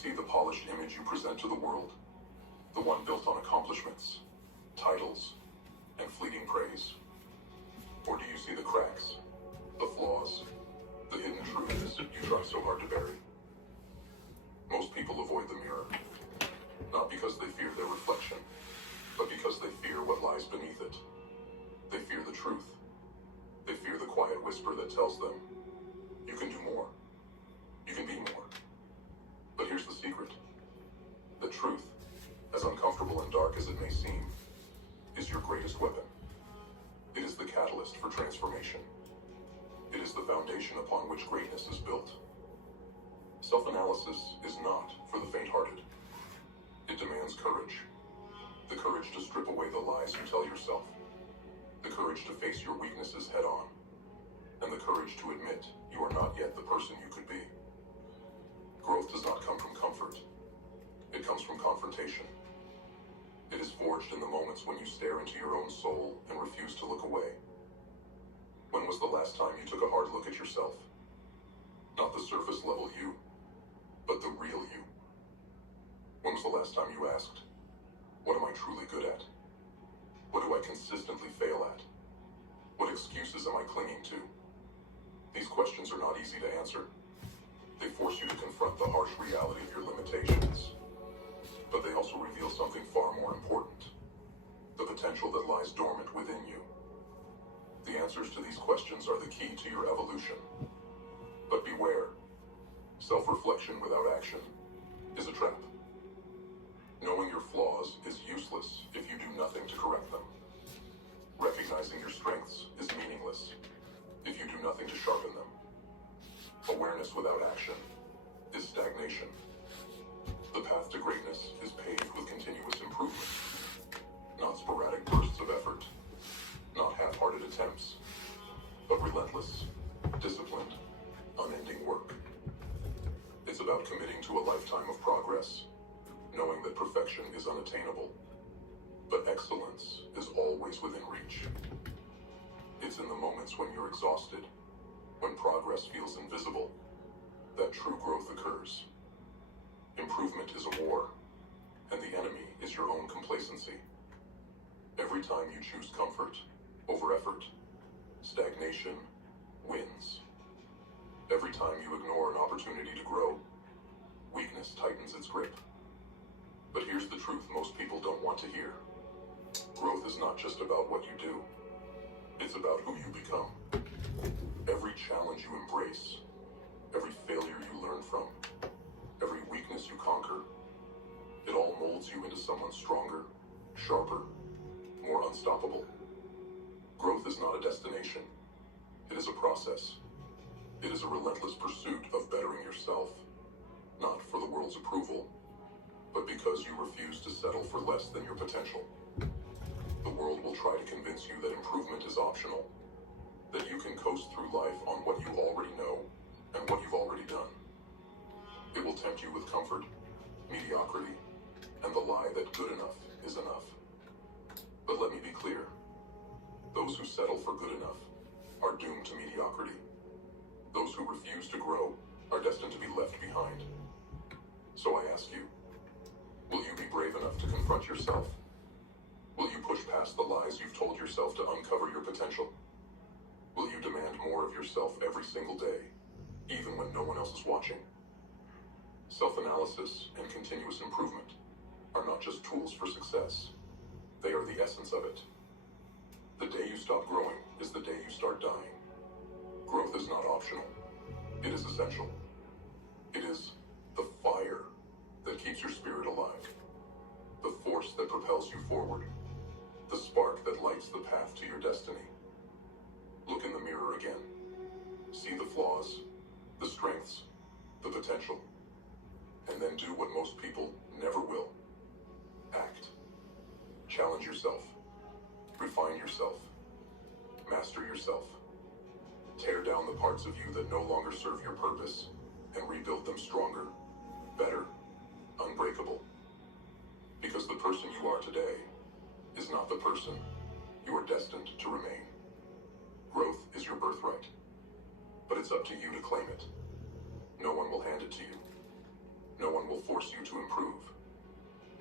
see the polished image you present to the world? The one built on accomplishments, titles, and fleeting praise? Or do you see the cracks, the flaws, the hidden truths you try so hard to bury? Most people avoid the mirror, not because they fear their reflection, but because they fear what lies beneath it. They fear the truth. They fear the quiet whisper that tells them, you can do more. You can be more. But here's the secret. The truth, as uncomfortable and dark as it may seem, is your greatest weapon. It is the catalyst for transformation. It is the foundation upon which greatness is built. Self-analysis is not for the faint-hearted. It demands courage. The courage to strip away the lies you tell yourself. The courage to face your weaknesses head-on. And the courage to admit you are not yet the person you could be. Growth does not come from comfort. It comes from confrontation. It is forged in the moments when you stare into your own soul and refuse to look away. When was the last time you took a hard look at yourself? Not the surface level you, but the real you. When was the last time you asked, what am I truly good at? What do I consistently fail at? What excuses am I clinging to? These questions are not easy to answer. They force you to confront the harsh reality of your limitations. But they also reveal something far more important. The potential that lies dormant within you. The answers to these questions are the key to your evolution. But beware, self-reflection without action is a trap. Knowing your flaws is useless if you do nothing to correct them. Recognizing your strengths is meaningless if you do nothing to sharpen them. Awareness without action is stagnation. The path to greatness is paved with continuous improvement, not sporadic bursts of effort, not half-hearted attempts, but relentless, disciplined, unending work. It's about committing to a lifetime of progress, knowing that perfection is unattainable, but excellence is always within reach. It's in the moments when you're exhausted, when progress feels invisible, that true growth occurs. Improvement is a war, and the enemy is your own complacency. Every time you choose comfort over effort, stagnation wins. Every time you ignore an opportunity to grow, weakness tightens its grip. But here's the truth most people don't want to hear. Growth is not just about what you do. It's about who you become. Every challenge you embrace, every failure you learn from, every weakness you conquer, it all molds you into someone stronger, sharper, more unstoppable. Growth is not a destination. It is a process. It is a relentless pursuit of bettering yourself, not for the world's approval, but because you refuse to settle for less than your potential. The world will try to convince you that improvement is optional, that you can coast through life on what you already know and what you've already done. It will tempt you with comfort, mediocrity, and the lie that good enough is enough. But let me be clear. Those who settle for good enough are doomed to mediocrity. Those who refuse to grow are destined to be left behind. So I ask you, will you be brave enough to confront yourself? Will you push past the lies you've told yourself to uncover your potential? Will you demand more of yourself every single day, even when no one else is watching? Self-analysis and continuous improvement are not just tools for success. They are the essence of it. The day you stop growing is the day you start dying. Growth is not optional. It is essential. It is the fire that keeps your spirit alive, the force that propels you forward, the spark that lights the path to your destiny. Look in the mirror again. See the flaws, the strengths, the potential, and then do what most people never will. Act. Challenge yourself. Refine yourself. Master yourself. Tear down the parts of you that no longer serve your purpose and rebuild them stronger, better, unbreakable. Because the person you are today is not the person you are destined to remain. Growth is your birthright, but it's up to you to claim it. No one will hand it to you. No one will force you to improve.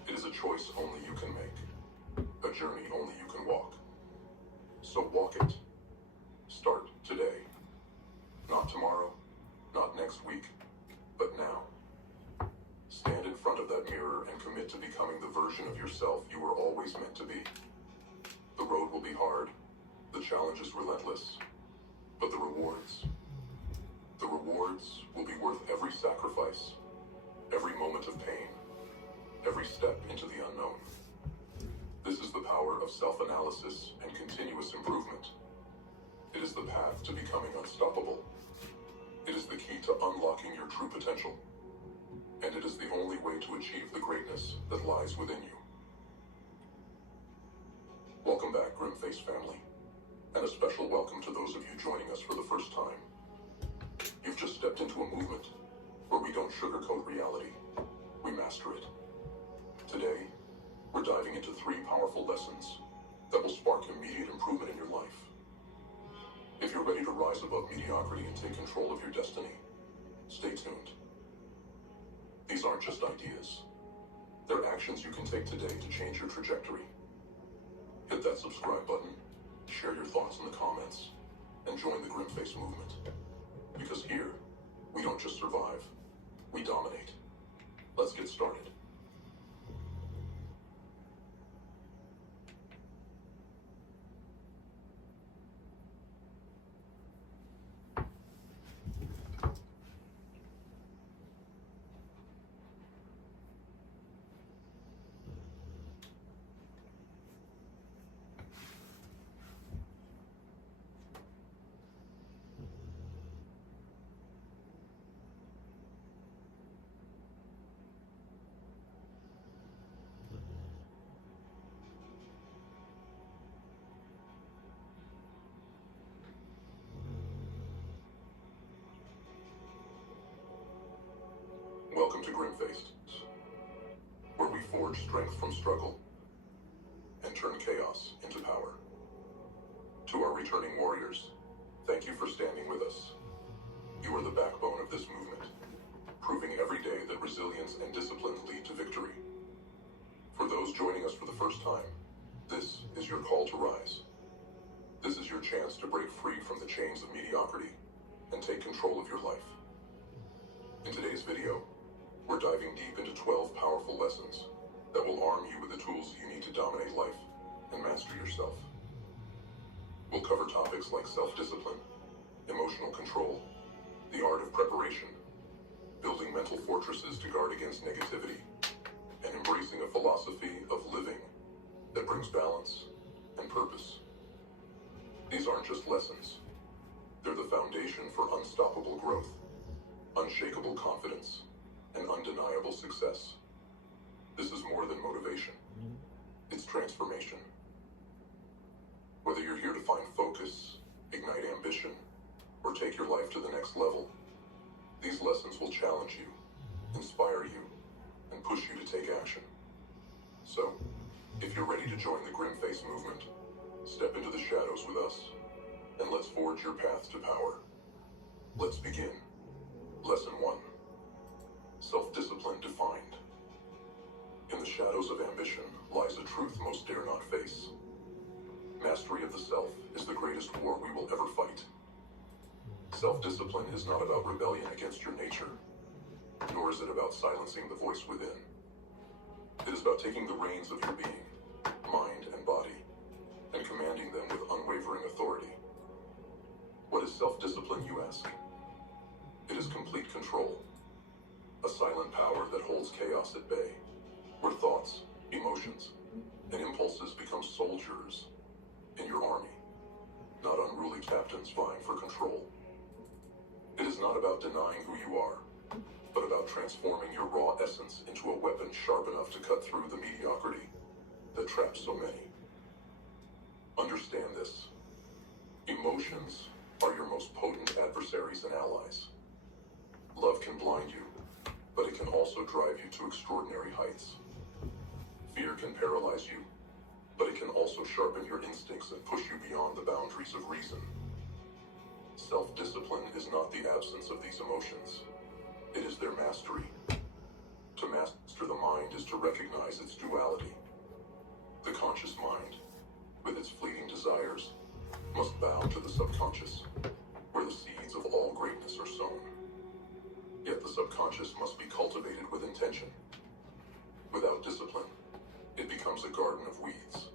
It is a choice only you can make, a journey only you can walk. So walk it. Start today. Not tomorrow, not next week, but now. Stand in front of that mirror and commit to becoming the version of yourself you were always meant to be. The road will be hard, the challenge is relentless, but the rewards will be worth every sacrifice, every moment of pain, every step into the unknown. This is the power of self-analysis and continuous improvement. It is the path to becoming unstoppable. It is the key to unlocking your true potential. And it is the only way to achieve the greatness that lies within you. Welcome back, Grimface family, and a special welcome to those of you joining us for the first time. You've just stepped into a movement where we don't sugarcoat reality, we master it. Today, we're diving into 3 powerful lessons that will spark immediate improvement in your life. If you're ready to rise above mediocrity and take control of your destiny, stay tuned. These aren't just ideas. They're actions you can take today to change your trajectory. Hit that subscribe button, share your thoughts in the comments, and join the Grimface movement. Because here, we don't just survive, we dominate. Let's get started. Welcome to Grimface, where we forge strength from struggle and turn chaos into power. To our returning warriors, thank you for standing with us. You are the backbone of this movement, proving every day that resilience and discipline lead to victory. For those joining us for the first time, this is your call to rise. This is your chance to break free from the chains of mediocrity and take control of your life. In today's video, we're diving deep into 12 powerful lessons that will arm you with the tools you need to dominate life and master yourself. We'll cover topics like self-discipline, emotional control, the art of preparation, building mental fortresses to guard against negativity, and embracing a philosophy of living that brings balance and purpose. These aren't just lessons. They're the foundation for unstoppable growth, unshakable confidence, and undeniable success. This is more than motivation. It's transformation. Whether you're here to find focus, ignite ambition, or take your life to the next level, these lessons will challenge you, inspire you, and push you to take action. So, if you're ready to join the Grimface movement, step into the shadows with us, and let's forge your path to power. Let's begin. Lesson 1. Self-discipline defined. In the shadows of ambition lies a truth most dare not face. Mastery of the self is the greatest war we will ever fight. Self-discipline is not about rebellion against your nature, nor is it about silencing the voice within. It is about taking the reins of your being, mind and body, and commanding them with unwavering authority. What is self-discipline, you ask? It is complete control. A silent power that holds chaos at bay, where thoughts, emotions, and impulses become soldiers in your army, not unruly captains vying for control. It is not about denying who you are, but about transforming your raw essence into a weapon sharp enough to cut through the mediocrity that traps so many. Understand this. Emotions are your most potent adversaries and allies. Love can blind you, but it can also drive you to extraordinary heights. Fear can paralyze you, but it can also sharpen your instincts and push you beyond the boundaries of reason. Self-discipline is not the absence of these emotions. It is their mastery. To master the mind is to recognize its duality. The conscious mind, with its fleeting desires, must bow to the subconscious, where the seeds of all greatness are sown. Yet the subconscious must be cultivated with intention. Without discipline, it becomes a garden of weeds,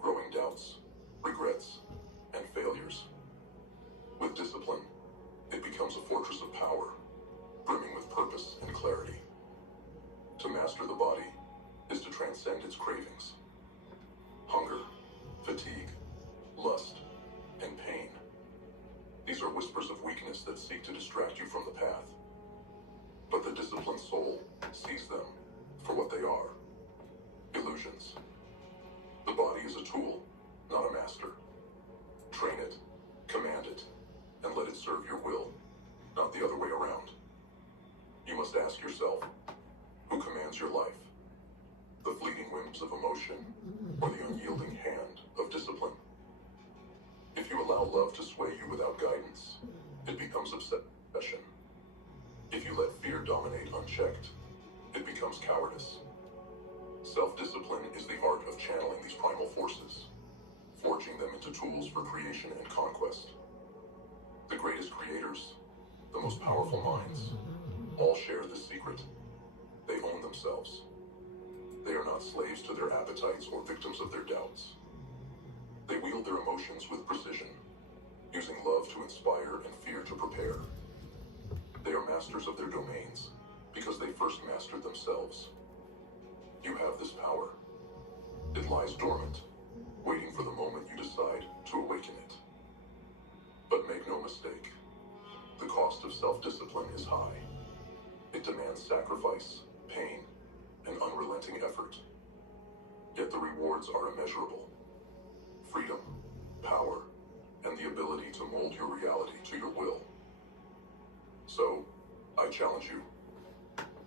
growing doubts, regrets, and failures. With discipline, it becomes a fortress of power, brimming with purpose and clarity. To master the body is to transcend its cravings. Hunger, fatigue, lust, and pain. These are whispers of weakness that seek to distract you from the path. But the disciplined soul sees them for what they are: illusions. The body is a tool, not a master. Train it, command it, and let it serve your will, not the other way around. You must ask yourself, who commands your life? The fleeting whims of emotion, or the unyielding hand of discipline? If you allow love to sway you without guidance, it becomes obsession. If you let fear dominate unchecked, it becomes cowardice. Self-discipline is the art of channeling these primal forces, forging them into tools for creation and conquest. The greatest creators, the most powerful minds, all share this secret. They own themselves. They are not slaves to their appetites or victims of their doubts. They wield their emotions with precision, using love to inspire and fear to prepare. They are masters of their domains because they first mastered themselves. You have this power. It lies dormant, waiting for the moment you decide to awaken it. But make no mistake, the cost of self-discipline is high. It demands sacrifice, pain, and unrelenting effort. Yet the rewards are immeasurable. Freedom, power, and the ability to mold your reality to your will. So, I challenge you.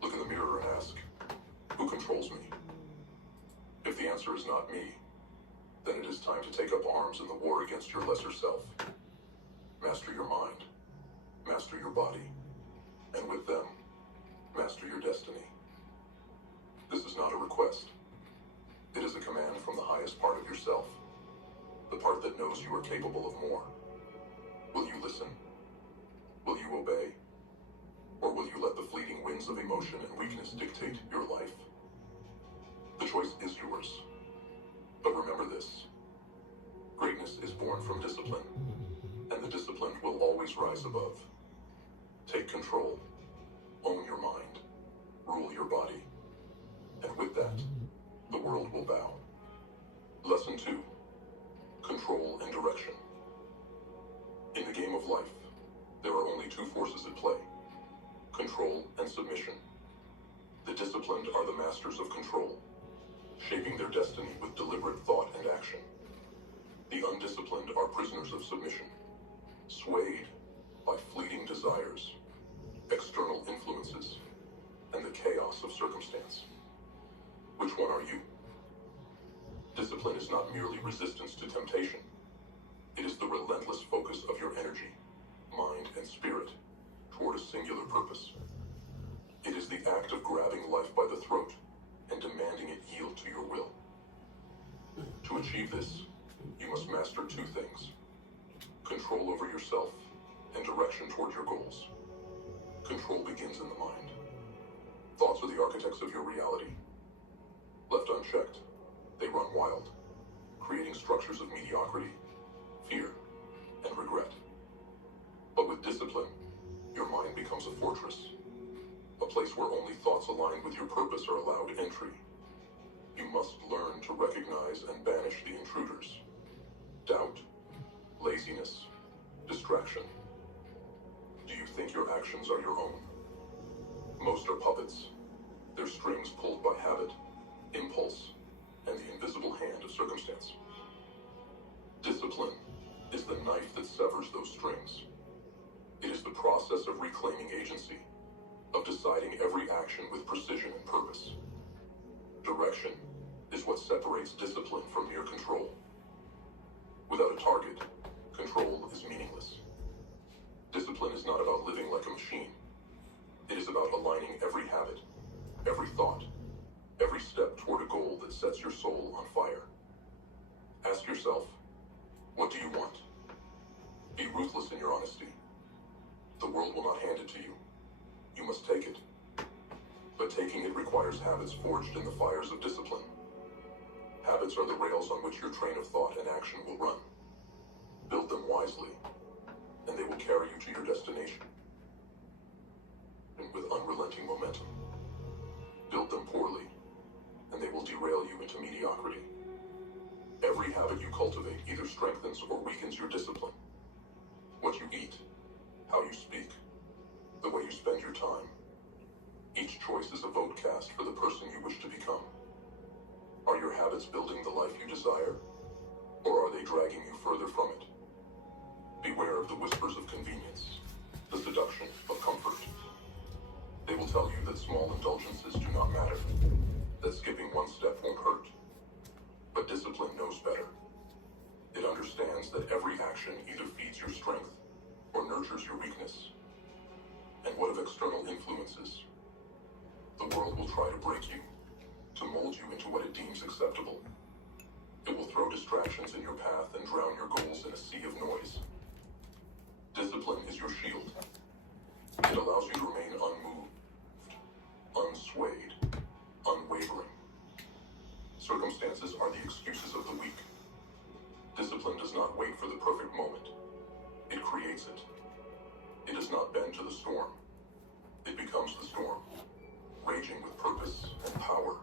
Look in the mirror and ask, who controls me? If the answer is not me, then it is time to take up arms in the war against your lesser self. Master your mind, master your body, and with them, master your destiny. This is not a request. It is a command from the highest part of yourself, the part that knows you are capable of more. Will you listen? Will you obey? Or will you let the fleeting winds of emotion and weakness dictate your life? The choice is yours. But remember this: greatness is born from discipline, and the disciplined will always rise above. Take control, own your mind, rule your body, and with that, the world will bow. Lesson 2: control and direction. In the game of life, there are only two forces at play: control and submission. The disciplined are the masters of control, shaping their destiny with deliberate thought and action. The undisciplined are prisoners of submission, swayed by fleeting desires, external influences, and the chaos of circumstance. Which one are you? Discipline is not merely resistance to temptation. It is the relentless focus of your energy, mind, and spirit toward a singular purpose. It is the act of grabbing life by the throat and demanding it yield to your will. To achieve this, you must master two things: control over yourself and direction toward your goals. Control begins in the mind. Thoughts are the architects of your reality. Left unchecked, they run wild, creating structures of mediocrity, fear, and regret. But with discipline, your mind becomes a fortress, a place where only thoughts aligned with your purpose are allowed entry. You must learn to recognize and banish the intruders: doubt, laziness, distraction. Do you think your actions are your own? Most are puppets, their strings pulled by habit, impulse, and the invisible hand of circumstance. Discipline is the knife that severs those strings. It is the process of reclaiming agency, of deciding every action with precision and purpose. Direction is what separates discipline from mere control. Without a target, control is meaningless. Discipline is not about living like a machine. It is about aligning every habit, every thought, every step toward a goal that sets your soul on fire. Ask yourself, what do you want? Be ruthless in your honesty. The world will not hand it to you. You must take it. But taking it requires habits forged in the fires of discipline. Habits are the rails on which your train of thought and action will run. Build them wisely, and they will carry you to your destination. And with unrelenting momentum. Build them poorly, and they will derail you into mediocrity. Every habit you cultivate either strengthens or weakens your discipline. What you eat, how you speak, the way you spend your time. Each choice is a vote cast for the person you wish to become. Are your habits building the life you desire, or are they dragging you further from it? Beware of the whispers of convenience, the seduction of comfort. They will tell you that small indulgences do not matter, that skipping one step won't hurt. But discipline knows better. It understands that every action either feeds your strength or nurtures your weakness. And what of external influences? The world will try to break you, to mold you into what it deems acceptable. It will throw distractions in your path and drown your goals in a sea of noise. Discipline is your shield. It allows you to remain unmoved, unswayed, unwavering. Circumstances are the excuses of the weak. Discipline does not wait for the perfect moment. It creates it. It does not bend to the storm. It becomes the storm, raging with purpose and power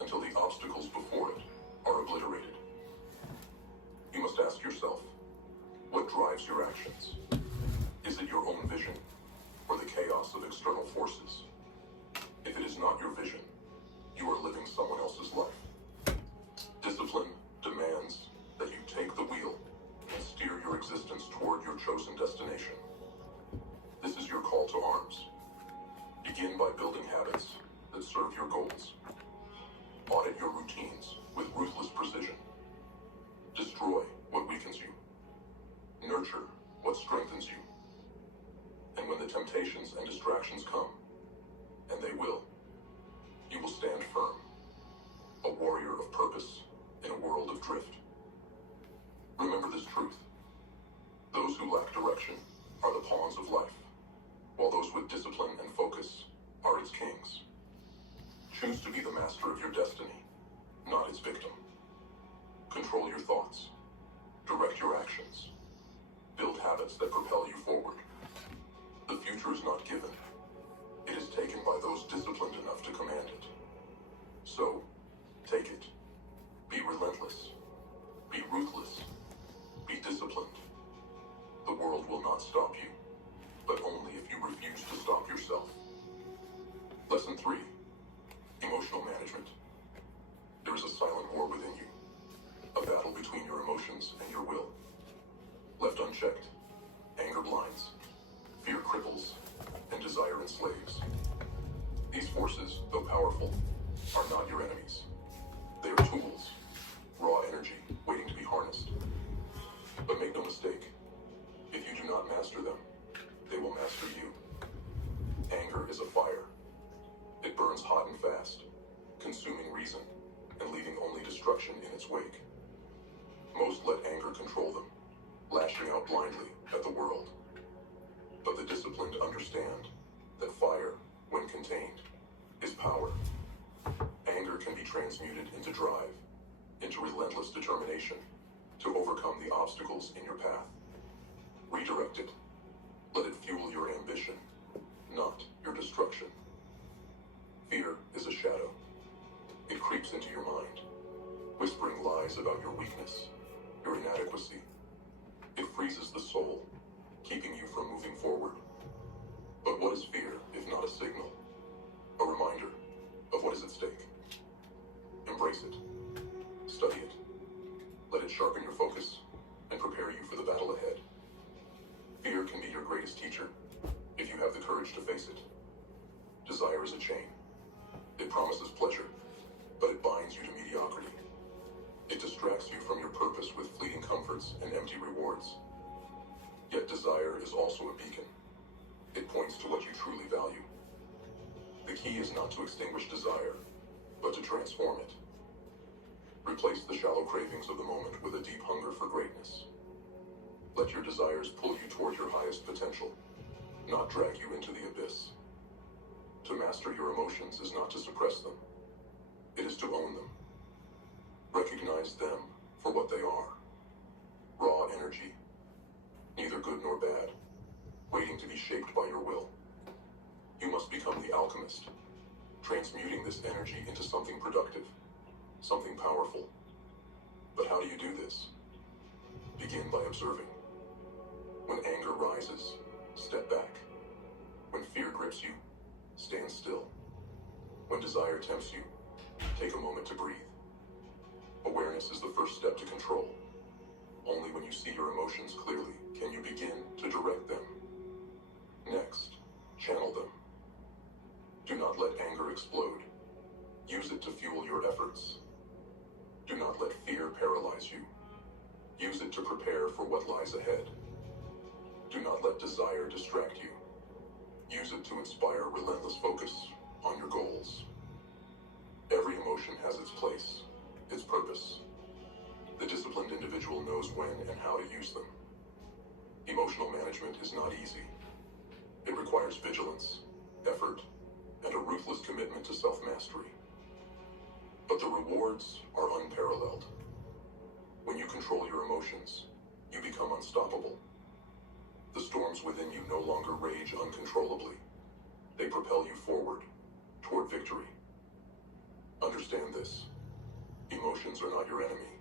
until the obstacles before it are obliterated. You must ask yourself, what drives your actions? Is it your own vision or the chaos of external forces? If it is not your vision, you are living someone else's life. Discipline demands that you take the wheel and steer your existence toward your chosen destination. This is your call to arms. Begin by building habits that serve your goals. Audit your routines with ruthless precision. Destroy what weakens you. Nurture what strengthens you. And when the temptations and distractions come, and they will, you will stand firm, a warrior of purpose in a world of drift. Remember this truth. Those who lack direction are the pawns of life, while those with discipline and focus are its kings. Choose to be the master of your destiny, not its victim. Control your thoughts. Direct your actions. Build habits that propel you forward. The future is not given. It is taken by those disciplined enough to command it. So, take it. Be relentless. Be ruthless. Be disciplined. The world will not stop you, but only if you refuse to stop yourself. Lesson 3. Emotional management. There is a silent war within you, a battle between your emotions and your will. Left unchecked, anger blinds, fear cripples, and desire enslaves. These forces, though powerful, are not your enemies. They are tools, raw energy waiting to be harnessed. But make no mistake, if you do not master them, they will master you. Anger is a fire. It burns hot and fast, consuming reason and leaving only destruction in its wake. Most let anger control them, lashing out blindly at the world. But the disciplined understand that fire, when contained, is power. Anger can be transmuted into drive, into relentless determination to overcome the obstacles in your path. Redirect it. Let it fuel your ambition, not your destruction. Fear is a shadow. It creeps into your mind, whispering lies about your weakness, your inadequacy. It freezes the soul, keeping you from moving forward. But what is fear if not a signal? A reminder of what is at stake. Embrace it. Study it. Let it sharpen your focus and prepare you for the battle ahead. Fear can be your greatest teacher if you have the courage to face it. Desire is a chain. It promises pleasure, but it binds you to mediocrity. It distracts you from your purpose with fleeting comforts and empty rewards. Yet desire is also a beacon. It points to what you truly value. The key is not to extinguish desire, but to transform it. Replace the shallow cravings of the moment with a deep hunger for greatness. Let your desires pull you toward your highest potential, not drag you into the abyss. To master your emotions is not to suppress them. It is to own them. Recognize them for what they are. Raw energy, neither good nor bad, waiting to be shaped by your will. You must become the alchemist, transmuting this energy into something productive, something powerful. But how do you do this? Begin by observing. When anger rises, step back. When fear grips you, stand still. When desire tempts you, take a moment to breathe. Awareness is the first step to control. Only when you see your emotions clearly can you begin to direct them. Next, channel them. Do not let anger explode. Use it to fuel your efforts. Do not let fear paralyze you. Use it to prepare for what lies ahead. Do not let desire distract you. Use it to inspire relentless focus on your goals. Every emotion has its place, its purpose. The disciplined individual knows when and how to use them. Emotional management is not easy. It requires vigilance, effort, and a ruthless commitment to self-mastery. But the rewards are unparalleled. When you control your emotions, you become unstoppable. The storms within you no longer rage uncontrollably. They propel you forward, toward victory. Understand this. Emotions are not your enemy,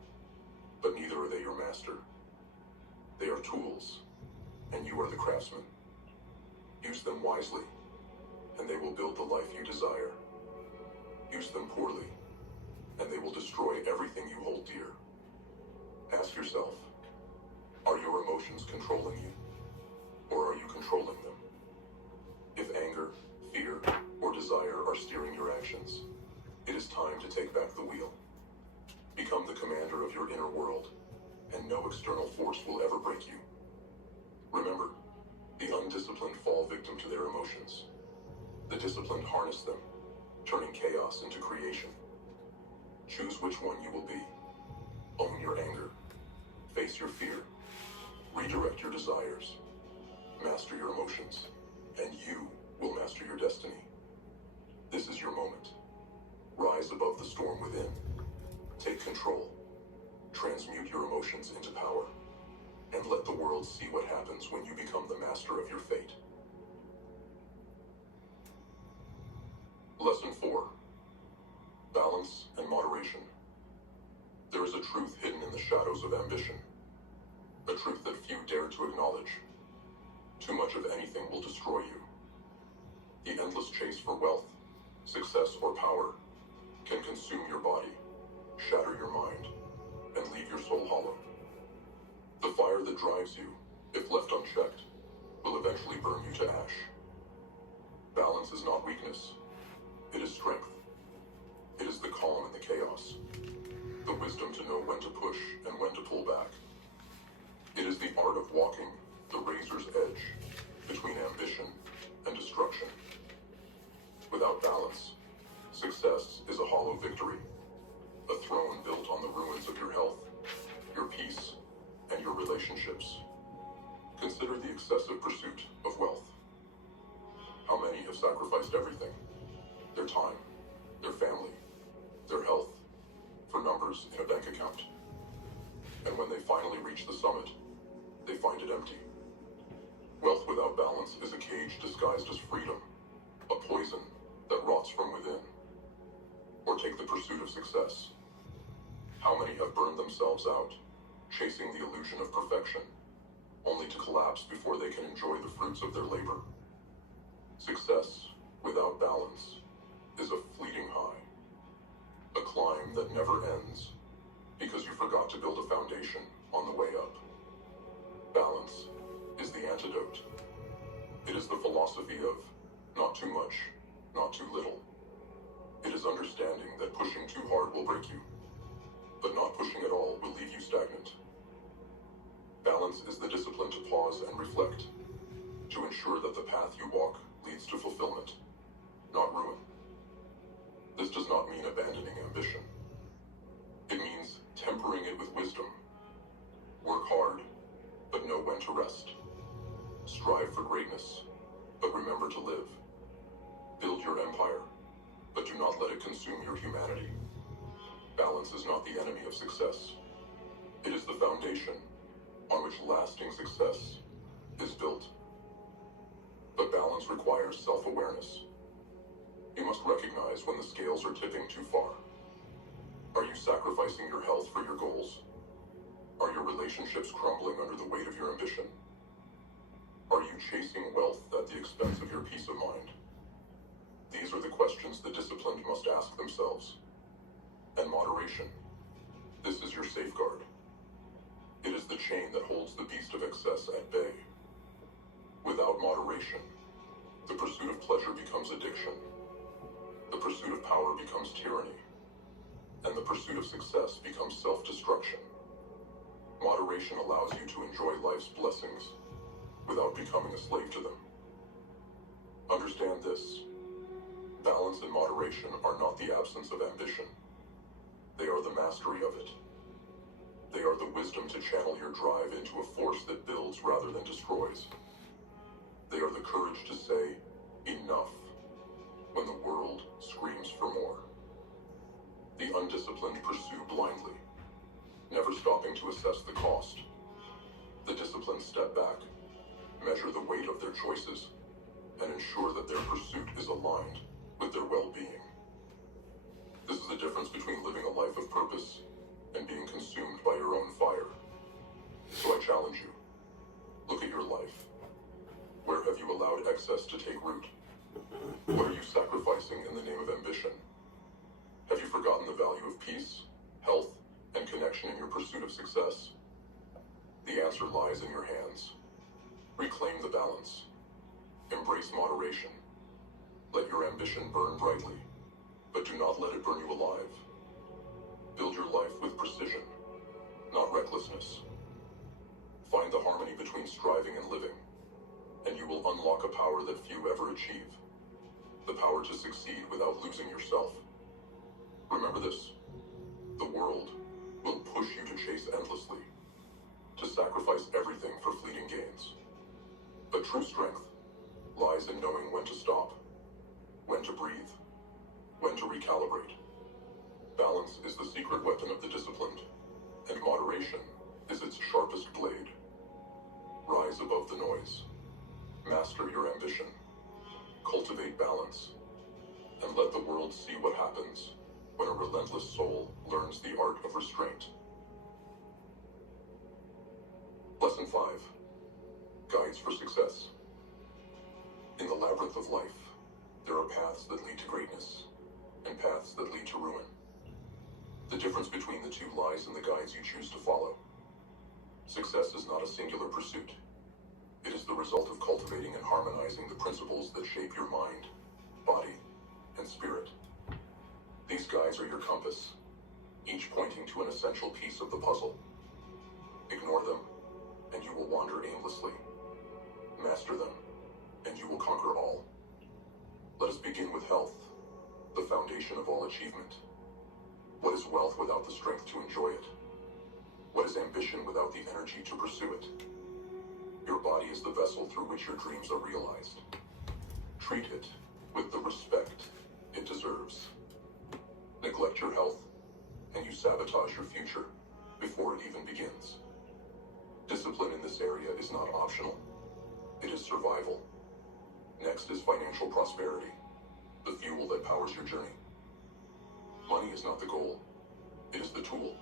but neither are they your master. They are tools, and you are the craftsman. Use them wisely, and they will build the life you desire. Use them poorly, and they will destroy everything you hold dear. Ask yourself, are your emotions controlling you, or are you controlling them? If anger, fear, or desire are steering your actions, it is time to take back the wheel. Become the commander of your inner world, and no external force will ever break you. Remember, the undisciplined fall victim to their emotions. The disciplined harness them, turning chaos into creation. Choose which one you will be. Own your anger. Face your fear. Redirect your desires. Master your emotions, and you will master your destiny. This is your moment. Rise above the storm within. Take control. Transmute your emotions into power, and let the world see what happens when you become the master of your fate. Lesson 4. Balance and moderation. There is a truth hidden in the shadows of ambition, a truth that few dare to acknowledge. Too much of anything will destroy you. The endless chase for wealth, success, or power can consume your body, shatter your mind, and leave your soul hollow. The fire that drives you, if left unchecked, will eventually burn you to ash. Balance is not weakness. It is strength. It is the calm in the chaos, the wisdom to know when to push and when to pull back. It is the art of walking the razor's edge between ambition and destruction. Without balance, success is a hollow victory, a throne built on the ruins of your health, your peace, and your relationships. Consider the excessive pursuit of wealth. How many have sacrificed everything? Their time, their family, their health, for numbers in a bank account. And when they finally reach the summit, they find it empty. Wealth without balance is a cage disguised as freedom, a poison that rots from within. Or take the pursuit of success. How many have burned themselves out, chasing the illusion of perfection, only to collapse before they can enjoy the fruits of their labor? Success without balance is a fleeting high, a climb that never ends because you forgot to build a foundation on the way up. Balance is the antidote. It is the philosophy of not too much, not too little. It is understanding that pushing too hard will break you, but not pushing at all will leave you stagnant. Balance is the discipline to pause and reflect, to ensure that the path you walk leads to fulfillment, not ruin. This does not mean abandoning ambition. It means tempering it with wisdom. Work hard, but know when to rest. Strive for greatness, but remember to live. Build your empire, but do not let it consume your humanity. Balance is not the enemy of success. It is the foundation on which lasting success is built. But balance requires self-awareness. You must recognize when the scales are tipping too far. Are you sacrificing your health for your goals? Are your relationships crumbling under the weight of your ambition? Are you chasing wealth at the expense of your peace of mind? These are the questions the disciplined must ask themselves. And moderation, this is your safeguard. It is the chain that holds the beast of excess at bay. Without moderation, the pursuit of pleasure becomes addiction. The pursuit of power becomes tyranny. And the pursuit of success becomes self-destruction. Moderation allows you to enjoy life's blessings without becoming a slave to them. Understand this. Balance and moderation are not the absence of ambition. They are the mastery of it. They are the wisdom to channel your drive into a force that builds rather than destroys. They are the courage to say, enough, when the world screams for more. The undisciplined pursue blindly, never stopping to assess the cost. The disciplined step back, measure the weight of their choices, and ensure that their pursuit is aligned with their well-being. This is the difference between living a life of purpose and being consumed by your own fire. So I challenge you. Look at your life. Where have you allowed excess to take root? What are you sacrificing in the name of ambition? Have you forgotten the value of peace, health, and connection in your pursuit of success? The answer lies in your hands. Reclaim the balance. Embrace moderation. Let your ambition burn brightly, but do not let it burn you alive. Build your life with precision, not recklessness. Find the harmony between striving and living, and you will unlock a power that few ever achieve. The power to succeed without losing yourself. Remember this. The world will push you to chase endlessly, to sacrifice everything for fleeting gains. But true strength lies in knowing when to stop, when to breathe, when to recalibrate. Balance is the secret weapon of the disciplined, and moderation is its sharpest blade. Rise above the noise. Master your ambition. Cultivate balance. And let the world see what happens when a relentless soul learns the art of restraint. Lesson 5. Guides for Success. In the labyrinth of life, there are paths that lead to greatness, and paths that lead to ruin. The difference between the two lies in the guides you choose to follow. Success is not a singular pursuit. It is the result of cultivating and harmonizing the principles that shape your mind, body, and spirit. These guides are your compass, each pointing to an essential piece of the puzzle. Ignore them, and you will wander aimlessly. Master them, and you will conquer all. Let us begin with health, the foundation of all achievement. What is wealth without the strength to enjoy it? What is ambition without the energy to pursue it? Your body is the vessel through which your dreams are realized. Treat it with the respect it deserves. Neglect your health, and you sabotage your future before it even begins. Discipline in this area is not optional. It is survival. Next is financial prosperity, the fuel that powers your journey. Money is not the goal. It is the tool.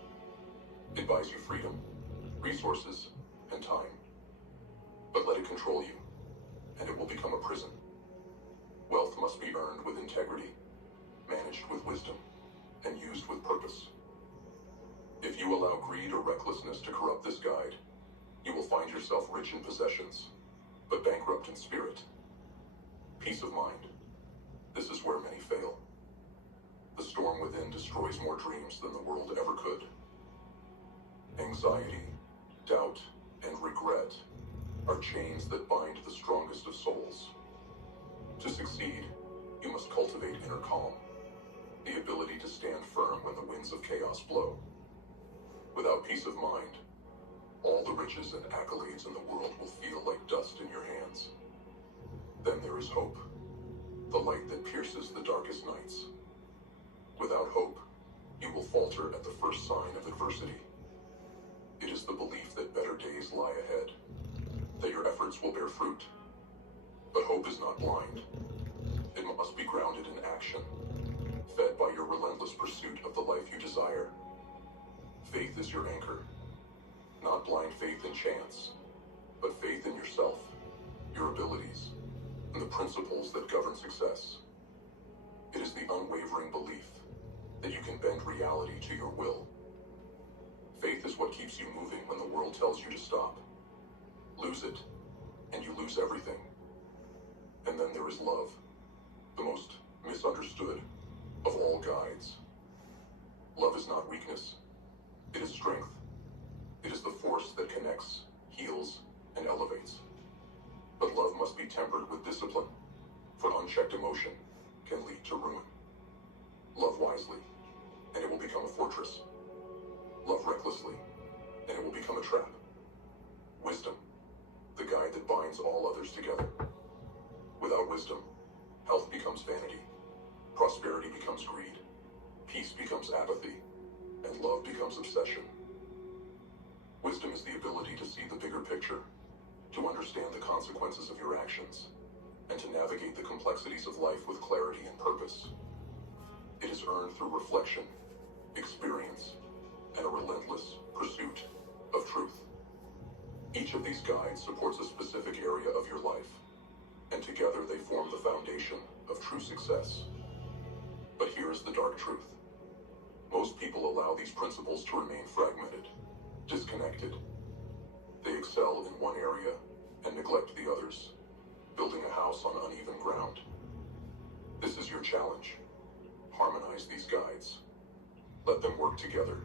It buys you freedom, resources, and time. But let it control you, and it will become a prison. Wealth must be earned with integrity, managed with wisdom, and used with purpose. If you allow greed or recklessness to corrupt this guide, you will find yourself rich in possessions, but bankrupt in spirit. Peace of mind. This is where many fail. The storm within destroys more dreams than the world ever could. Anxiety, doubt, and regret are chains that bind the strongest of souls. To succeed, you must cultivate inner calm, the ability to stand firm when the winds of chaos blow. Without peace of mind, all the riches and accolades in the world will feel like dust in your hands. Then there is hope, the light that pierces the darkest nights. Without hope, you will falter at the first sign of adversity. It is the belief that better days lie ahead, that your efforts will bear fruit. But hope is not blind. It must be grounded in action, fed by your relentless pursuit of the life you desire. Faith is your anchor. Not blind faith in chance, but faith in yourself, your abilities, and the principles that govern success. It is the unwavering belief that you can bend reality to your will. Faith is what keeps you moving when the world tells you to stop. Lose it, and you lose everything. And then there is love, the most misunderstood of all guides. Love is not weakness. It is strength. It is the force that connects, heals, and elevates. But love must be tempered with discipline, for unchecked emotion can lead to ruin. Love wisely, and it will become a fortress. Love recklessly, and it will become a trap. Wisdom, the guide that binds all others together. Without wisdom, health becomes vanity, prosperity becomes greed, peace becomes apathy, and love becomes obsession. Wisdom is the ability to see the bigger picture, to understand the consequences of your actions, and to navigate the complexities of life with clarity and purpose. It is earned through reflection, experience, and a relentless pursuit of truth. Each of these guides supports a specific area of your life, and together they form the foundation of true success. But here is the dark truth. Most people allow these principles to remain fragmented, disconnected. They excel in one area and neglect the others, building a house on uneven ground. This is your challenge. Harmonize these guides. Let them work together,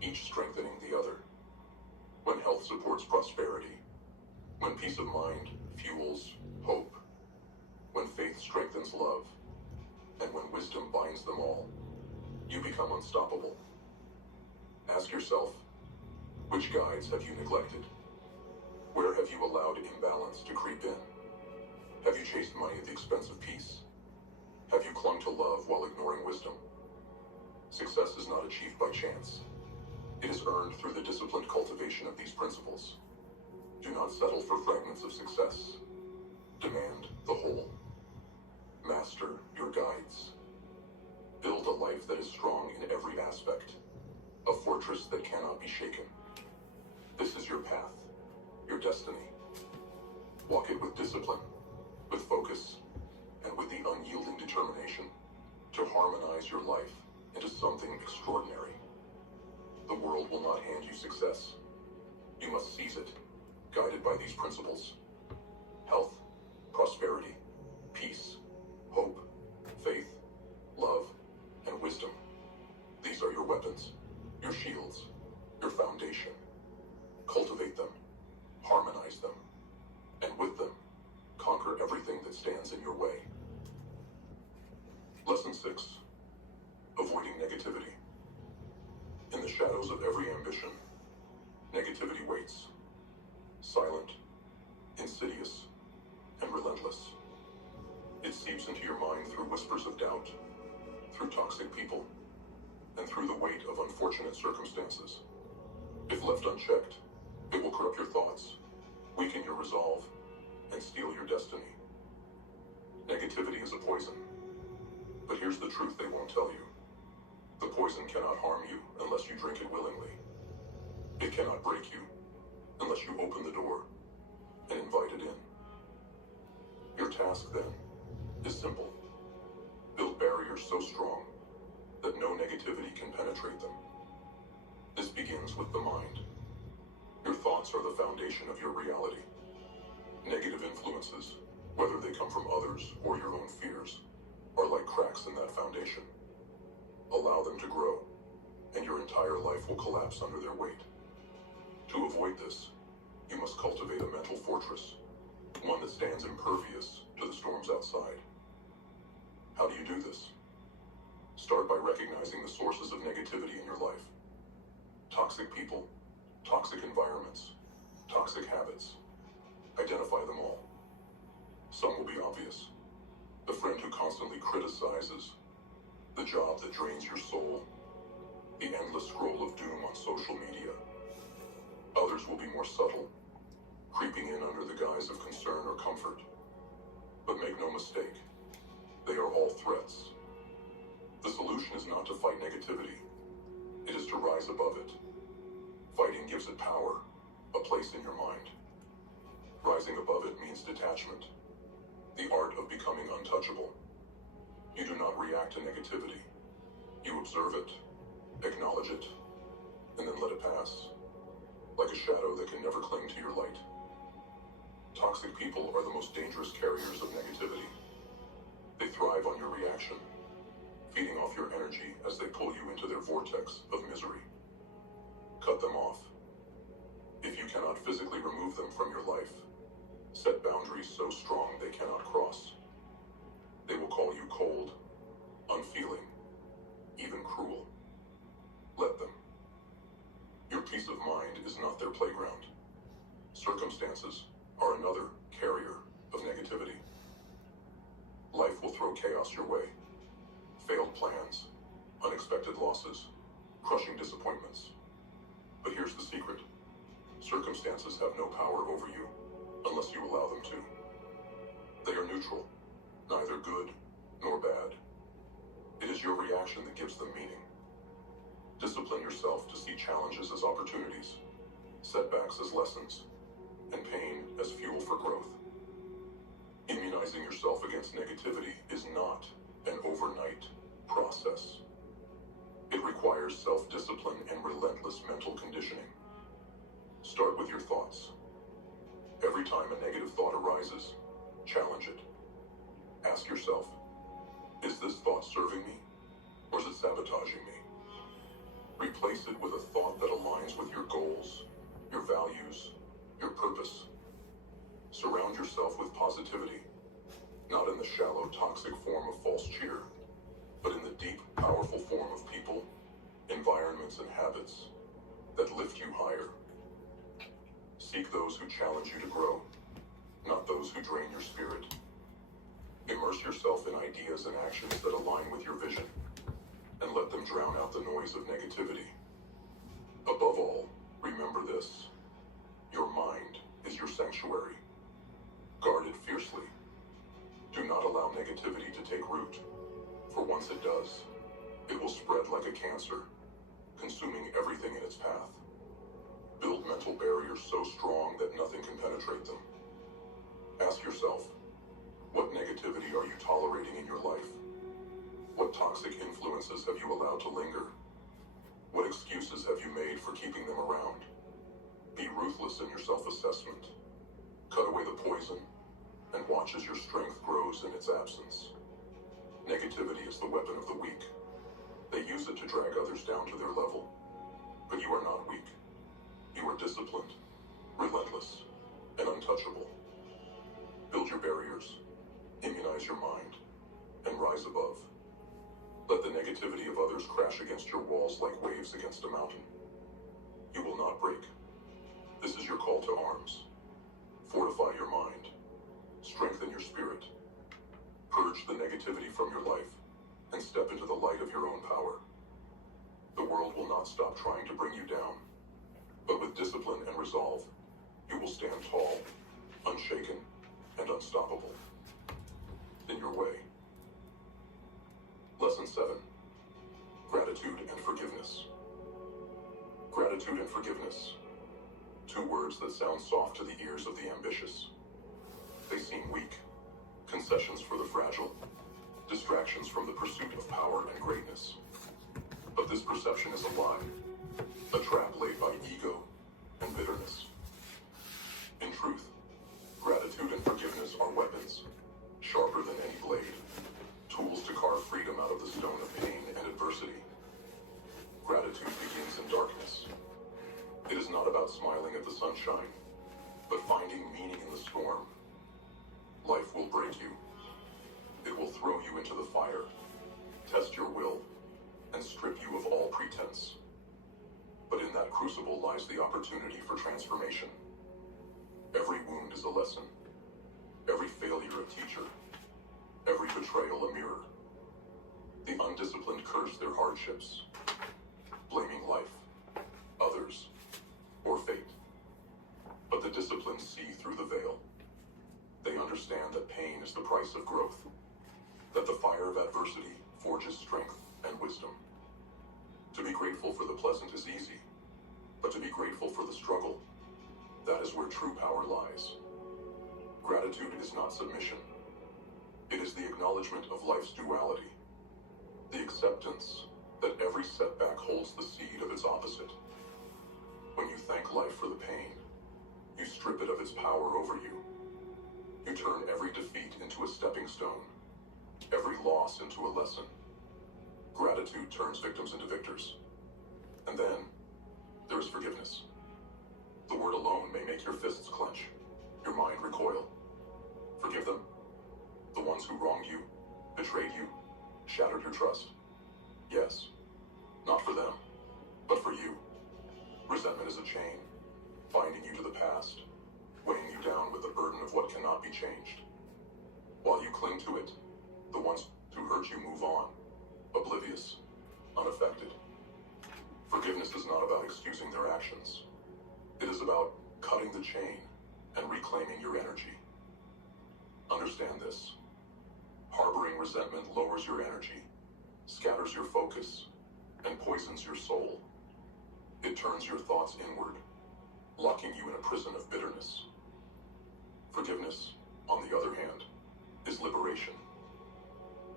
each strengthening the other. When health supports prosperity, when peace of mind fuels hope, when faith strengthens love, and when wisdom binds them all, you become unstoppable. Ask yourself, which guides have you neglected? Where have you allowed imbalance to creep in? Have you chased money at the expense of peace? Have you clung to love while ignoring wisdom? Success is not achieved by chance. It is earned through the disciplined cultivation of these principles. Do not settle for fragments of success. Demand the whole. Master your guides. Build a life that is strong in every aspect, a fortress that cannot be shaken. This is your path, your destiny. Walk it with discipline, with focus, and with the unyielding determination to harmonize your life into something extraordinary. The world will not hand you success. You must seize it, guided by these principles. Health, prosperity, peace, hope, faith, love, and wisdom. These are your weapons, your shields, your foundation. Cultivate them, harmonize them, and with them, conquer everything that stands in your way. Lesson 6. Avoiding negativity. In the shadows of every ambition, negativity waits. Silent, insidious, and relentless. It seeps into your mind through whispers of doubt, through toxic people, and through the weight of unfortunate circumstances. If left unchecked, it will corrupt your thoughts, weaken your resolve, and steal your destiny. Negativity is a poison. But here's the truth they won't tell you. The poison cannot harm you unless you drink it willingly. It cannot break you unless you open the door and invite it in. Your task, then, is simple. Build barriers so strong that no negativity can penetrate them. This begins with the mind. Your thoughts are the foundation of your reality. Negative influences, whether they come from others or your own fears, are like cracks in that foundation. Allow them to grow, and your entire life will collapse under their weight. To avoid this, you must cultivate a mental fortress, one that stands impervious to the storms outside. How do you do this? Start by recognizing the sources of negativity in your life. Toxic people, toxic environments, toxic habits. Identify them all. Some will be obvious. The friend who constantly criticizes, the job that drains your soul, the endless scroll of doom on social media. Others will be more subtle, creeping in under the guise of concern or comfort. But make no mistake, they are all threats. The solution is not to fight negativity. It is to rise above it. Fighting gives it power, a place in your mind. Rising above it means detachment, the art of becoming untouchable. You do not react to negativity. You observe it, acknowledge it, and then let it pass, like a shadow that can never cling to your light. Toxic people are the most dangerous carriers of negativity. They thrive on your reaction, feeding off your energy as they pull you into their vortex of misery. Cut them off. If you cannot physically remove them from your life, set boundaries so strong they cannot cross. They will call you cold, unfeeling, even cruel. Let them. Your peace of mind is not their playground. Circumstances are another carrier of negativity. Life will throw chaos your way. Failed plans, unexpected losses, crushing disappointments. But here's the secret. Circumstances have no power over you unless you allow them to. They are neutral, neither good nor bad. It is your reaction that gives them meaning. Discipline yourself to see challenges as opportunities, setbacks as lessons, and pain as fuel for growth. Immunizing yourself against negativity is not an overnight process. It requires self-discipline and relentless mental conditioning. Start with your thoughts. Every time a negative thought arises, challenge it. Ask yourself, is this thought serving me, or is it sabotaging me? Replace it with a thought that aligns with your goals, your values, your purpose. Surround yourself with positivity, not in the shallow, toxic form of false cheer, but in the deep, powerful form of people, environments, and habits that lift you higher. Seek those who challenge you to grow, not those who drain your spirit. Immerse yourself in ideas and actions that align with your vision, and let them drown out the noise of negativity. Above all, remember this: your mind is your sanctuary. Guard it fiercely. Do not allow negativity to take root, for once it does, it will spread like a cancer, consuming everything in its path. Build mental barriers so strong that nothing can penetrate them. Ask yourself, what negativity are you tolerating in your life? What toxic influences have you allowed to linger? What excuses have you made for keeping them around? Be ruthless in your self-assessment. Cut away the poison, and watch as your strength grows in its absence. Negativity is the weapon of the weak. They use it to drag others down to their level. But you are not weak. You are disciplined, relentless, and untouchable. Build your barriers, immunize your mind, and rise above. Let the negativity of others crash against your walls like waves against a mountain. You will not break. This is your call to arms. Fortify your mind. Strengthen your spirit. Purge the negativity from your life and step into the light of your own power. The world will not stop trying to bring you down, but with discipline and resolve, you will stand tall, unshaken, and unstoppable. In your way. Lesson 7. Gratitude and forgiveness. Gratitude and forgiveness. Two words that sound soft to the ears of the ambitious. They seem weak, concessions for the fragile, distractions from the pursuit of power and greatness. But this perception is a lie, a trap laid by ego and bitterness. In truth, gratitude and forgiveness are weapons, sharper than any blade, tools to carve freedom out of the stone of pain and adversity. Gratitude begins in darkness. It is not about smiling at the sunshine, but finding meaning in the storm. Life will break you. It will throw you into the fire test your will, and strip you of all pretense. But in that crucible lies the opportunity for transformation. Every wound is a lesson, every failure a teacher, every betrayal a mirror. The undisciplined curse their hardships, blaming life, others, or fate. But the disciplined see through the veil. They understand that pain is the price of growth, that the fire of adversity forges strength and wisdom. To be grateful for the pleasant is easy, but to be grateful for the struggle, that is where true power lies. Gratitude is not submission. It is the acknowledgement of life's duality, the acceptance that every setback holds the seed of its opposite. When you thank life for the pain, you strip it of its power over you. You turn every defeat into a stepping stone, every loss into a lesson. Gratitude turns victims into victors. And then, there is forgiveness. The word alone may make your fists clench, your mind recoil. Forgive them, the ones who wronged you, betrayed you, shattered your trust. Yes, not for them, but for you. Resentment is a chain, binding you to the past, weighing you down with the burden of what cannot be changed. While you cling to it, the ones who hurt you move on, oblivious, unaffected. Forgiveness is not about excusing their actions. It is about cutting the chain and reclaiming your energy. Understand this. Harboring resentment lowers your energy, scatters your focus, and poisons your soul. It turns your thoughts inward, locking you in a prison of bitterness. Forgiveness, on the other hand, is liberation.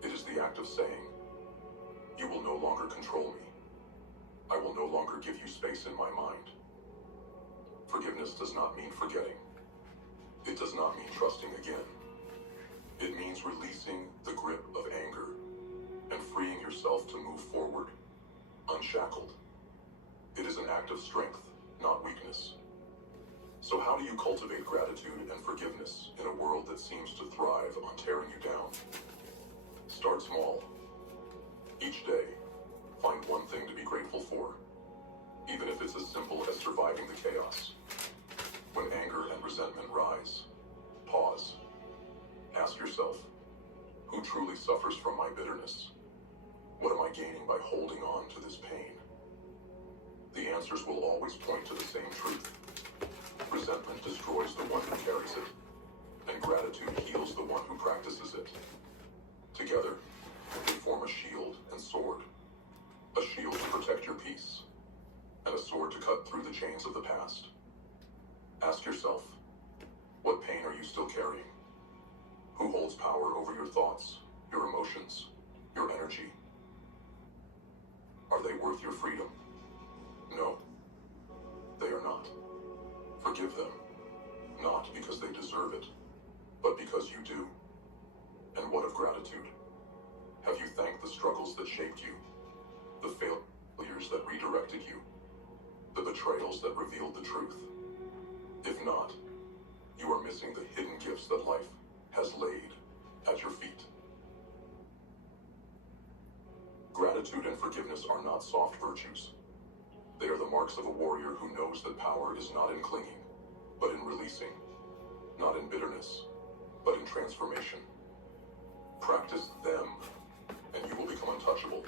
It is the act of saying, "You will no longer control me. I will no longer give you space in my mind." Forgiveness does not mean forgetting. It does not mean trusting again. It means releasing the grip of anger and freeing yourself to move forward, unshackled. It is an act of strength, not weakness. So how do you cultivate gratitude and forgiveness in a world that seems to thrive on tearing you down? Start small. Each day, find one thing to be grateful for, even if it's as simple as surviving the chaos. When anger and resentment rise, pause. Ask yourself, who truly suffers from my bitterness? What am I gaining by holding on to this pain? The answers will always point to the same truth. Resentment destroys the one who carries it, and gratitude heals the one who practices it. Together, they form a shield and sword. A shield to protect your peace, and a sword to cut through the chains of the past. Ask yourself, what pain are you still carrying? Who holds power over your thoughts, your emotions, your energy? Are they worth your freedom? No, they are not. Forgive them, not because they deserve it, but because you do. And what of gratitude? Have you thanked the struggles that shaped you, the failures that redirected you, the betrayals that revealed the truth? If not, you are missing the hidden gifts that life has laid at your feet. Gratitude and forgiveness are not soft virtues. They are the marks of a warrior who knows that power is not in clinging, but in releasing, not in bitterness, but in transformation. Practice them, and you will become untouchable,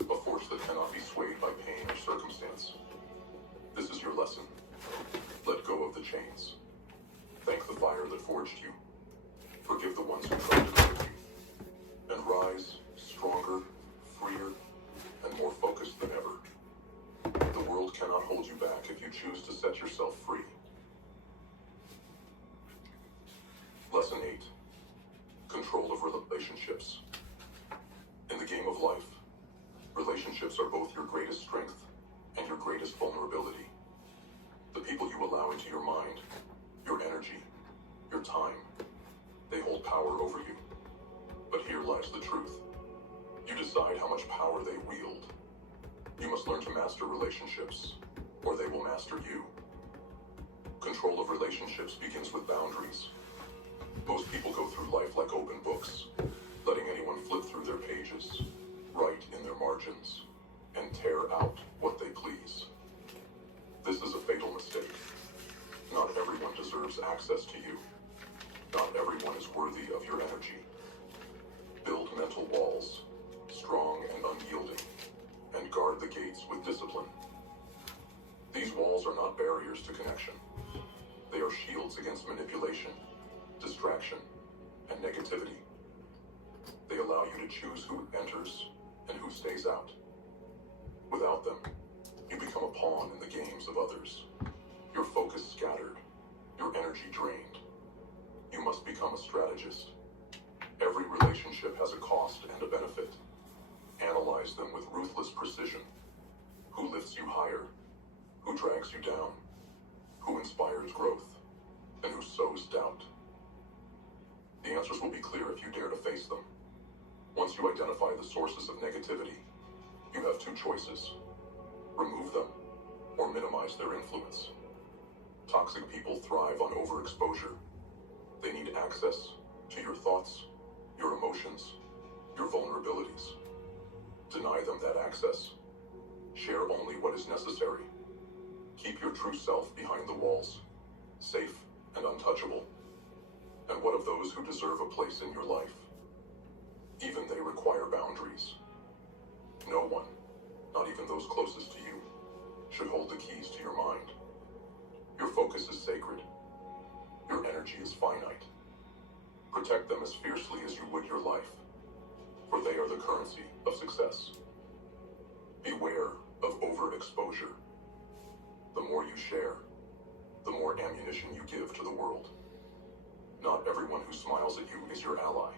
a force that cannot be swayed by pain or circumstance. This is your lesson. Let go of the chains. Thank the fire that forged you. Forgive the ones who tried to break you. And rise stronger, freer, and more focused than ever. The world cannot hold you back if you choose to set yourself free. Lesson 8. Control of relationships. In the game of life, relationships are both your greatest strength and your greatest vulnerability. The people you allow into your mind, your energy, your time, they hold power over you. But here lies the truth. You decide how much power they wield. You must learn to master relationships, or they will master you. Control of relationships begins with boundaries. Most people go through life like open books, letting anyone flip through their pages. write in their margins, and tear out what they please. This is a fatal mistake. Not everyone deserves access to you. Not everyone is worthy of your energy. Build mental walls, strong and unyielding, and guard the gates with discipline. These walls are not barriers to connection. They are shields against manipulation, distraction, and negativity. They allow you to choose who enters and who stays out. Without them, you become a pawn in the games of others. Your focus scattered, your energy drained. You must become a strategist. Every relationship has a cost and a benefit. Analyze them with ruthless precision. Who lifts you higher? Who drags you down? Who inspires growth? And who sows doubt? The answers will be clear if you dare to face them. Once you identify the sources of negativity, you have two choices: remove them or minimize their influence. Toxic people thrive on overexposure. They need access to your thoughts, your emotions, your vulnerabilities. Deny them that access. Share only what is necessary. Keep your true self behind the walls, safe and untouchable. And what of those who deserve a place in your life? Even they require boundaries. No one, not even those closest to you, should hold the keys to your mind. Your focus is sacred. Your energy is finite. Protect them as fiercely as you would your life, for they are the currency of success. Beware of overexposure. The more you share, the more ammunition you give to the world. Not everyone who smiles at you is your ally.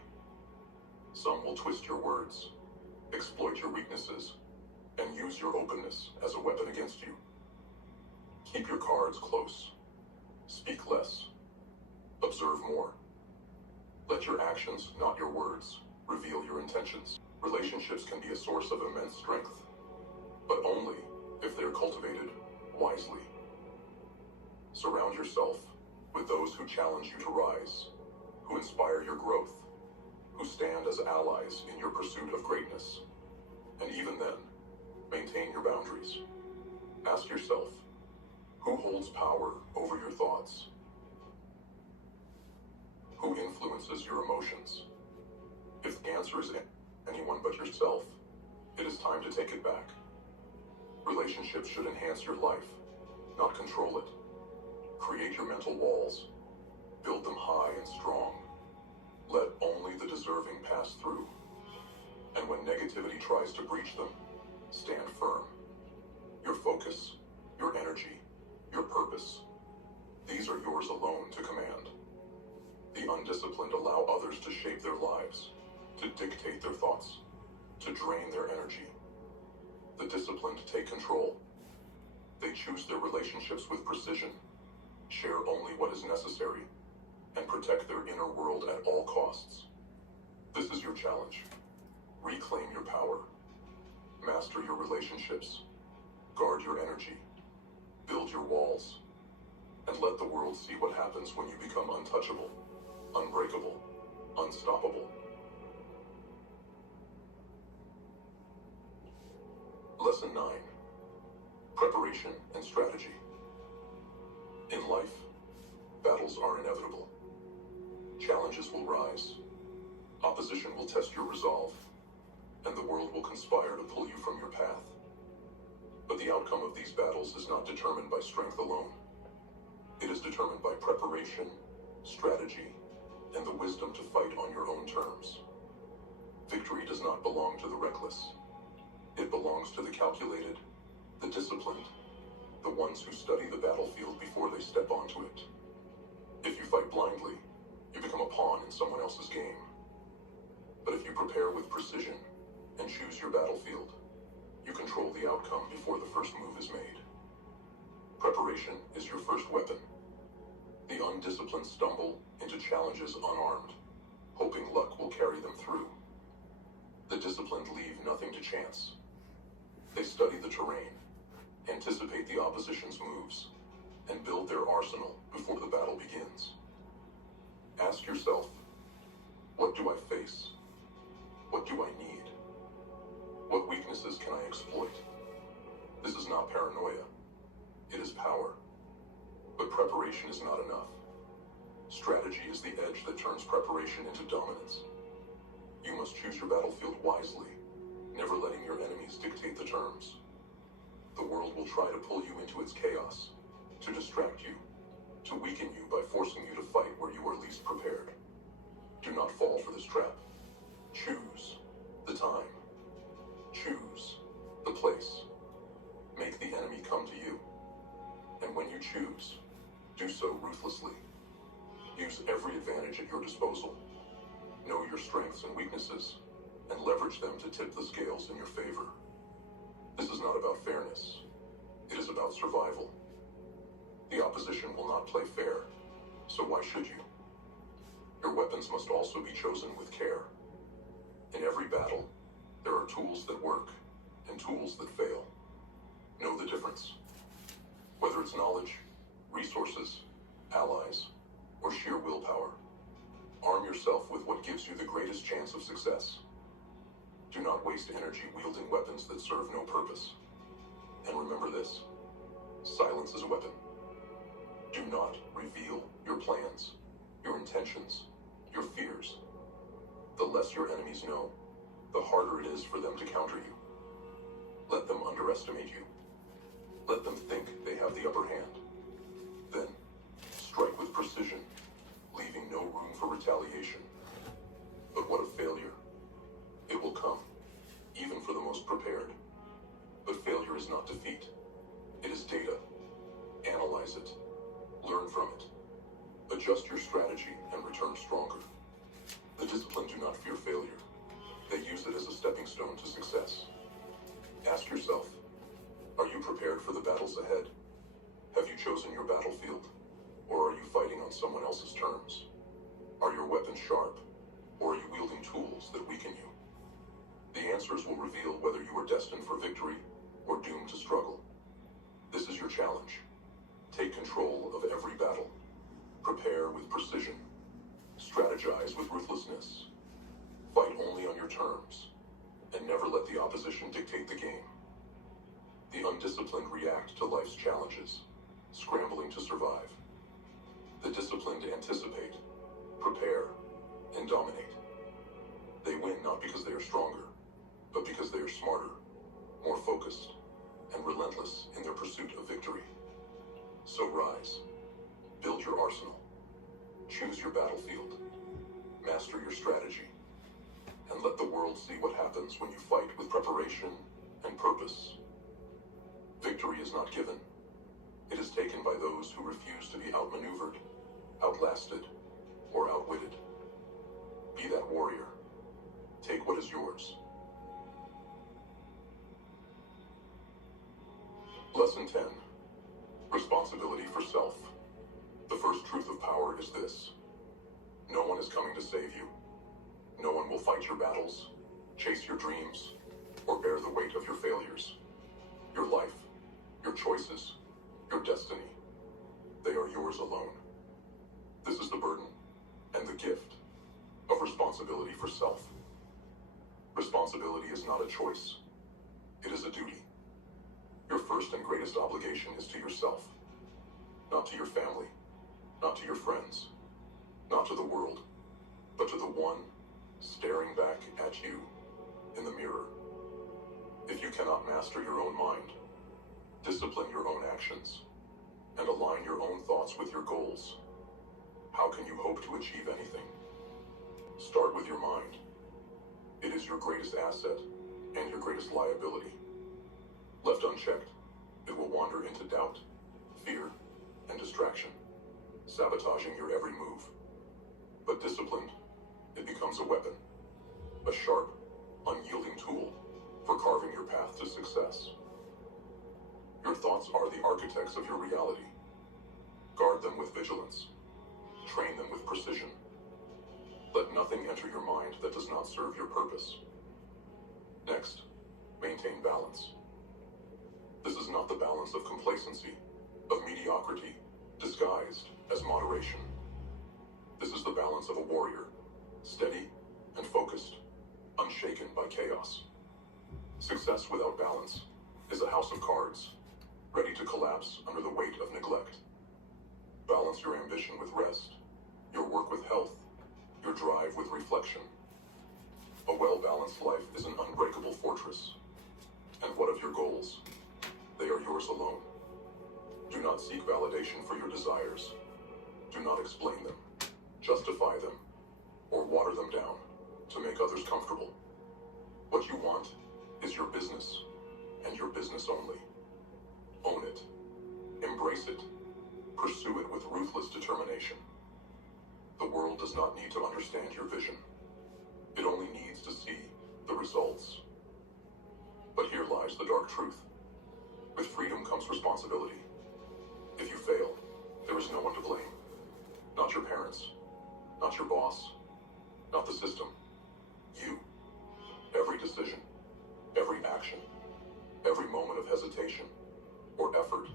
Some will twist your words, exploit your weaknesses, and use your openness as a weapon against you. Keep your cards close. Speak less. Observe more. Let your actions, not your words, reveal your intentions. Relationships can be a source of immense strength, but only if they're cultivated wisely. Surround yourself with those who challenge you to rise, who inspire your growth, who stand as allies in your pursuit of greatness. And even then, maintain your boundaries. Ask yourself, who holds power over your thoughts? Who influences your emotions? If the answer is anyone but yourself, it is time to take it back. Relationships should enhance your life, not control it. Create your mental walls. Build them high and strong. Let only the deserving pass through. And when negativity tries to breach them, stand firm. Your focus, your energy, your purpose, these are yours alone to command. The undisciplined allow others to shape their lives, to dictate their thoughts, to drain their energy. The disciplined take control. They choose their relationships with precision, share only what is necessary, and protect their inner world at all costs. This is your challenge. Reclaim your power. Master your relationships. Guard your energy. Build your walls. And let the world see what happens when you become untouchable, unbreakable, unstoppable. Lesson 9. Preparation and strategy. In life, battles are inevitable. Challenges will rise. Opposition will test your resolve, and the world will conspire to pull you from your path. But the outcome of these battles is not determined by strength alone. It is determined by preparation, strategy, and the wisdom to fight on your own terms. Victory does not belong to the reckless. It belongs to the calculated, the disciplined, the ones who study the battlefield before they step onto it. If you fight blindly, you become a pawn in someone else's game. But if you prepare with precision and choose your battlefield, you control the outcome before the first move is made. Preparation is your first weapon. The undisciplined stumble into challenges unarmed, hoping luck will carry them through. The disciplined leave nothing to chance. They study the terrain, anticipate the opposition's moves, and build their arsenal before the battle begins. Ask yourself, what do I face? What do I need? What weaknesses can I exploit? This is not paranoia. It is power. But preparation is not enough. Strategy is the edge that turns preparation into dominance. You must choose your battlefield wisely, never letting your enemies dictate the terms. The world will try to pull you into its chaos, to distract you, to weaken you by forcing you to fight where you are least prepared. Do not fall for this trap. Choose the time. Choose the place. Make the enemy come to you. And when you choose, do so ruthlessly. Use every advantage at your disposal. Know your strengths and weaknesses, and leverage them to tip the scales in your favor. This is not about fairness. It is about survival. The opposition will not play fair, so why should you? Your weapons must also be chosen with care. In every battle, there are tools that work and tools that fail. Know the difference. Whether it's knowledge, resources, allies, or sheer willpower, arm yourself with what gives you the greatest chance of success. Do not waste energy wielding weapons that serve no purpose. And remember this: silence is a weapon. Do not reveal your plans, your intentions, your fears. The less your enemies know, the harder it is for them to counter you. Let them underestimate you. Let them think they have the upper hand. Then, strike with precision, leaving no room for retaliation. But what of failure? It will come, even for the most prepared. But failure is not defeat. It is data. Analyze it. Learn from it. Adjust your strategy and return stronger. The disciplined do not fear failure. They use it as a stepping stone to success. Ask yourself, are you prepared for the battles ahead? Have you chosen your battlefield? Or are you fighting on someone else's terms? Are your weapons sharp? Or are you wielding tools that weaken you? The answers will reveal whether you are destined for victory or doomed to struggle. This is your challenge. Take control of every battle. Prepare with precision. Strategize with ruthlessness. Fight only on your terms, and never let the opposition dictate the game. The undisciplined react to life's challenges, scrambling to survive. The disciplined anticipate, prepare, and dominate. They win not because they are stronger, but because they are smarter, more focused, and relentless in their pursuit of victory. So rise, build your arsenal, choose your battlefield, master your strategy, and let the world see what happens when you fight with preparation and purpose. Victory is not given. It is taken by those who refuse to be outmaneuvered, outlasted, or outwitted. Be that warrior. Take what is yours. Lesson 10. Responsibility for self. The first truth of power is this: no one is coming to save you. No one will fight your battles, chase your dreams, or bear the weight of your failures. Your life, your choices, your destiny, they are yours alone. This is the burden and the gift of responsibility for self. Responsibility is not a choice. It is a duty. Your first and greatest obligation is to yourself, not to your family, not to your friends, not to the world, but to the one staring back at you in the mirror. If you cannot master your own mind, discipline your own actions, and align your own thoughts with your goals, how can you hope to achieve anything? Start with your mind. It is your greatest asset and your greatest liability. Left unchecked, it will wander into doubt, fear, and distraction, sabotaging your every move. But disciplined, it becomes a weapon, a sharp, unyielding tool for carving your path to success. Your thoughts are the architects of your reality. Guard them with vigilance. Train them with precision. Let nothing enter your mind that does not serve your purpose. Next, maintain balance. This is not the balance of complacency, of mediocrity, disguised as moderation. This is the balance of a warrior, steady and focused, unshaken by chaos. Success without balance is a house of cards, ready to collapse under the weight of neglect. Balance your ambition with rest, your work with health, your drive with reflection. A well-balanced life is an unbreakable fortress. And what of your goals? They are yours alone. Do not seek validation for your desires. Do not explain them, justify them, or water them down to make others comfortable. What you want is your business, and your business only. Own it. Embrace it. Pursue it with ruthless determination. The world does not need to understand your vision. It only needs to see the results. But here lies the dark truth. With freedom comes responsibility. If you fail, there is no one to blame. Not your parents, not your boss, not the system. You. Every decision, every action, every moment of hesitation or effort,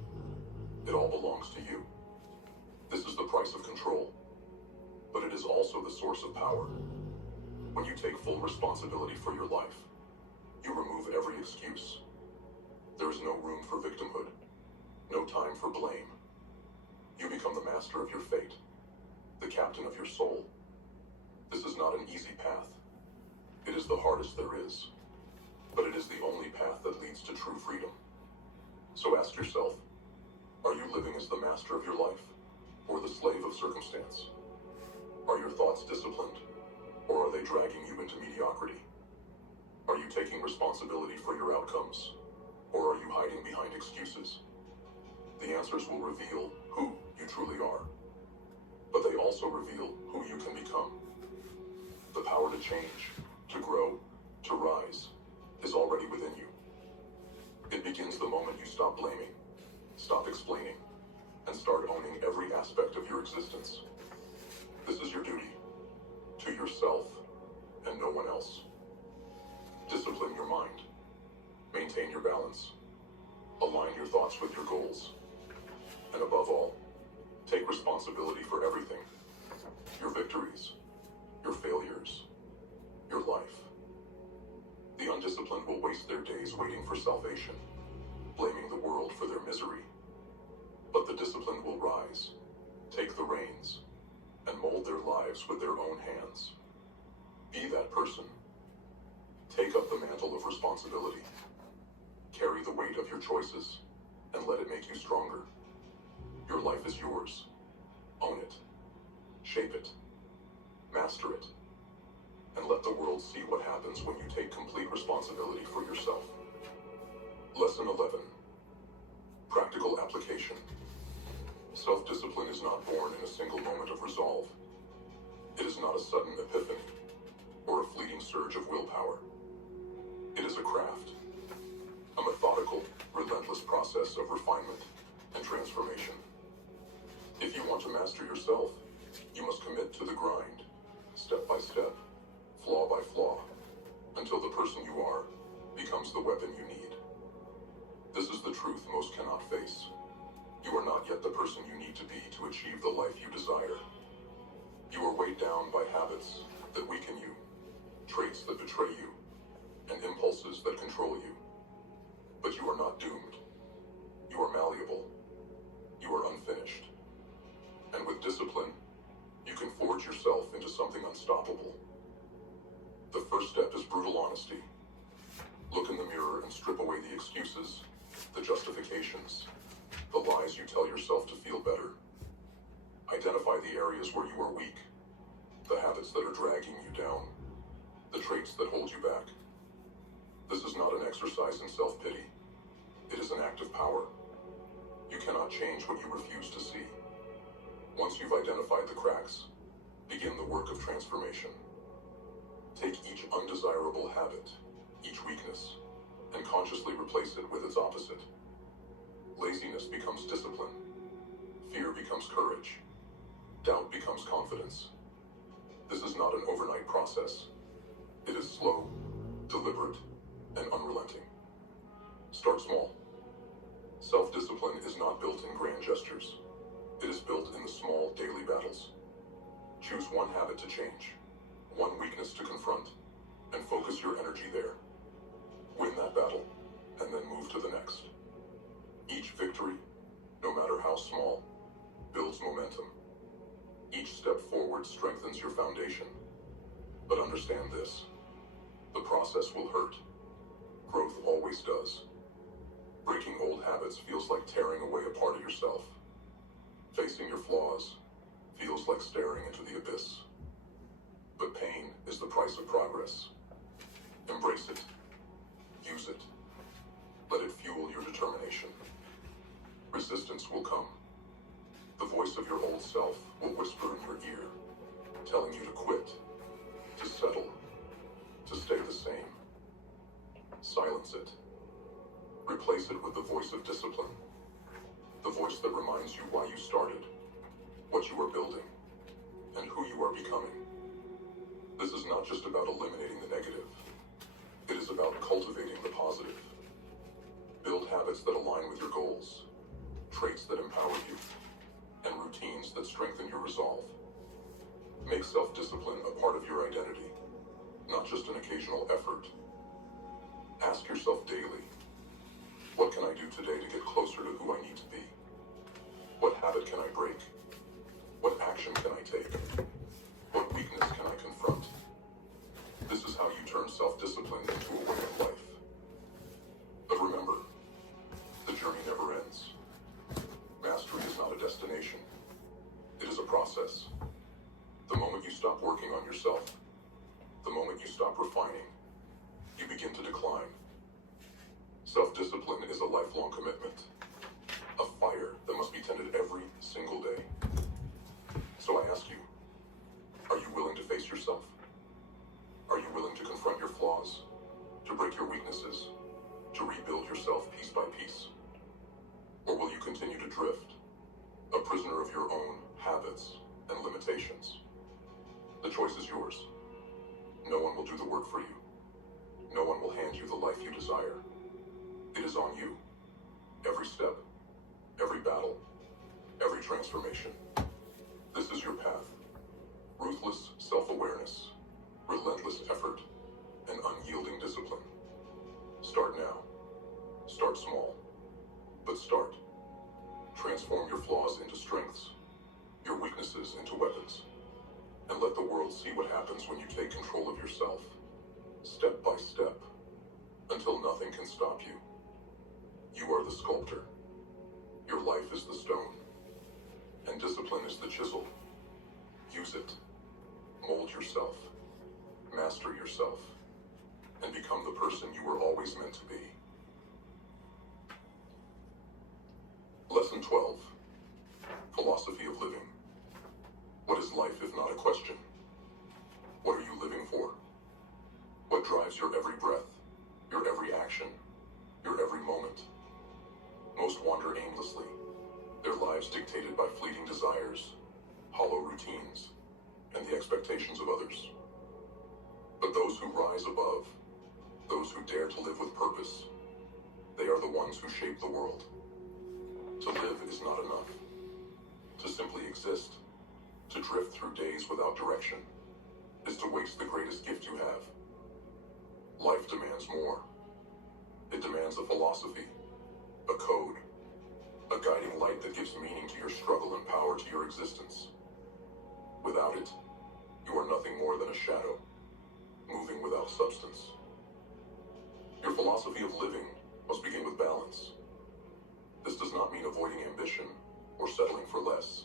it all belongs to you. This is the price of control, but it is also the source of power. When you take full responsibility for your life, you remove every excuse. There is no room for victimhood, no time for blame. You become the master of your fate, the captain of your soul. This is not an easy path. It is the hardest there is, but it is the only path that leads to true freedom. So ask yourself, are you living as the master of your life, or the slave of circumstance? Are your thoughts disciplined, or are they dragging you into mediocrity? Are you taking responsibility for your outcomes, or are you hiding behind excuses? The answers will reveal who you truly are, but they also reveal who you can become. The power to change, to grow, to rise, is already within you. It begins the moment you stop blaming, stop explaining, and start owning every aspect of your existence. This is your duty, to yourself and no one else. Discipline your mind, maintain your balance, align your thoughts with your goals, and above all, take responsibility for everything. Your victories, your failures, your life. The undisciplined will waste their days waiting for salvation, blaming the world for their misery. But the disciplined will rise, take the reins, and mold their lives with their own hands. Be that person. Take up the mantle of responsibility. Carry the weight of your choices, and let it make you stronger. Your life is yours. Own it. Shape it. Master it. And let the world see what happens when you take complete responsibility for yourself. Lesson 11. Practical application. Self-discipline is not born in a single moment of resolve. It is not a sudden epiphany or a fleeting surge of willpower. It is a craft, a methodical, relentless process of refinement and transformation. If you want to master yourself, you must commit to the grind, step by step, flaw by flaw, until the person you are becomes the weapon you need. This is the truth most cannot face. You are not yet the person you need to be to achieve the life you desire. You are weighed down by habits that weaken you, traits that betray you, and impulses that control you. But you are not doomed. You are malleable. You are unfinished. And with discipline, you can forge yourself into something unstoppable. The first step is brutal honesty. Look in the mirror and strip away the excuses, the justifications, the lies you tell yourself to feel better. Identify the areas where you are weak, the habits that are dragging you down, the traits that hold you back. This is not an exercise in self-pity. It is an act of power. You cannot change what you refuse to see. Once you've identified the cracks, begin the work of transformation. Take each undesirable habit, each weakness, and consciously replace it with its opposite. Laziness becomes discipline. Fear becomes courage. Doubt becomes confidence. This is not an overnight process. It is slow, deliberate, and unrelenting. Start small. Self-discipline is not built in grand gestures. It is built in the small daily battles. Choose one habit to change, one weakness to confront, and focus your energy there. Win that battle, and then move to the next. Each victory, no matter how small, builds momentum. Each step forward strengthens your foundation. But understand this, the process will hurt. Growth always does. Breaking old habits feels like tearing away a part of yourself. Facing your flaws feels like staring into the abyss. But pain is the price of progress. Embrace it. Use it. Let it fuel your determination. Resistance will come. The voice of your old self will whisper in your ear, telling you to quit, to settle, to stay the same. Silence it. Replace it with the voice of discipline. The voice that reminds you why you started, what you are building, and who you are becoming. This is not just about eliminating the negative. It is about cultivating the positive. Build habits that align with your goals, traits that empower you, and routines that strengthen your resolve. Make self-discipline a part of your identity, not just an occasional effort. Ask yourself daily, what can I do today to get closer to who I need to be? What habit can I break? What action can I take? What weakness can I confront? This is how you turn self-discipline into a way of life. But remember, the journey never ends. Mastery is not a destination. It is a process. The moment you stop working on yourself, the moment you stop refining, you begin to decline. Self-discipline is a lifelong commitment, a fire that must be tended every single day. So I ask you, are you willing to face yourself? Are you willing to confront your flaws, to break your weaknesses, to rebuild yourself piece by piece? Or will you continue to drift, a prisoner of your own habits and limitations? The choice is yours. No one will do the work for you. No one will hand you the life you desire. It is on you. Every step, every battle, every transformation. This is your path. Ruthless self-awareness, relentless effort, and unyielding discipline. Start now. Start small. But start. Transform your flaws into strengths, your weaknesses into weapons, and let the world see what happens when you take control of yourself, step by step, until nothing can stop you. You are the sculptor. Your life is the stone, and discipline is the chisel. Use it. Mold yourself. Master yourself. And become the person you were always meant to be. Lesson 12. Philosophy of living. What is life if not a question? What are you living for? What drives your every breath, your every action, your every moment? Most wander aimlessly, their lives dictated by fleeting desires, hollow routines, and the expectations of others. But those who rise above, those who dare to live with purpose, they are the ones who shape the world. To live is not enough. To simply exist, to drift through days without direction, is to waste the greatest gift you have. Life demands more. It demands a philosophy, a code, a guiding light that gives meaning to your struggle and power to your existence. Without it, you are nothing more than a shadow, moving without substance. Your philosophy of living must begin with balance. This does not mean avoiding ambition or settling for less.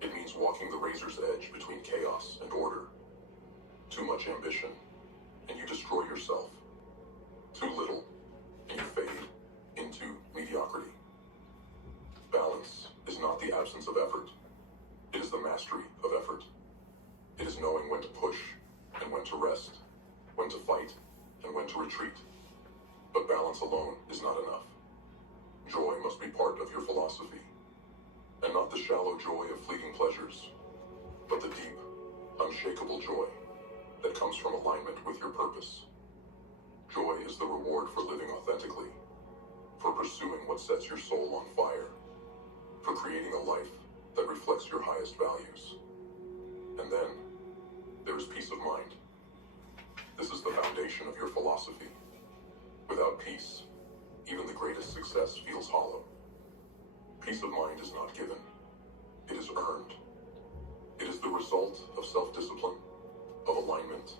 It means walking the razor's edge between chaos and order. Too much ambition, and you destroy yourself. Too little, and you fade into mediocrity. Balance is not the absence of effort. It is the mastery of effort. It is knowing when to push and when to rest, when to fight and when to retreat. But balance alone is not enough. Joy must be part of your philosophy, and not the shallow joy of fleeting pleasures, but the deep, unshakable joy that comes from alignment with your purpose. Joy is the reward for living authentically, for pursuing what sets your soul on fire, for creating a life that reflects your highest values. And then, there is peace of mind. This is the foundation of your philosophy. Without peace, even the greatest success feels hollow. Peace of mind is not given. It is earned. It is the result of self-discipline, of alignment,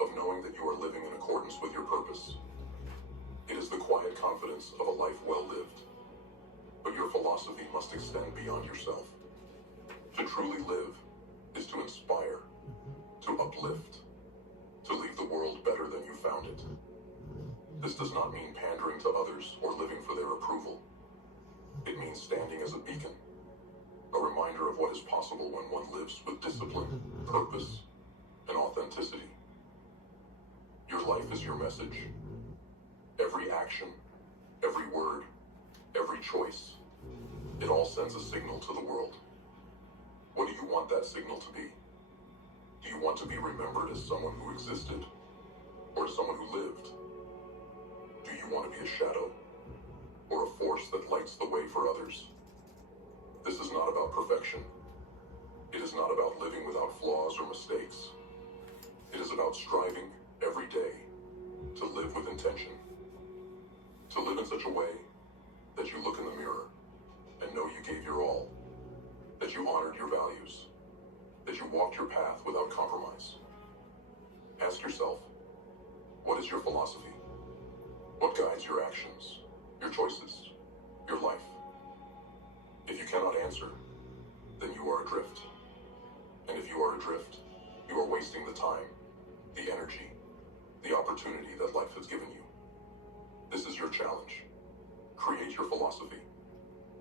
of knowing that you are living in accordance with your purpose. It is the quiet confidence of a life well lived. But your philosophy must extend beyond yourself. To truly live is to inspire, to uplift, to leave the world better than you found it. This does not mean pandering to others or living for their approval. It means standing as a beacon, a reminder of what is possible when one lives with discipline, purpose, and authenticity. Your life is your message. Every action, every word, every choice, it all sends a signal to the world. What do you want that signal to be? Do you want to be remembered as someone who existed, or as someone who lived? Do you want to be a shadow, or a force that lights the way for others? This is not about perfection. It is not about living without flaws or mistakes. It is about striving every day to live with intention. To live in such a way that you look in the mirror and know you gave your all, that you honored your values, that you walked your path without compromise. Ask yourself, what is your philosophy? What guides your actions, your choices, your life? If you cannot answer, then you are adrift. And if you are adrift, you are wasting the time, the energy, the opportunity that life has given you. This is your challenge. Create your philosophy.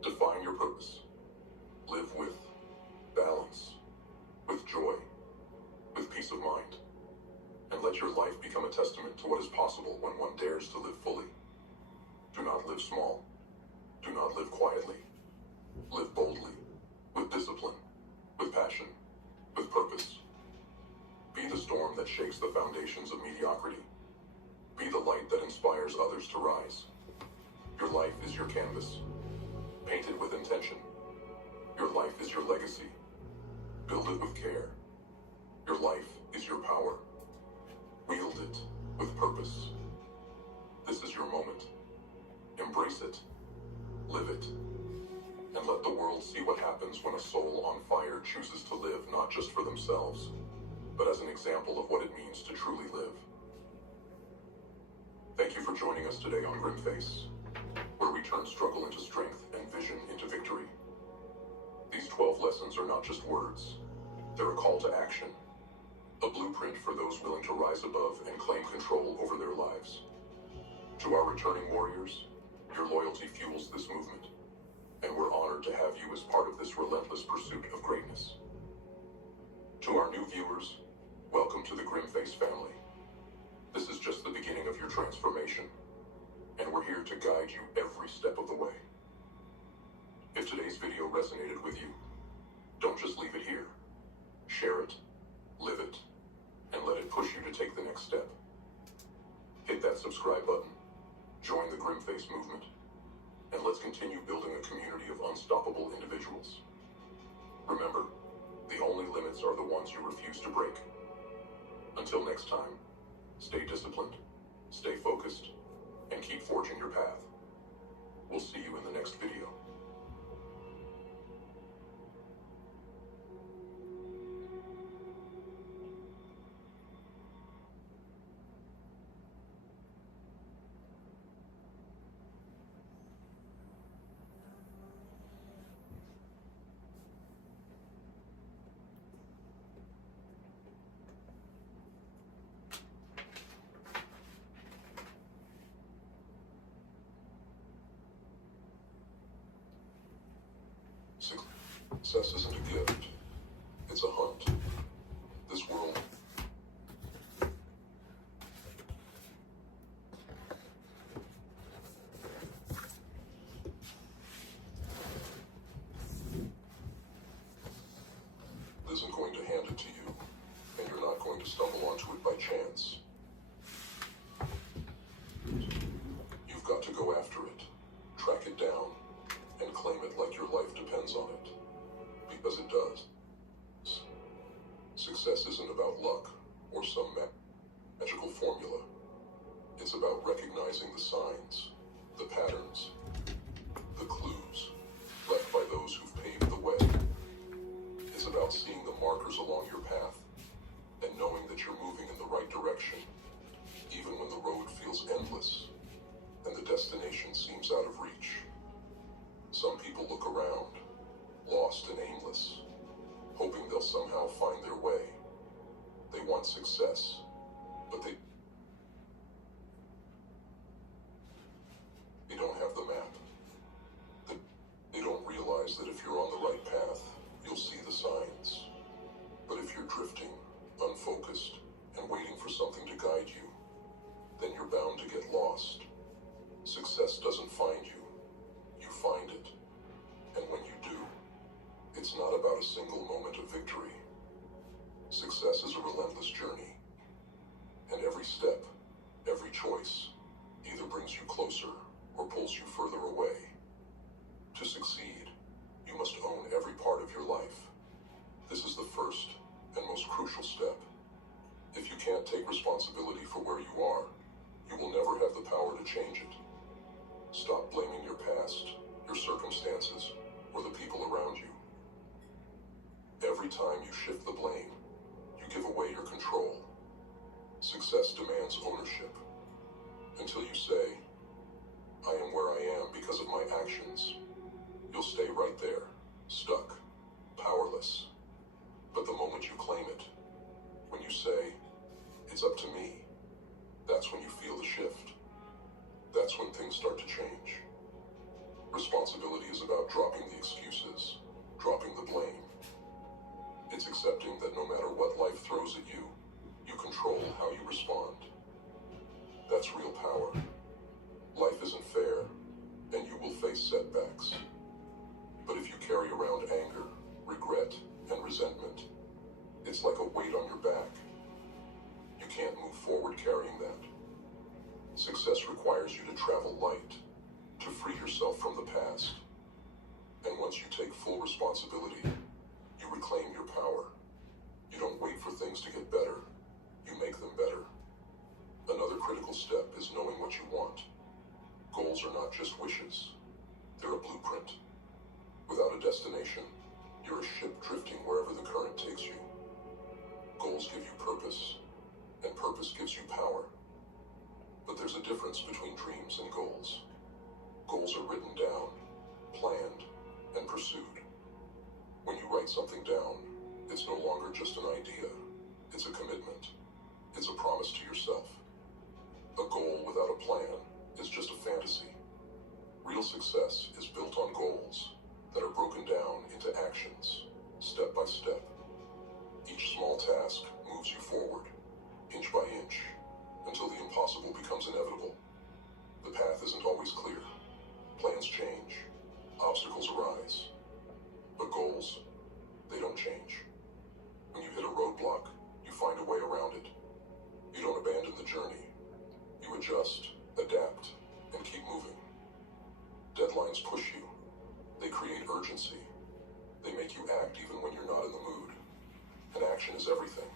Define your purpose. Live with balance, with joy, with peace of mind. And let your life become a testament to what is possible when one dares to live fully. Do not live small. Do not live quietly. Live boldly, with discipline, with passion, with purpose. Be the storm that shakes the foundations of mediocrity. Be the light that inspires others to rise. Your life is your canvas. Paint it with intention. Your life is your legacy. Build it with care. Your life is your power. Wield it with purpose. This is your moment. Embrace it. Live it. And let the world see what happens when a soul on fire chooses to live not just for themselves, but as an example of what it means to truly live. Thank you for joining us today on Grimface, where we turn struggle into strength and vision into victory. These 12 lessons are not just words. They're a call to action, a blueprint for those willing to rise above and claim control over their lives. To our returning warriors, your loyalty fuels this movement, and we're honored to have you as part of this relentless pursuit of greatness. To our new viewers, welcome to the Grimface family. This is just the beginning of your transformation, and we're here to guide you every step of the way. If today's video resonated with you, don't just leave it here. Share it, live it, and let it push you to take the next step. Hit that subscribe button, join the Grimface movement, and let's continue building a community of unstoppable individuals. Remember, the only limits are the ones you refuse to break. Until next time, stay disciplined, stay focused, and keep forging your path. We'll see you in the next video. Success isn't a gift, it's a hunt. This world isn't going to hand it to you, and you're not going to stumble onto it by chance. You've got to go after it, track it down, and claim it like your life depends on it. Because it does. Success isn't about luck or some magical formula. It's about recognizing the signs, the patterns, the clues left by those who've paved the way. It's about seeing the markers along your path and knowing that you're moving in the right direction, even when the road feels endless and the destination seems out of reach. Some people look around, lost and aimless, hoping they'll somehow find their way. They want success, but they don't have the map. They don't realize that if you're on the right path, you'll see the signs. But if you're drifting, unfocused, and waiting for something to guide you, then you're bound to get lost. Success doesn't find you, you find it. And when you do, it's not about a single moment of victory. Success is a relentless journey. And every step, every choice, either brings you closer or pulls you further away. To succeed, you must own every part of your life. This is the first and most crucial step. If you can't take responsibility for where you are, you will never have the power to change it. Stop blaming your past, your circumstances, or the people around you. Every time you shift the blame, you give away your control. Success demands ownership. Until you say, I am where I am because of my actions, you'll stay right there, stuck, powerless. But the moment you claim it, when you say, it's up to me, that's when you feel the shift. That's when things start to change. Responsibility is about dropping the excuses, dropping the blame. It's accepting that no matter what life throws at you, you control how you respond. That's real power. Life isn't fair, and you will face setbacks. But if you carry around anger, regret, and resentment, it's like a weight on your back. You can't move forward carrying that. Success requires you to travel light, to free yourself from the past. And once you take full responsibility, you reclaim your power. You don't wait for things to get better, you make them better. Another critical step is knowing what you want. Goals are not just wishes, they're a blueprint. Without a destination, you're a ship drifting wherever the current takes you. Goals give you purpose, and purpose gives you power. But there's a difference between dreams and goals. Goals are written down, planned, and pursued. When you write something down, it's no longer just an idea. It's a commitment. It's a promise to yourself. A goal without a plan is just a fantasy. Real success is built on goals that are broken down into actions, step by step. Each small task moves you forward, inch by inch, until the impossible becomes inevitable. The path isn't always clear. Plans change. Obstacles arise. But goals, they don't change. When you hit a roadblock, you find a way around it. You don't abandon the journey. You adjust, adapt, and keep moving. Deadlines push you. They create urgency. They make you act even when you're not in the mood. And action is everything.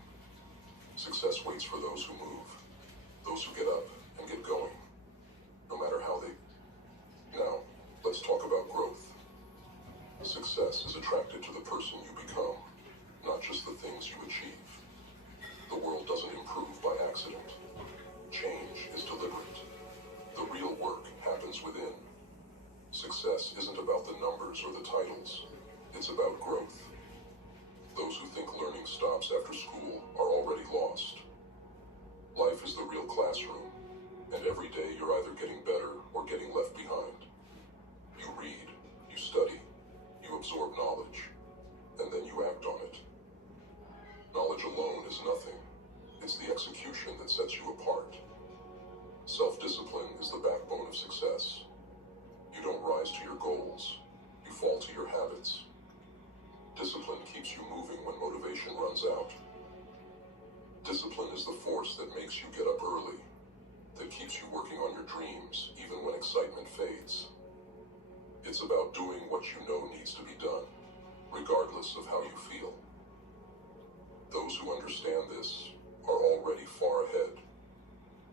Success waits for those who move, those who get up and get going, no matter how they... Now, let's talk about growth. Success is attracted to the person you become, not just the things you achieve. The world doesn't improve by accident. Change is deliberate. The real work happens within. Success isn't about the numbers or the titles. It's about growth. Those who think learning stops after school are already lost. Life is the real classroom, and every day you're either getting better or getting left behind. You read, you study, you absorb knowledge, and then you act on it. Knowledge alone is nothing. It's the execution that sets you apart. Self-discipline is the backbone of success. You don't rise to your goals. You fall to your habits. Discipline keeps you moving when motivation runs out. Discipline is the force that makes you get up early, that keeps you working on your dreams even when excitement fades. It's about doing what you know needs to be done, regardless of how you feel. Those who understand this are already far ahead.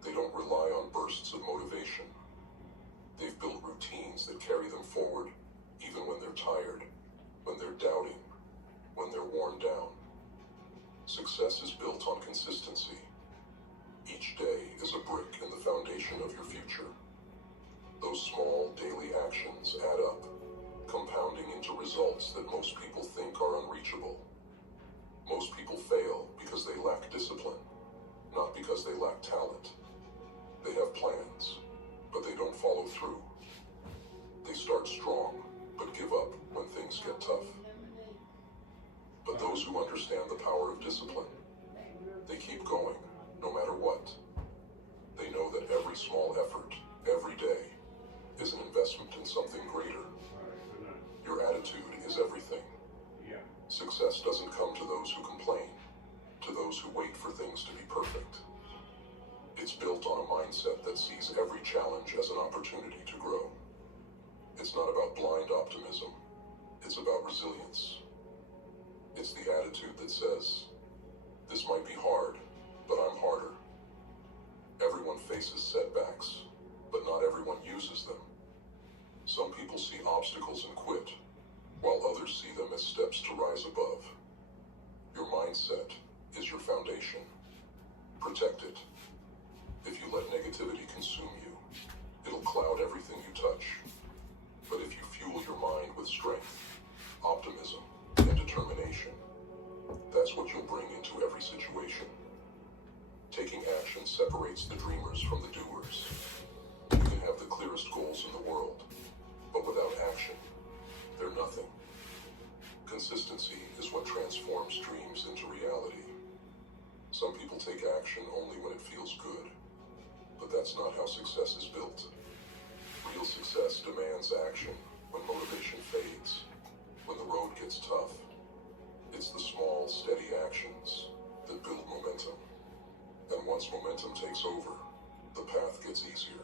They don't rely on bursts of motivation. They've built routines that carry them forward, even when they're tired, when they're doubting, when they're worn down. Success is built on consistency. Each day is a brick in the foundation of your future. Those small daily actions add up, compounding into results that most people think are unreachable. Most people fail because they lack discipline, not because they lack talent. They have plans, but they don't follow through. They start strong, but give up when things get tough. But those who understand the power of discipline, they keep going, no matter what. They know that every small effort, every day, is an investment in something greater. Your attitude is everything. Success doesn't come to those who complain, to those who wait for things to be perfect. It's built on a mindset that sees every challenge as an opportunity to grow. It's not about blind optimism. It's about resilience. It's the attitude that says, this might be hard, but I'm harder. Everyone faces setbacks, but not everyone uses them. Some people see obstacles and quit, while others see them as steps to rise above. Your mindset is your foundation. Protect it. If you let negativity consume you, it'll cloud everything you touch. But if you fuel your mind with strength, optimism, and determination, that's what you'll bring into every situation. Taking action separates the dreamers from the doers. You can have the clearest goals in the world, but without action, they're nothing. Consistency is what transforms dreams into reality. Some people take action only when it feels good, but that's not how success is built. Real success demands action when motivation fades, when the road gets tough. It's the small, steady actions that build momentum. And once momentum takes over, the path gets easier.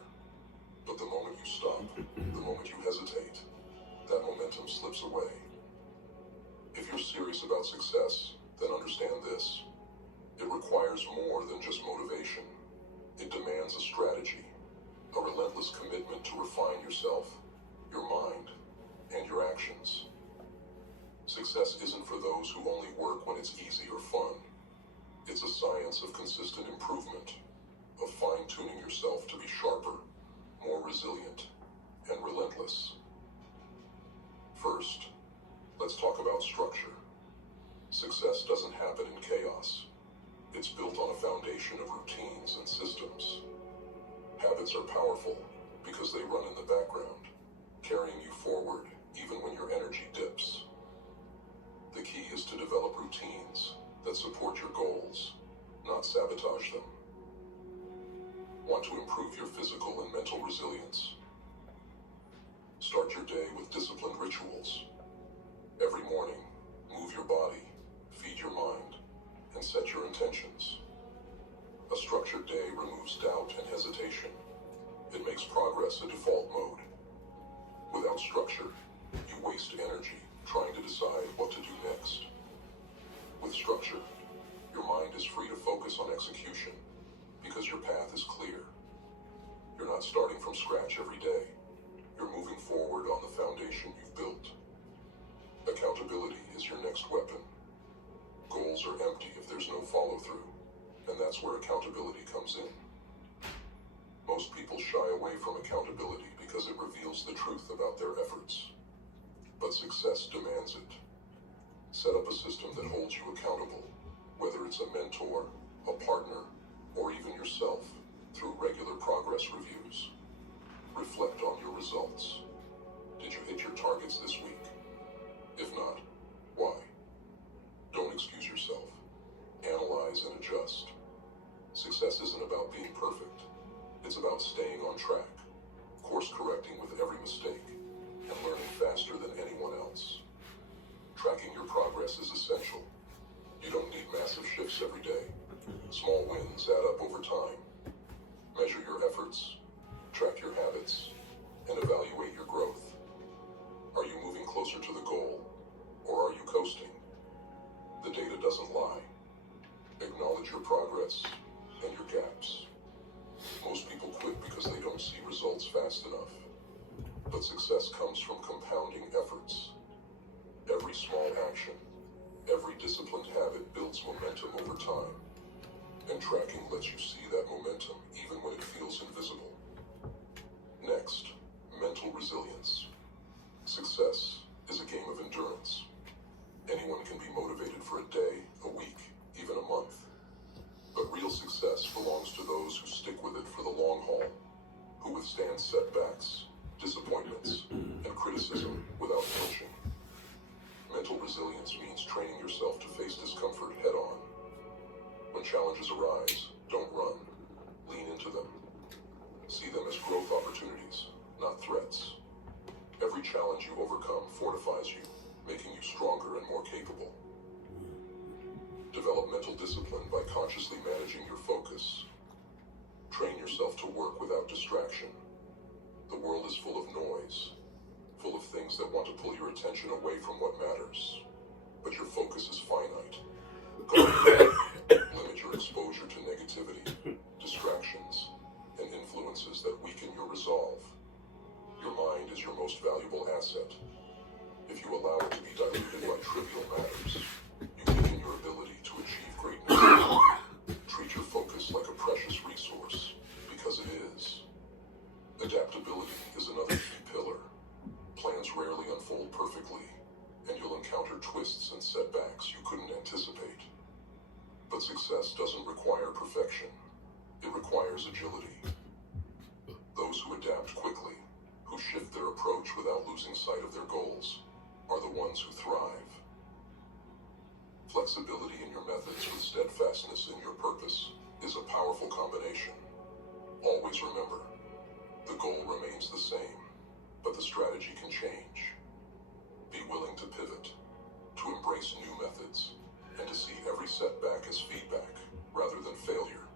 But the moment you stop, the moment you hesitate, that momentum slips away. If you're serious about success, then understand this. It requires more than just motivation. It demands a strategy, a relentless commitment to refine yourself, your mind, and your actions. Success isn't for those who only work when it's easy or fun. It's a science of consistent improvement, of fine-tuning yourself to be sharper, more resilient, and relentless. First, let's talk about structure. Success doesn't happen in chaos. It's built on a foundation of routines and systems. Habits are powerful because they run in the background, carrying you forward even when your energy dips. The key is to develop routines that support your goals, not sabotage them. Want to improve your physical and mental resilience? Start your day with disciplined rituals. Every morning, move your body, feed your mind, and set your intentions. A structured day removes doubt and hesitation. It makes progress a default mode. Without structure, you waste energy trying to decide what to do next. With structure, your mind is free to focus on execution because your path is clear. You're not starting from scratch every day. You're moving forward on the foundation you've built. Accountability is your next weapon. Goals are empty if there's no follow-through, and that's where accountability comes in. Most people shy away from accountability because it reveals the truth about their efforts. But success demands it. Set up a system that holds you accountable, whether it's a mentor, a partner, or even yourself, through regular progress reviews. Reflect on your results. Did you hit your targets this week? If not, why? Don't excuse yourself. Analyze and adjust. Success isn't about being perfect. It's about staying on track, course correcting with every mistake, and learning faster than anyone else. Tracking your progress is essential. You don't need massive shifts every day. Small wins add up over time. Measure your efforts, track your habits, and evaluate your growth. Are you moving closer to the goal, or are you coasting? The data doesn't lie. Acknowledge your progress and your gaps. Success comes from compounding efforts. Every small action, every disciplined habit builds momentum over time, and tracking lets you see that momentum even when it feels invisible. Next, mental resilience. Success is a game of endurance. Anyone can be motivated for a day, a week, even a month. But real success belongs to those who stick with it for the long haul, who withstand setbacks, disappointments, and criticism without flinching. Mental resilience means training yourself to face discomfort head-on. When challenges arise, don't run. Lean into them. See them as growth opportunities, not threats. Every challenge you overcome fortifies you, making you stronger and more capable. Develop mental discipline by consciously managing your focus. Train yourself to work without distraction. The world is full of noise, full of things that want to pull your attention away from what matters. But your focus is finite. Limit your exposure to negativity, distractions, and influences that weaken your resolve. Your mind is your most valuable asset. If you allow it to be diluted by trivial matters, you weaken your ability to achieve greatness. Treat your focus like a precious resource, because it is. Adaptability is another key pillar. Plans rarely unfold perfectly, and you'll encounter twists and setbacks you couldn't anticipate. But success doesn't require perfection. It requires agility. Those who adapt quickly, who shift their approach without losing sight of their goals, are the ones who thrive. Flexibility in your methods with steadfastness in your purpose is a powerful combination. Always remember, the goal remains the same, but the strategy can change. Be willing to pivot, to embrace new methods, and to see every setback as feedback rather than failure.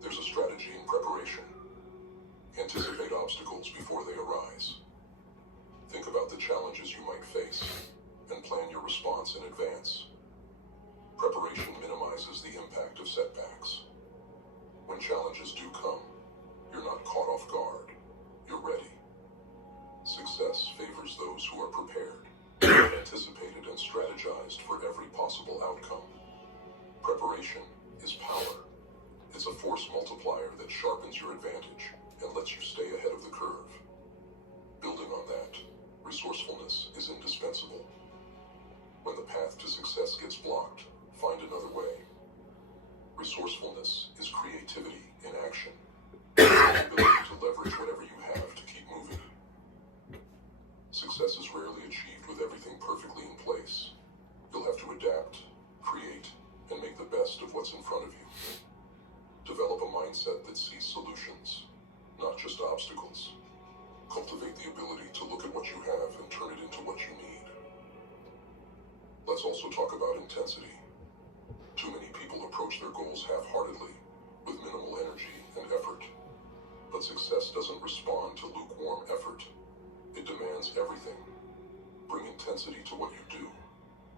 There's a strategy in preparation. Anticipate obstacles before they arise. Think about the challenges you might face and plan your response in advance. Preparation minimizes the impact of setbacks. When challenges do come, you're not caught off guard. You're ready. Success favors those who are prepared, anticipated, and strategized for every possible outcome. Preparation is power. It's a force multiplier that sharpens your advantage and lets you stay ahead of the curve. Building on that, resourcefulness is indispensable. When the path to success gets blocked, find another way. Resourcefulness is creativity in action. The ability to leverage whatever you have to keep moving. Success is rarely achieved with everything perfectly in place. You'll have to adapt, create, and make the best of what's in front of you. Develop a mindset that sees solutions, not just obstacles. Cultivate the ability to look at what you have and turn it into what you need. Let's also talk about intensity. Too many people approach their goals half-heartedly, with minimal energy and effort. But success doesn't respond to lukewarm effort. It demands everything. Bring intensity to what you do.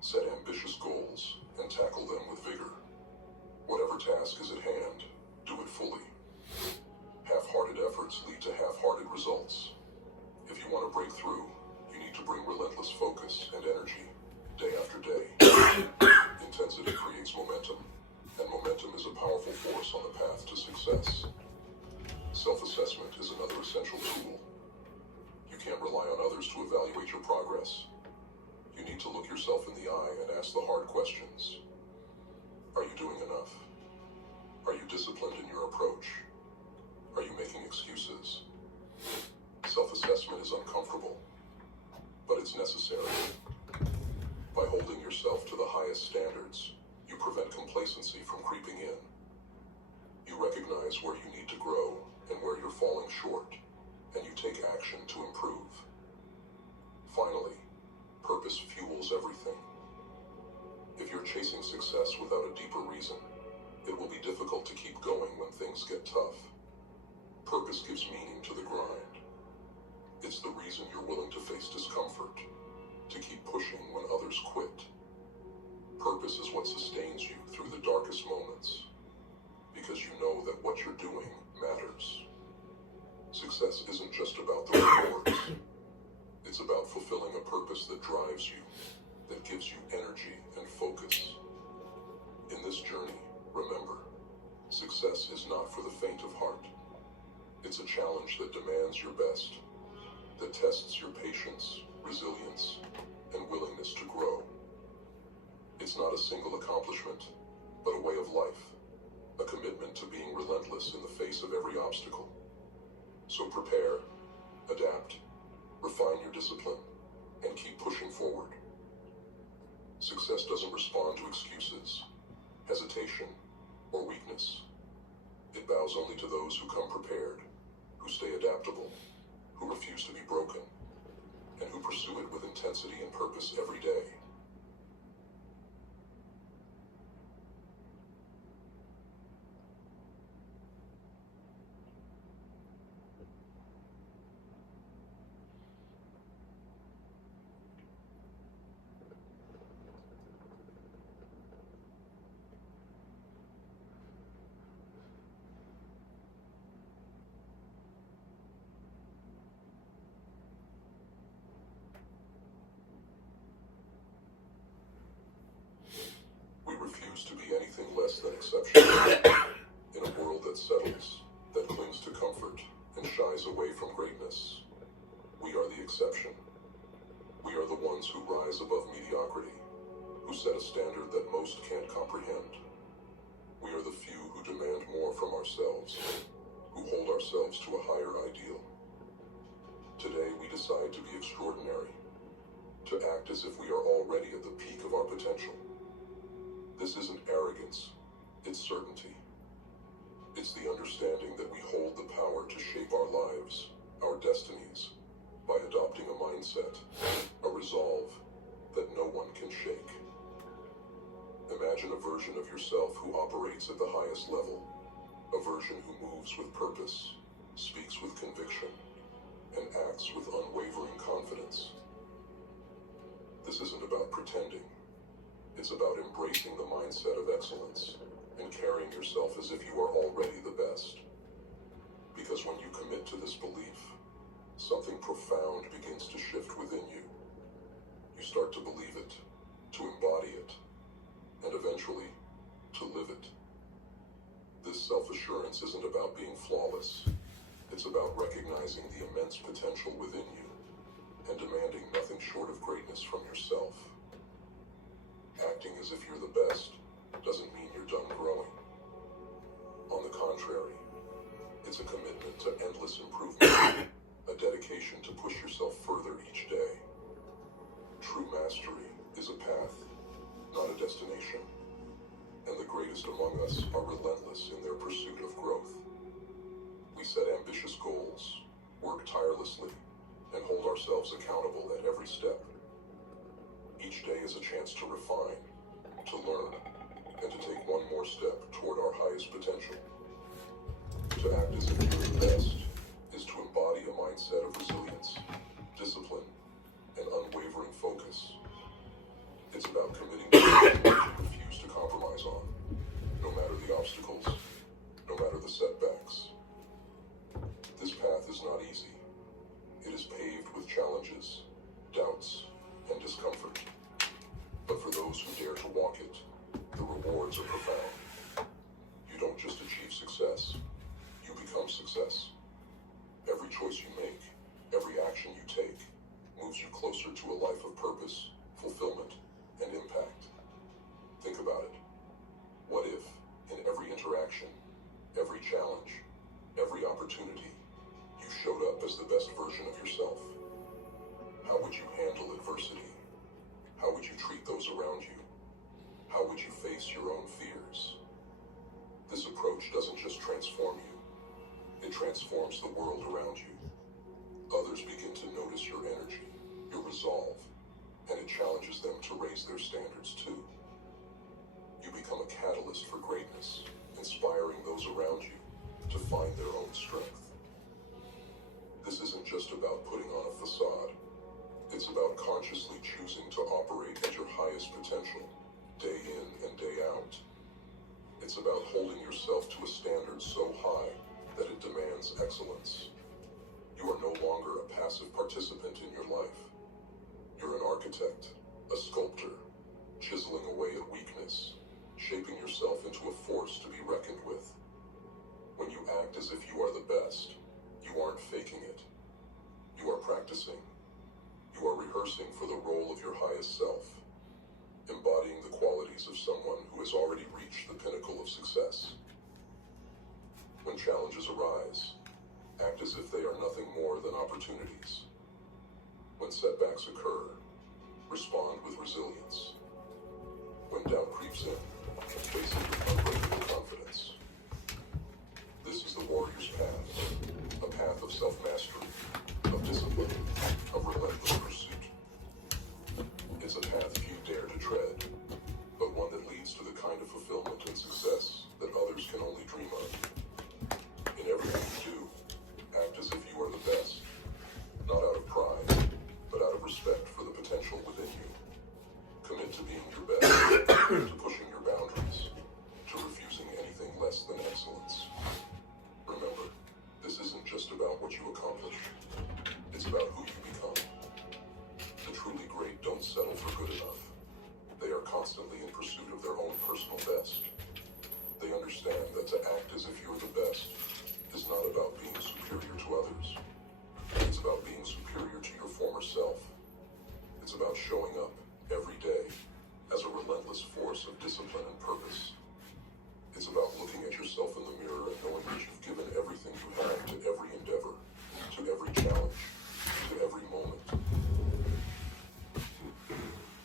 Set ambitious goals and tackle them with vigor. Whatever task is at hand, do it fully. Half-hearted efforts lead to half-hearted results. If you want to break through, you need to bring relentless focus and energy, day after day. Intensity creates momentum, and momentum is a powerful force on the path to success. Self-assessment is another essential tool. You can't rely on others to evaluate your progress. You need to look yourself in the eye and ask the hard questions. Are you doing enough? Are you disciplined in your approach? Are you making excuses? Self-assessment is uncomfortable, but it's necessary. By holding yourself to the highest standards, you prevent complacency from creeping in. You recognize where you need to grow and where you're falling short, and you take action to improve. Finally, purpose fuels everything. If you're chasing success without a deeper reason, it will be difficult to keep going when things get tough. Purpose gives meaning to the grind. It's the reason you're willing to face discomfort, to keep pushing when others quit. Purpose is what sustains you through the darkest moments, because you know that what you're doing matters. Success isn't just about the rewards. It's about fulfilling a purpose that drives you, that gives you energy and focus. In this journey, remember, success is not for the faint of heart. It's a challenge that demands your best, that tests your patience, resilience, and willingness to grow. It's not a single accomplishment, but a way of life, a commitment to being relentless in the face of every obstacle. So prepare, adapt, refine your discipline, and keep pushing forward. Success doesn't respond to excuses, hesitation, or weakness. It bows only to those who come prepared, who stay adaptable, who refuse to be broken, and who pursue it with intensity and purpose every day. We refuse to be anything less than exceptional. In a world that settles, that clings to comfort, and shies away from greatness, we are the exception. We are the ones who rise above mediocrity, who set a standard that most can't comprehend. We are the few who demand more from ourselves, who hold ourselves to a higher ideal. Today we decide to be extraordinary, to act as if we are already at the peak of our potential. This isn't arrogance, it's certainty. It's the understanding that we hold the power to shape our lives, our destinies, by adopting a mindset, a resolve that no one can shake. Imagine a version of yourself who operates at the highest level, a version who moves with purpose, speaks with conviction, and acts with unwavering confidence. This isn't about pretending. It's about embracing the mindset of excellence and carrying yourself as if you are already the best. Because when you commit to this belief, something profound begins to shift within you. You start to believe it, to embody it, and eventually, to live it. This self-assurance isn't about being flawless. It's about recognizing the immense potential within you and demanding nothing short of greatness from yourself. Acting as if you're the best doesn't mean you're done growing. On the contrary, it's a commitment to endless improvement, a dedication to push yourself further each day. True mastery is a path, not a destination, and the greatest among us are relentless in their pursuit of growth. We set ambitious goals, work tirelessly, and hold ourselves accountable at every step. Each day is a chance to refine, to learn, and to take one more step toward our highest potential. To act as if you're the best is to embody a mindset of resilience, discipline, and unwavering focus. It's about committing to something you refuse to compromise on, no matter the obstacles, no matter the setbacks. This path is not easy. It is paved with challenges, doubts, and discomfort. But for those who dare to walk it, the rewards are profound. You don't just achieve success, you become success. Every choice you make, every action you take, moves you closer to a life of purpose, fulfillment, and impact. Think about it. What if, in every interaction, every challenge, every opportunity, you showed up as the best version of yourself? How would you handle adversity? How would you treat those around you? How would you face your own fears? This approach doesn't just transform you, it transforms the world around you. Others begin to notice your energy, your resolve, and it challenges them to raise their standards too. You become a catalyst for greatness, inspiring those around you to find their own strength. This isn't just about putting on a facade. It's about consciously choosing to operate at your highest potential, day in and day out. It's about holding yourself to a standard so high that it demands excellence. no longer a passive participant in your life. You're an architect, a sculptor, chiseling away at weakness, shaping yourself into a force to be reckoned with. When you act as if you are the best, you aren't faking it. You are practicing. You are rehearsing for the role of your highest self, embodying the qualities of someone who has already reached the pinnacle of success. When challenges arise, act as if they are nothing more than opportunities. When setbacks occur, respond with resilience. When doubt creeps in, face it with unbreakable confidence. This is the warrior's path, a path of self-mastery, of discipline, of relentless pursuit. It's a path few dare to tread, but one that leads to the kind of fulfillment and success that others can only dream of. In everything you do, act as if you are the best, not out of pride, but out of respect for the potential within you. Commit to being your best, to pushing your boundaries, to refusing anything less than excellence. Remember, this isn't just about what you accomplish. It's about who you become. The truly great don't settle for good enough. They are constantly in pursuit of their own personal best. They understand that to act as if you're the best is not about being superior to others. It's about being superior to your former self. It's about showing up every day as a relentless force of discipline and purpose. It's about looking at yourself in the mirror and knowing that you've given everything you have to every endeavor, to every challenge, to every moment.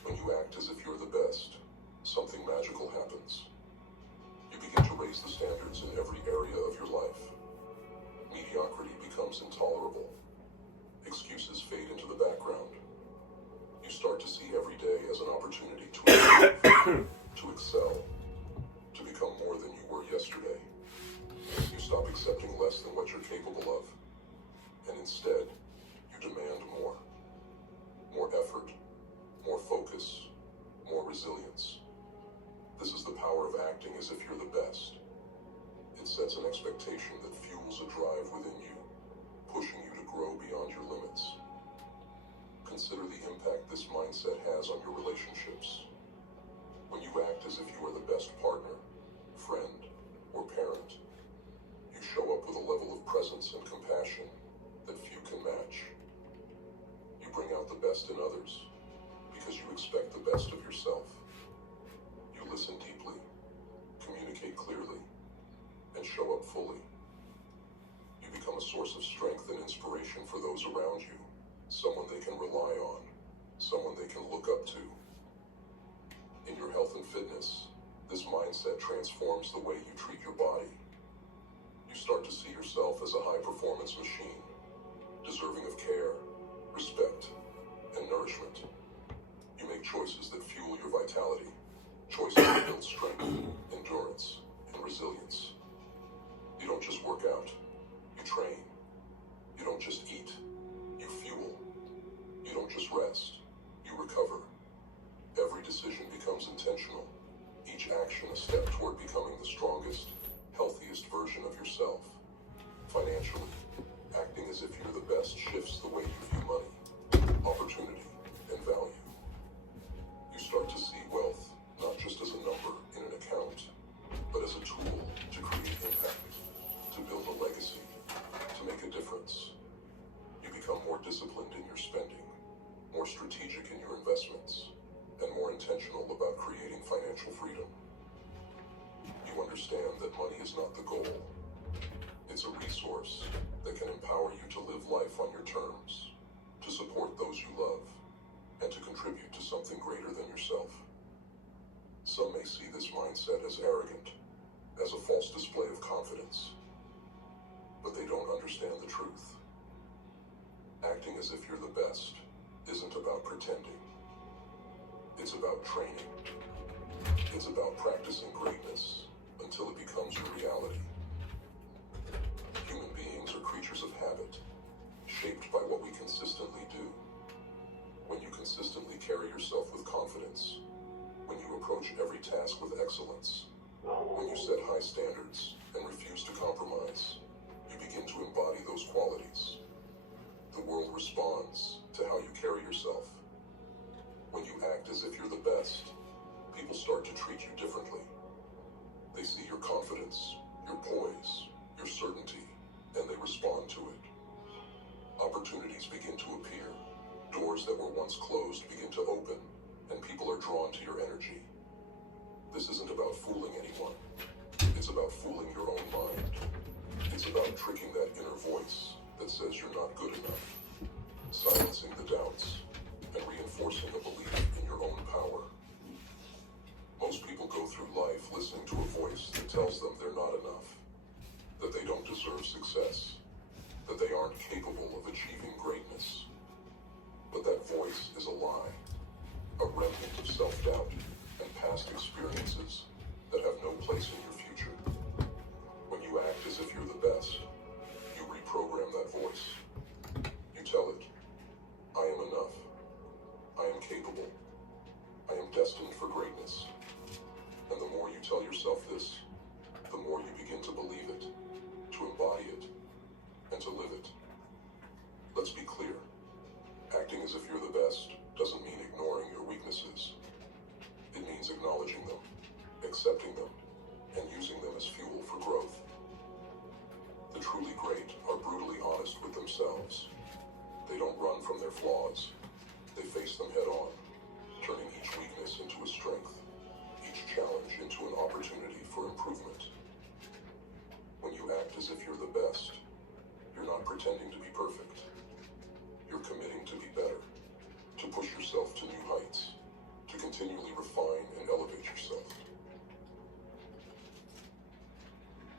When you act as if you're the best, something magical happens. You begin to raise the standards in every area of your life. Mediocrity becomes intolerable. Excuses fade into the background. You start to see every day as an opportunity to improve, to excel, to become more than you were yesterday. You stop accepting less than what you're capable of, and instead, you demand more. More effort, more focus, more resilience. This is the power of acting as if you're the best. It sets an expectation that fuels a drive within you, pushing you to grow beyond your limits. Consider the impact this mindset has on your relationships. When you act as if you are the best partner, friend, or parent, you show up with a level of presence and compassion that few can match. You bring out the best in others because you expect the best of yourself. You listen deeply, communicate clearly, and show up fully. You become a source of strength and inspiration for those around you, someone they can rely on, someone they can look up to. In your health and fitness, this mindset transforms the way you treat your body. You start to see yourself as a high-performance machine, deserving of care, respect, and nourishment. You make choices that fuel your vitality, choices that build strength, endurance, and resilience. You don't just work out, you train. You don't just eat, you fuel. You don't just rest, you recover. Every decision becomes intentional, each action a step toward becoming the strongest, healthiest version of yourself. Financially, acting as if you're the best shifts the way you view money, opportunity, and value. You start to see wealth not just as a number in an account, but as a tool to create impact, to build a legacy, to make a difference. You become more disciplined in your spending, more strategic in your investments, and more intentional about creating financial freedom. You understand that money is not the goal. It's a resource that can empower you to live life on your terms, to support those you love, and to contribute to something greater than yourself. Some may see this mindset as arrogant, as a false display of confidence, but they don't understand the truth. Acting as if you're the best isn't about pretending. It's about training. It's about practicing greatness until it becomes your reality. Human beings are creatures of habit, shaped by what we consistently do. When you consistently carry yourself with confidence, when you approach every task with excellence, when you set high standards and refuse to compromise, you begin to embody those qualities. The world responds to how you carry yourself. When you act as if you're the best, people start to treat you differently. They see your confidence, your poise, your certainty, and they respond to it. Opportunities begin to appear. Doors that were once closed begin to open, and people are drawn to your energy. This isn't about fooling anyone. It's about fooling your own mind. It's about tricking that inner voice that says you're not good enough, silencing the doubts, and reinforcing a belief in your own power. Most people go through life listening to a voice that tells them they're not enough, that they don't deserve success, that they aren't capable of achieving greatness. But that voice is a lie, a remnant of self-doubt and past experiences that have no place in your future. When you act as if you're the best, you reprogram that voice. You tell it, I am enough. I am capable. I am destined for greatness. And the more you tell yourself this, the more you begin to believe it, to embody it, and to live it. Let's be clear. Acting as if you're the best doesn't mean ignoring your weaknesses. It means acknowledging them, accepting them, and using them as fuel for growth. The truly great are brutally honest with themselves. They don't run from their flaws. They face them head on, turning each weakness into a strength, each challenge into an opportunity for improvement. When you act as if you're the best, you're not pretending to be perfect. You're committing to be better, to push yourself to new heights, to continually refine and elevate yourself.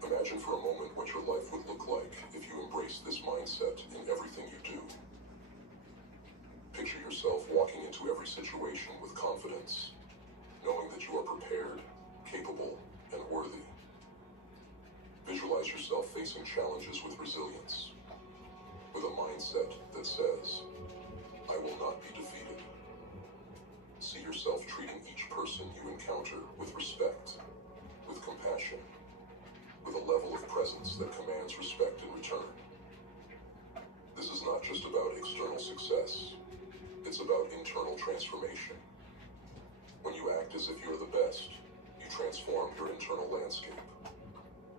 Imagine for a moment what your life would look like if you embrace this mindset in everything you do. Picture yourself walking into every situation with confidence, knowing that you are prepared, capable, and worthy. Visualize yourself facing challenges with resilience, with a mindset that says, I will not be defeated. See yourself treating each person you encounter with respect, with compassion, with a level of presence that commands respect in return. This is not just about external success, it's about internal transformation. When you act as if you're the best, you transform your internal landscape.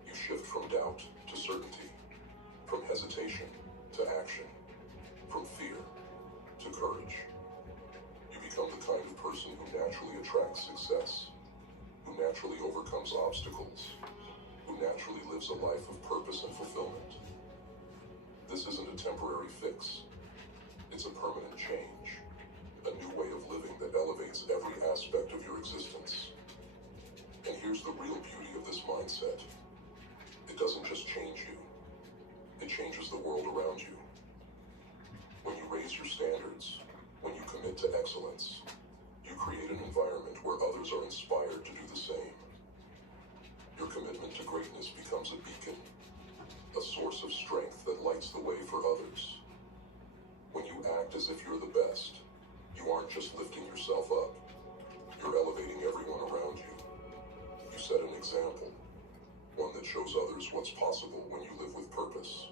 You shift from doubt to certainty, from hesitation to action, from fear to courage. You become the kind of person who naturally attracts success, who naturally overcomes obstacles, who naturally lives a life of purpose and fulfillment. This isn't a temporary fix. It's a permanent change, a new way of living that elevates every aspect of your existence. And here's the real beauty of this mindset. It doesn't just change you, it changes the world around you. When you raise your standards, when you commit to excellence, you create an environment where others are inspired to do the same. Your commitment to greatness becomes a beacon, a source of strength that lights the way for others. When you act as if you're the best, you aren't just lifting yourself up, you're elevating everyone around you. You set an example, one that shows others what's possible when you live with purpose.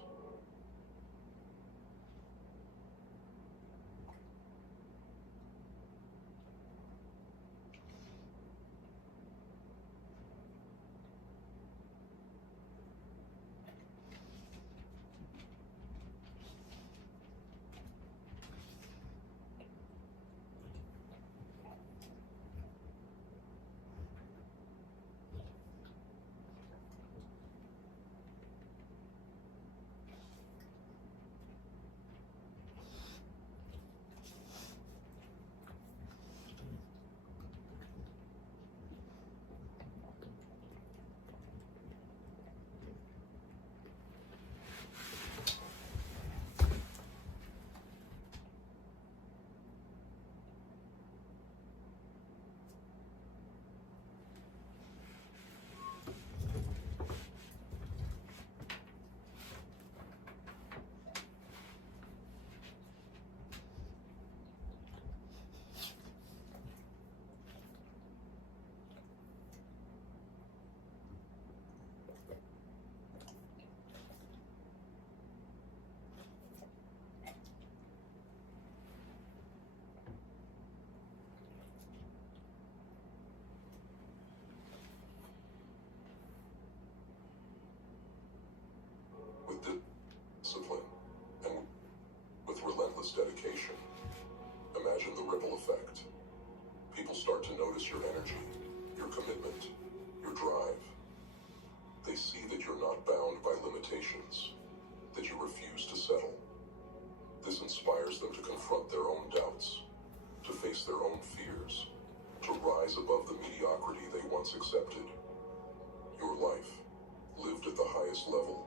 commitment, your drive. They see that you're not bound by limitations, that you refuse to settle. This inspires them to confront their own doubts, to face their own fears, to rise above the mediocrity they once accepted. Your life, lived at the highest level,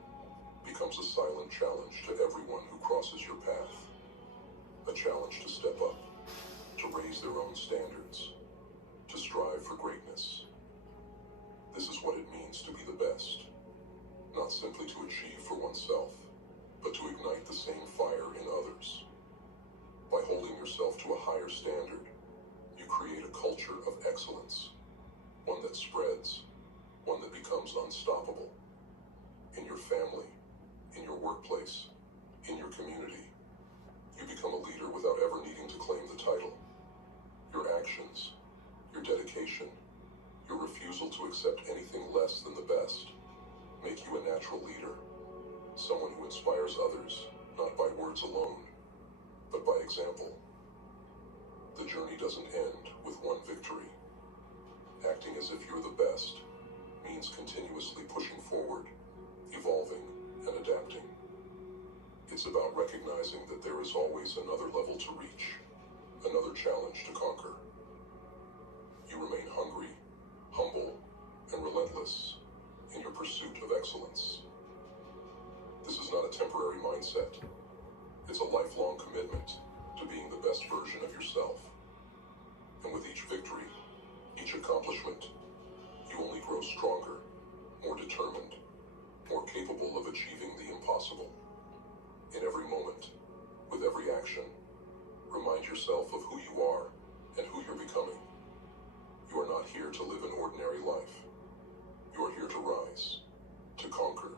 becomes a silent challenge to everyone who crosses your path. A challenge to step up, to raise their own standards, to strive for greatness. This is what it means to be the best, not simply to achieve for oneself, but to ignite the same fire in others. By holding yourself to a higher standard, you create a culture of excellence, one that spreads, one that becomes unstoppable. In your family, in your workplace, in your community, you become a leader without ever needing to claim the title. Your actions, your dedication, your refusal to accept anything less than the best make you a natural leader, someone who inspires others, not by words alone, but by example. The journey doesn't end with one victory. Acting as if you're the best means continuously pushing forward, evolving, and adapting. It's about recognizing that there is always another level to reach, another challenge to conquer. You remain hungry, humble, and relentless in your pursuit of excellence. This is not a temporary mindset. It's a lifelong commitment to being the best version of yourself. And with each victory, each accomplishment, you only grow stronger, more determined, more capable of achieving the impossible. In every moment, with every action, remind yourself of who you are and who you're becoming. You are not here to live an ordinary life. You are here to rise, to conquer,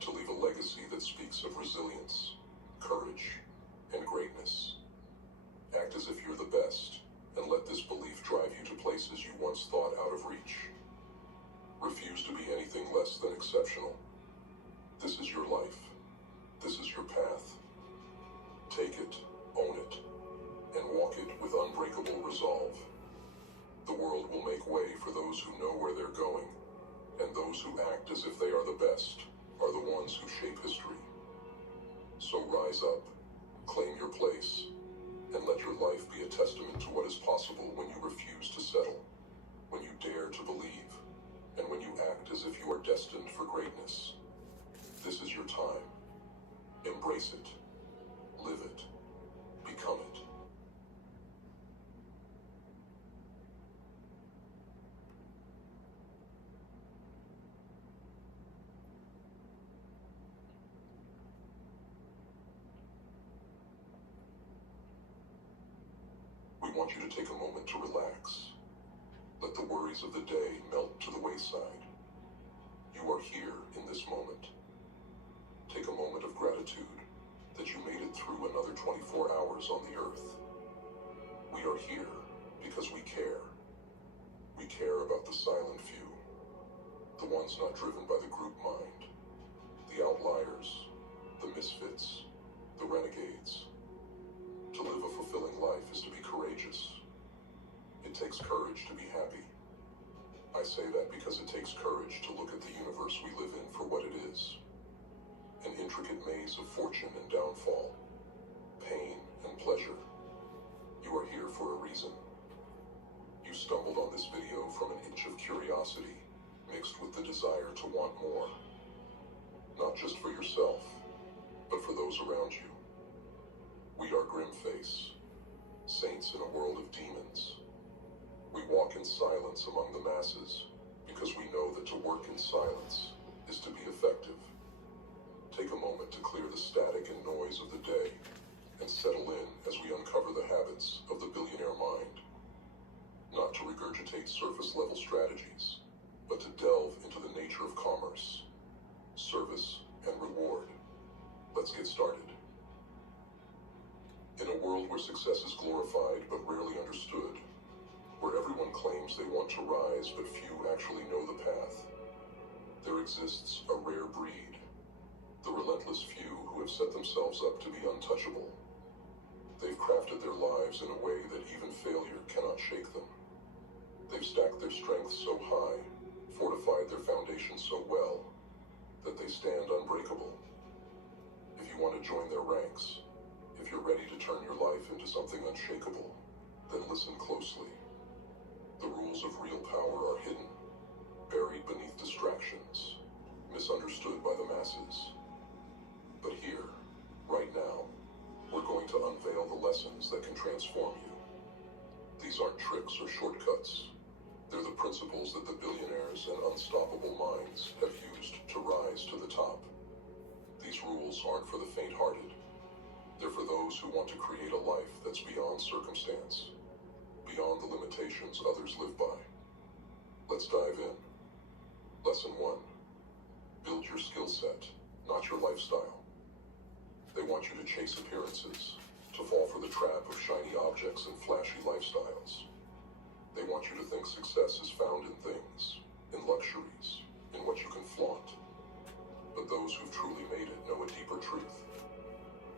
to leave a legacy that speaks of resilience, courage, and greatness. Act as if you're the best, and let this belief drive you to places you once thought out of reach. Refuse to be anything less than exceptional. This is your life. This is your path. Take it, own it, and walk it with unbreakable resolve. The world will make way for those who know where they're going, and those who act as if they are the best are the ones who shape history. So rise up, claim your place, and let your life be a testament to what is possible when you refuse to settle, when you dare to believe, and when you act as if you are destined for greatness. This is your time. Embrace it, live it, become it. We want you to take a moment to relax. Let the worries of the day melt to the wayside. You are here in this moment. Take a moment of gratitude that you made it through another 24 hours on the earth. We are here because we care. We care about the silent few, the ones not driven by the group mind, the outliers, the misfits, the renegades. To live a fulfilling life is to be courageous. It takes courage to be happy. I say that because it takes courage to look at the universe we live in for what it is. An intricate maze of fortune and downfall, pain and pleasure. You are here for a reason. You stumbled on this video from an itch of curiosity, mixed with the desire to want more. Not just for yourself, but for those around you. We are Grimface, saints in a world of demons. We walk in silence among the masses, because we know that to work in silence is to be effective. Take a moment to clear the static and noise of the day, and settle in as we uncover the habits of the billionaire mind. Not to regurgitate surface-level strategies, but to delve into the nature of commerce, service, and reward. Let's get started. In a world where success is glorified but rarely understood, where everyone claims they want to rise but few actually know the path, there exists a rare breed, the relentless few who have set themselves up to be untouchable. They've crafted their lives in a way that even failure cannot shake them. They've stacked their strengths so high, fortified their foundation so well, that they stand unbreakable. If you want to join their ranks, if you're ready to turn your life into something unshakable, then listen closely. The rules of real power are hidden, buried beneath distractions, misunderstood by the masses. But here, right now, we're going to unveil the lessons that can transform you. These aren't tricks or shortcuts. They're the principles that the billionaires and unstoppable minds have used to rise to the top. These rules aren't for the faint-hearted. They're for those who want to create a life that's beyond circumstance, beyond the limitations others live by. Let's dive in. Lesson 1. Build your skill set, not your lifestyle. They want you to chase appearances, to fall for the trap of shiny objects and flashy lifestyles. They want you to think success is found in things, in luxuries, in what you can flaunt. But those who've truly made it know a deeper truth.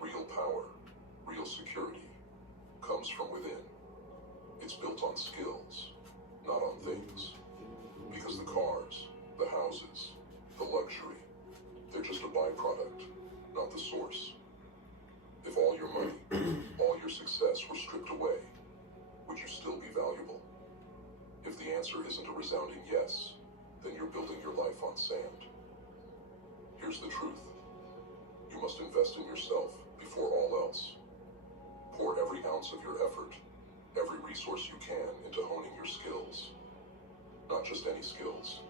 Real power, real security, comes from within. It's built on skills, not on things. Because the cars, the houses, the luxury, they're just a byproduct, not the source. If all your money, all your success were stripped away, would you still be valuable? If the answer isn't a resounding yes, then you're building your life on sand. Here's the truth. You must invest in yourself before all else. Pour every ounce of your effort, every resource you can into honing your skills. Not just any skills,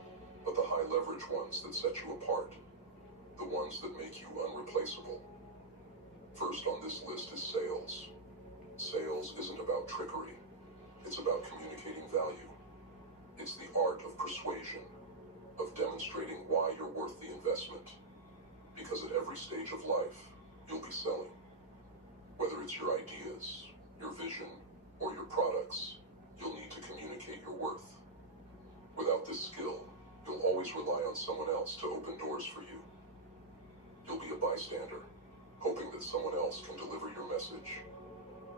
but the high leverage ones that set you apart. The ones that make you unreplaceable. First on this list is sales. Sales isn't about trickery. It's about communicating value. It's the art of persuasion, of demonstrating why you're worth the investment. Because at every stage of life, you'll be selling. Whether it's your ideas, your vision, or your products, you'll need to communicate your worth. Without this skill, you'll always rely on someone else to open doors for you. You'll be a bystander, hoping that someone else can deliver your message.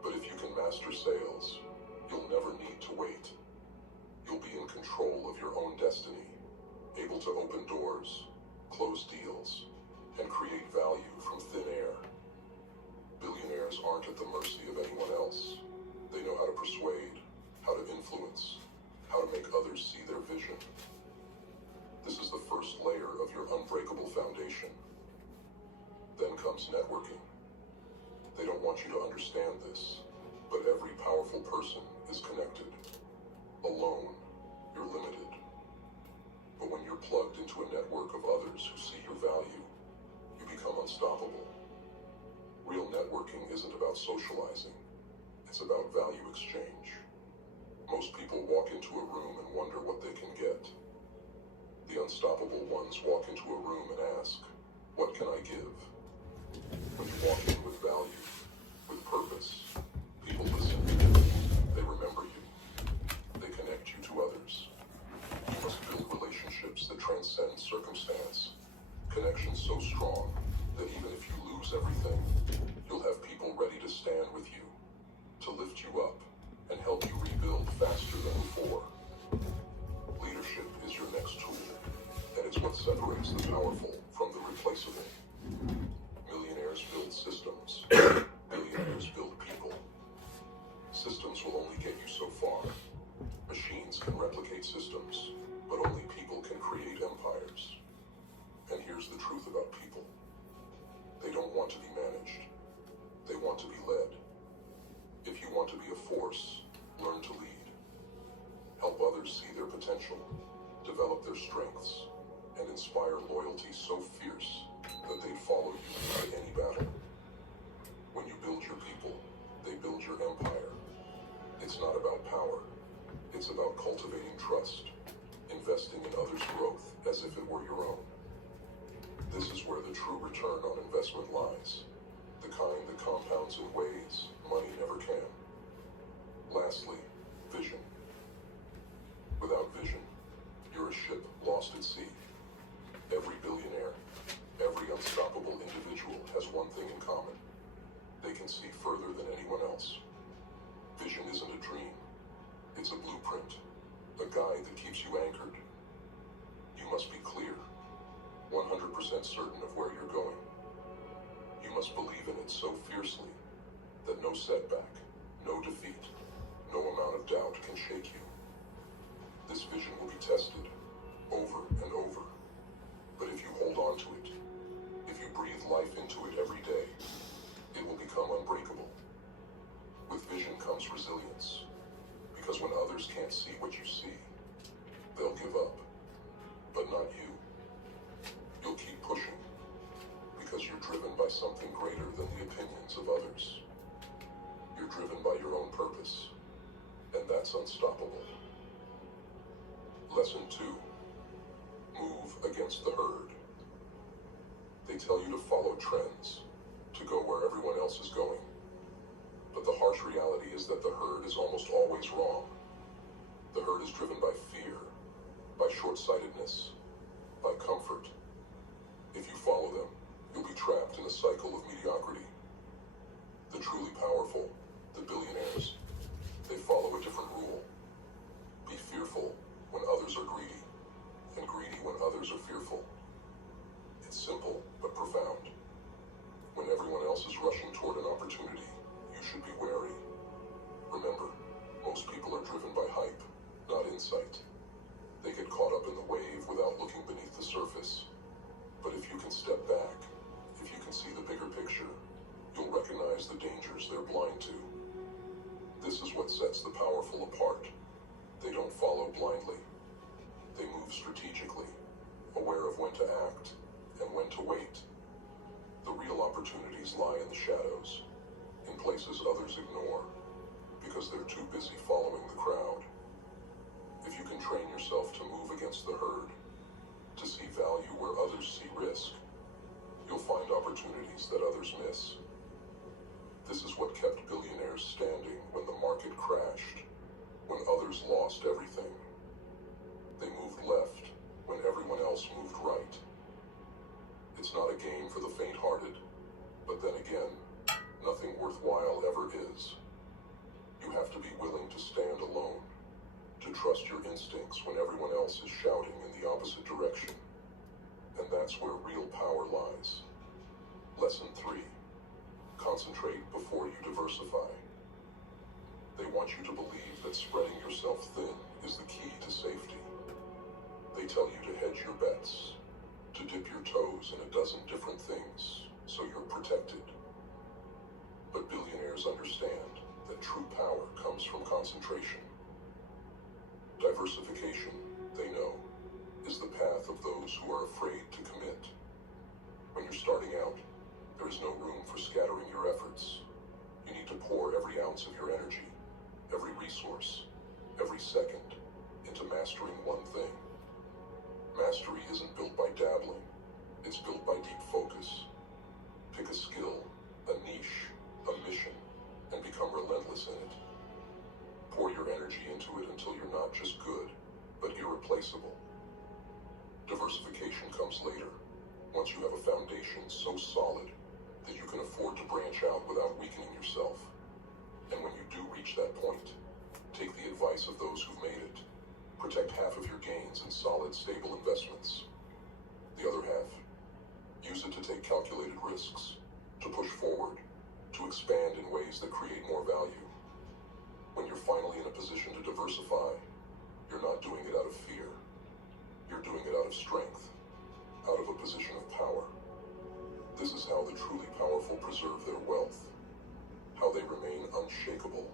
But if you can master sales, you'll never need to wait. You'll be in control of your own destiny, able to open doors, close deals, and create value from thin air. Billionaires aren't at the mercy of anyone else. They know how to persuade, how to influence, how to make others see their vision. This is the first layer of your unbreakable foundation. Then comes networking. They don't want you to understand this, but every powerful person is connected. Alone, you're limited. But when you're plugged into a network of others who see your value, you become unstoppable. Real networking isn't about socializing. It's about value exchange. Most people walk into a room and wonder what they can get. The unstoppable ones walk into a room and ask, what can I give? When you walk in with value, with purpose, people listen. They remember you. They connect you to others. You must build relationships that transcend circumstance. Connections so strong that even if you lose everything, you'll have people ready to stand with you, to lift you up, and help you rebuild faster than before. Leadership is your next tool, and it's what separates the powerful from the replaceable. Millionaires build systems. Billionaires build people. Systems will only get you so far. Machines can replicate systems, but only people can create empires. And here's the truth about people. They don't want to be managed. They want to be led. If you want to be a force, learn to lead. Help others see their potential, develop their strengths, and inspire loyalty so fierce that they'd follow you into any battle. When you build your people, they build your empire. It's not about power. It's about cultivating trust, investing in others' growth as if it were your own. This is where the true return on investment lies, the kind that compounds in ways money never can. Lastly, vision. Without vision, you're a ship lost at sea. Every billionaire, every unstoppable individual has one thing in common. They can see further than anyone else. Vision isn't a dream. It's a blueprint, a you anchored. You must be clear, 100% certain of where you're going. You must believe in it so fiercely that no setback, no defeat, no amount of doubt can shake you. This vision will be tested over and over, but if you hold on to it, if you breathe life into it every day, it will become unbreakable. With vision comes resilience, because when others can't see what you see, they'll give up, but not you. You'll keep pushing, because you're driven by something greater than the opinions of others. You're driven by your own purpose, and that's unstoppable. Lesson 2. Move against the herd. They tell you to follow trends, to go where everyone else is going. But the harsh reality is that the herd is almost always wrong. The herd is driven by fear, by short-sightedness, by comfort. If you follow them, you'll be trapped in a cycle of mediocrity. The truly powerful, the billionaires, they follow a different rule. Be fearful when others are greedy, and greedy when others are fearful. It's simple, but profound. When everyone else is rushing toward an opportunity, you should be wary. Remember, most people are driven by hype, not insight. They get caught up in the wave without looking beneath the surface. But if you can step back, if you can see the bigger picture, you'll recognize the dangers they're blind to. This is what sets the powerful apart. They don't follow blindly. They move strategically, aware of when to act and when to wait. The real opportunities lie in the shadows, in places others ignore, because they're too busy following the crowd. If you can train yourself to move against the herd, to see value where others see risk, you'll find opportunities that others miss. This is what kept billionaires standing when the market crashed, when others lost everything. They moved left when everyone else moved right. It's not a game for the faint-hearted, but then again, nothing worthwhile ever is. You have to be willing to stand alone, to trust your instincts when everyone else is shouting in the opposite direction. And that's where real power lies. Lesson 3. Concentrate before you diversify. They want you to believe that spreading yourself thin is the key to safety. They tell you to hedge your bets, to dip your toes in a dozen different things so you're protected. But billionaires understand that true power comes from concentration. Diversification, they know, is the path of those who are afraid to commit. When you're starting out, there is no room for scattering your efforts. You need to pour every ounce of your energy, every resource, every second, into mastering one thing. Mastery isn't built by dabbling, it's built by deep focus. Pick a skill, a niche, a mission, and become relentless in it. Pour your energy into it until you're not just good, but irreplaceable. Diversification comes later, once you have a foundation so solid that you can afford to branch out without weakening yourself. And when you do reach that point, take the advice of those who've made it. Protect half of your gains in solid, stable investments. The other half, use it to take calculated risks, to push forward, to expand in ways that create more value. When you're finally in a position to diversify, you're not doing it out of fear. You're doing it out of strength, out of a position of power. This is how the truly powerful preserve their wealth, how they remain unshakable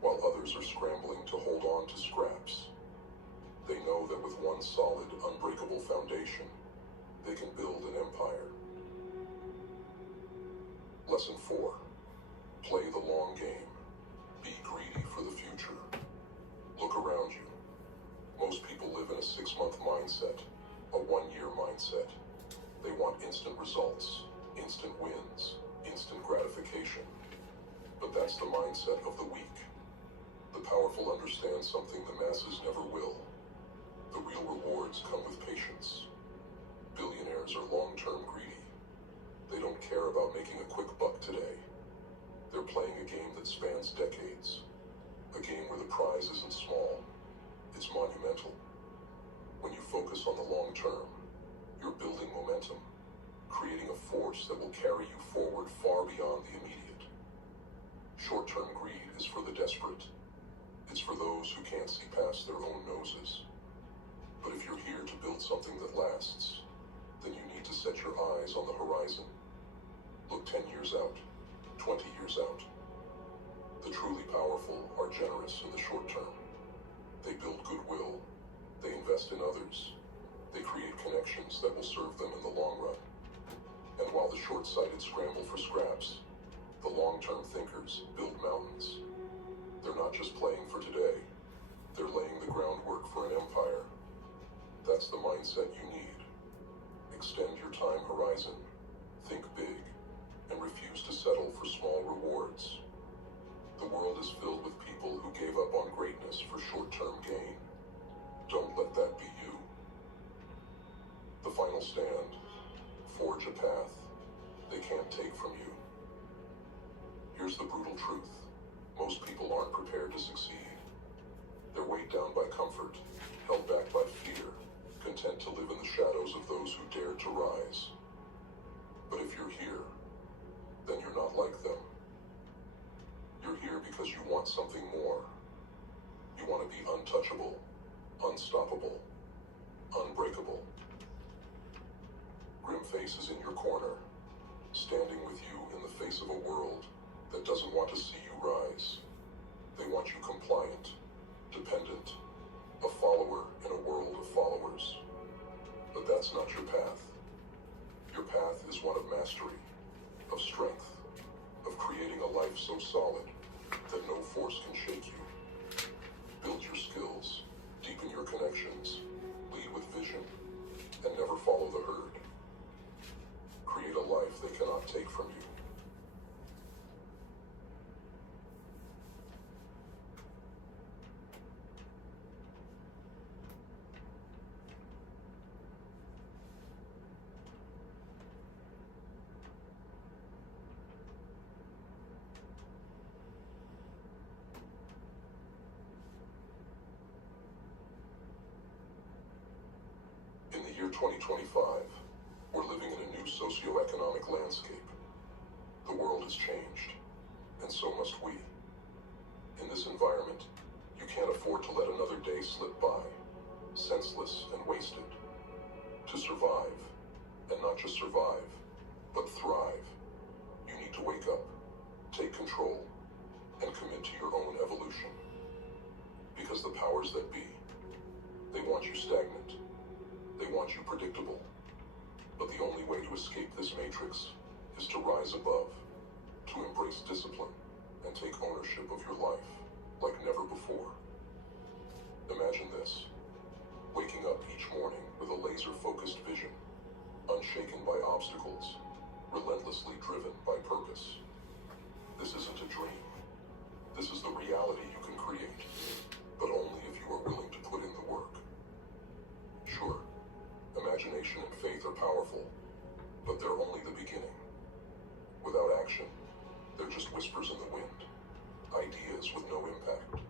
while others are scrambling to hold on to scraps. They know that with one solid, unbreakable foundation, they can build an empire. Lesson 4. Play the long game. Be greedy for the future. Look around you. Most people live in a 6-month mindset, a 1-year mindset. They want instant results, instant wins, instant gratification. But that's the mindset of the weak. The powerful understand something the masses never will. The real rewards come with patience. Billionaires are long-term greedy. They don't care about making a quick buck today. They're playing a game that spans decades. A game where the prize isn't small, it's monumental. term, you're building momentum, creating a force that will carry you forward far beyond the immediate. Short-term greed is for the desperate. It's for those who can't see past their own noses. But if you're here to build something that lasts, then you need to set your eyes on the horizon. Look 10 years out, 20 years out. The truly powerful are generous in the short term. They build goodwill. They invest in others. They create connections that will serve them in the long run. And while the short-sighted scramble for scraps, the long-term thinkers build mountains. They're not just playing for today. They're laying the groundwork for an empire. That's the mindset you need. Extend your time horizon. Think big. And refuse to settle for small rewards. The world is filled with people who gave up on greatness for short-term gain. Don't let that be you. The final stand. Forge a path they can't take from you. Here's the brutal truth. Most people aren't prepared to succeed. They're weighed down by comfort, held back by fear, content to live in the shadows of those who dared to rise. But if you're here, then you're not like them. You're here because you want something more. You want to be untouchable, unstoppable, unbreakable. Grimface is in your corner, standing with you in the face of a world that doesn't want to see you rise. They want you compliant, dependent, a follower in a world of followers. But that's not your path. Your path is one of mastery, of strength, of creating a life so solid that no force can shake you. Build your skills, deepen your connections, lead with vision, and never follow the herd. Create a life they cannot take from you. In the year 2025, we're living in a new socio-economic landscape. The world has changed, and so must we. In this environment, you can't afford to let another day slip by, senseless and wasted. To survive, and not just survive, but thrive, you need to wake up, take control, and commit to your own evolution. Because the powers that be, they want you stagnant. They want you predictable. But the only way to escape this matrix is to rise above, to embrace discipline, and take ownership of your life like never before. Imagine this, waking up each morning with a laser-focused vision, unshaken by obstacles, relentlessly driven by purpose. This isn't a dream. This is the reality you can create, but only if you are willing to put in the work. Sure, imagination and faith are powerful, but they're only the beginning. Without action, they're just whispers in the wind, ideas with no impact.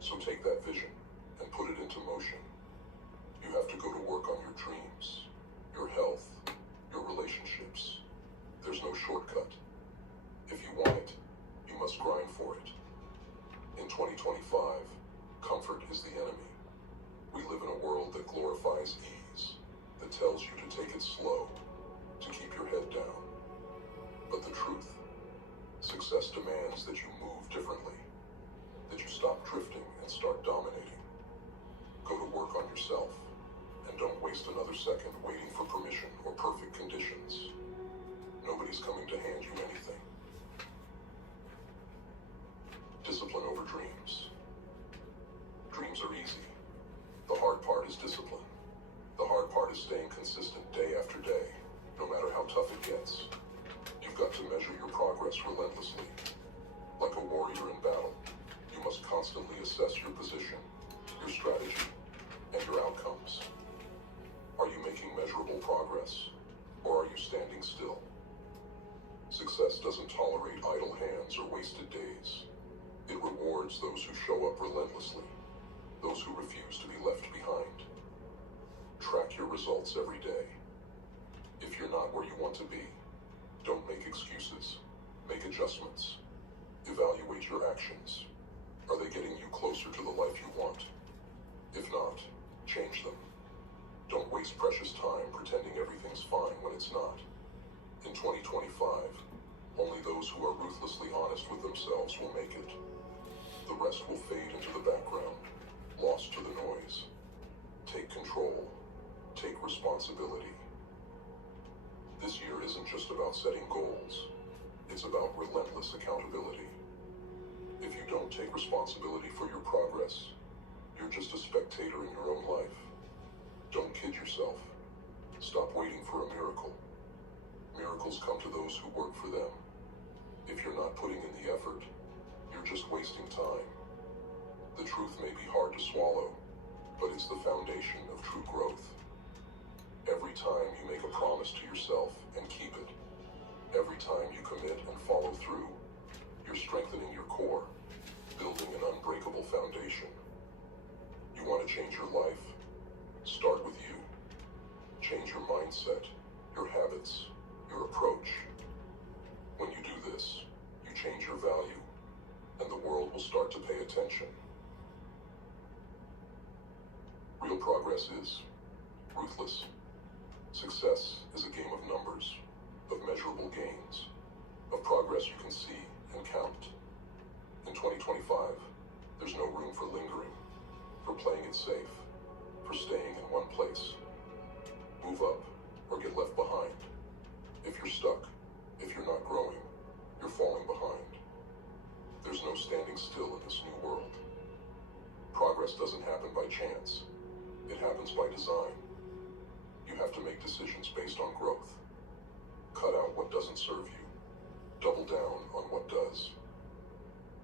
So take that vision and put it into motion. You have to go to work on your dreams, your health, your relationships. There's no shortcut. If you want it, you must grind for it. In 2025, comfort is the enemy. We live in a world that glorifies ease, that tells you to take it slow, to keep your head down. But the truth, success demands that you move differently, that you stop drifting and start dominating. Go to work on yourself, and don't waste another second waiting for permission or perfect conditions. Nobody's coming to hand you anything. Discipline over dreams. Dreams are easy. The hard part is discipline. The hard part is staying consistent day after day, no matter how tough it gets. You've got to measure your progress relentlessly. Like a warrior in battle, you must constantly assess your position, your strategy, and your outcomes. Are you making measurable progress, or are you standing still? Success doesn't tolerate idle hands or wasted days. It rewards those who show up relentlessly, those who refuse to be left behind. Track your results every day. If you're not where you want to be, don't make excuses. Make adjustments. Evaluate your actions. Are they getting you closer to the life you want? If not, change them. Don't waste precious time pretending everything's fine when it's not. In 2025, only those who are ruthlessly honest with themselves will make it. The rest will fade into the background, lost to the noise. Take control. Take responsibility. This year isn't just about setting goals. It's about relentless accountability. If you don't take responsibility for your progress, you're just a spectator in your own life. Don't kid yourself. Stop waiting for a miracle. Miracles come to those who work for them. If you're not putting in the effort, you're just wasting time. The truth may be hard to swallow, but it's the foundation of true growth. Every time you make a promise to yourself and keep it, every time you commit and follow through, you're strengthening your core, building an unbreakable foundation. You want to change your life? Start with you. Change your mindset, your habits, your approach. When you do this, you change your value, and the world will start to pay attention. Real progress is ruthless. Success is a game of numbers, of measurable gains, of progress you can see and count. In 2025, there's no room for lingering, for playing it safe, for staying in one place. Move up or get left behind. If you're stuck, if you're not growing, you're falling behind. There's no standing still in this new world. Progress doesn't happen by chance. It happens by design. You have to make decisions based on growth. Cut out what doesn't serve you. Double down on what does.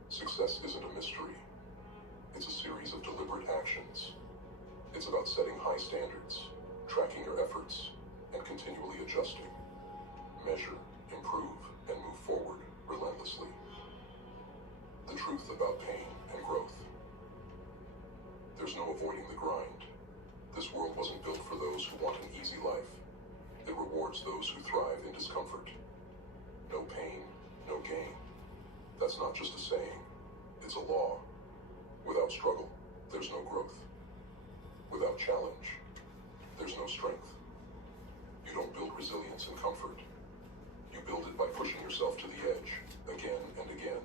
Success isn't a mystery. It's a series of deliberate actions. It's about setting high standards, tracking your efforts, and continually adjusting. Measure, improve, and move forward relentlessly. The truth about pain and growth. There's no avoiding the grind. This world wasn't built for those who want an easy life. It rewards those who thrive in discomfort. No pain, no gain. That's not just a saying. It's a law. Without struggle, there's no growth. Without challenge, there's no strength. You don't build resilience in comfort. You build it by pushing yourself to the edge, again and again.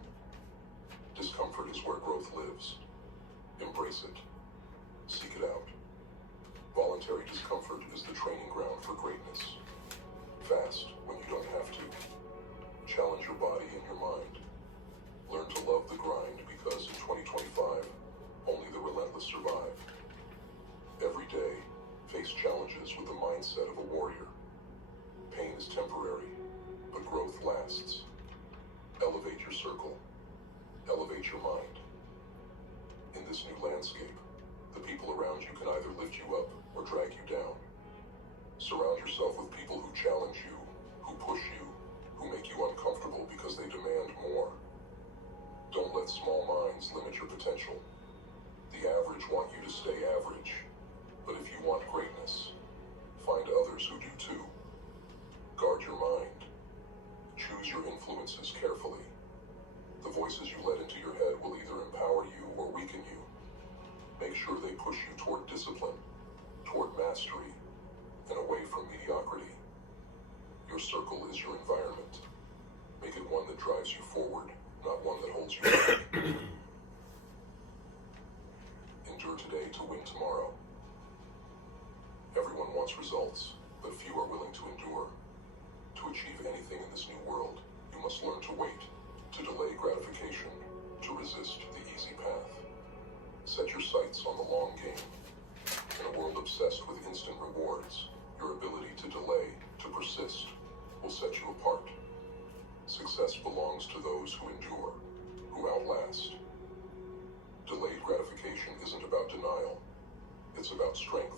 Discomfort is where growth lives. Embrace it. Seek it out. Voluntary discomfort is the training ground for greatness. Fast when you don't have to. Challenge your body and your mind. Learn to love the grind because in 2025, only the relentless survive. Every day, face challenges with the mindset of a warrior. Pain is temporary, but growth lasts. Elevate your circle. Elevate your mind. In this new landscape, the people around you can either lift you up or drag you down. Surround yourself with people who challenge you, who push you, who make you uncomfortable because they demand more. Don't let small minds limit your potential. The average want you to stay average. But if you want greatness, find others who do too. Guard your mind. Choose your influences carefully. The voices you let into your head will either empower you or weaken you. Make sure they push you toward discipline, toward mastery, and away from mediocrity. Your circle is your environment. Make it one that drives you forward, not one that holds you back. Endure today to win tomorrow. Everyone wants results, but few are willing to endure. To achieve anything in this new world, you must learn to wait, to delay gratification, to resist the easy path. Set your sights on the long game. In a world obsessed with instant rewards, your ability to delay, to persist, will set you apart. Success belongs to those who endure, who outlast. Delayed gratification isn't about denial. It's about strength.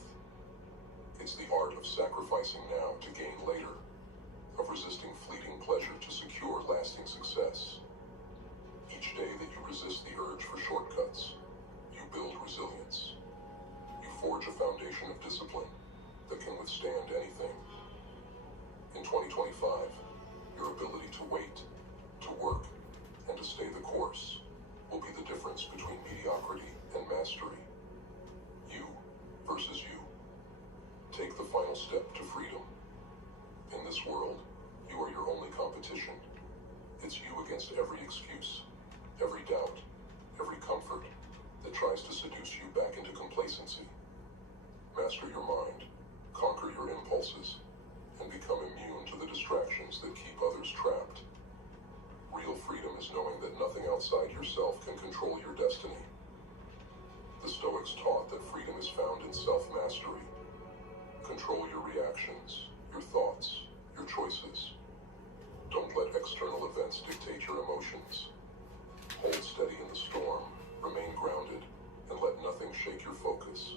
It's the art of sacrificing now to gain later, of resisting fleeting pleasure to secure lasting success. Each day that you resist the urge for shortcuts, you build resilience. You forge a foundation of discipline, that can withstand anything. In 2025, your ability to wait, to work, and to stay the course will be the difference between mediocrity and mastery. You versus you. Take the final step to freedom. In this world, you are your only competition. It's you against every excuse, every doubt, every comfort that tries to seduce you back into complacency. Master your mind, conquer your impulses, and become immune to the distractions that keep others trapped. Real freedom is knowing that nothing outside yourself can control your destiny. The Stoics taught that freedom is found in self-mastery. Control your reactions, your thoughts, your choices. Don't let external events dictate your emotions. Hold steady in the storm, remain grounded, and let nothing shake your focus.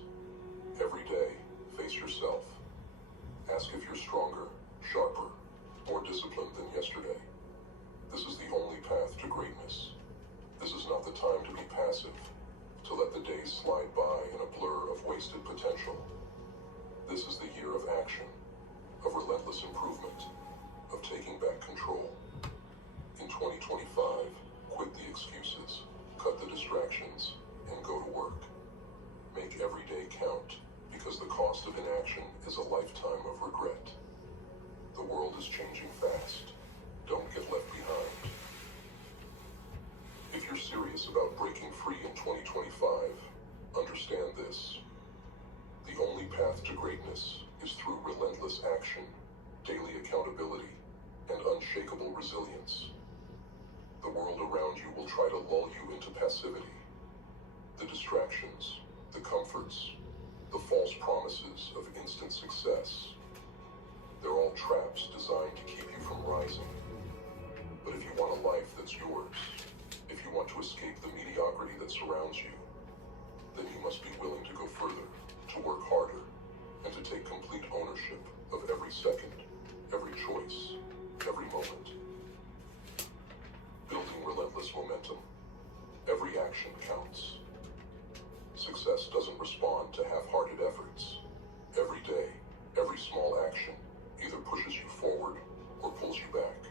Every day, face yourself. Ask if you're stronger, sharper, more disciplined than yesterday. This is the only path to greatness. This is not the time to be passive, to let the days slide by in a blur of wasted potential. This is the year of action, of relentless improvement, of taking back control. In 2025, quit the excuses, cut the distractions, and go to work. Make every day count, because the cost of inaction is a lifetime of regret. The world is changing fast. Don't get left behind. If you're serious about breaking free in 2025, understand this. The only path to greatness is through relentless action, daily accountability, and unshakable resilience. The world around you will try to lull you into passivity. The distractions, the comforts, the false promises of instant success. They're all traps designed to keep you from rising. But if you want a life that's yours, if you want to escape the mediocrity that surrounds you, then you must be willing to go further, to work harder, and to take complete ownership of every second, every choice, every moment. Building relentless momentum. Every action counts. Success doesn't respond to half-hearted efforts. Every day, every small action either pushes you forward or pulls you back.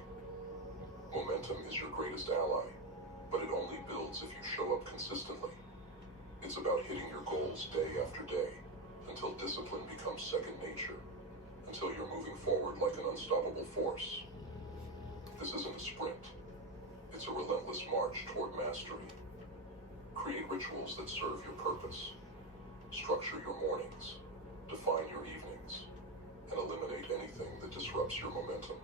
Momentum is your greatest ally, but it only builds if you show up consistently. It's about hitting your goals day after day, until discipline becomes second nature, until you're moving forward like an unstoppable force. This isn't a sprint. It's a relentless march toward mastery. Create rituals that serve your purpose. Structure your mornings, define your evenings, and eliminate anything that disrupts your momentum.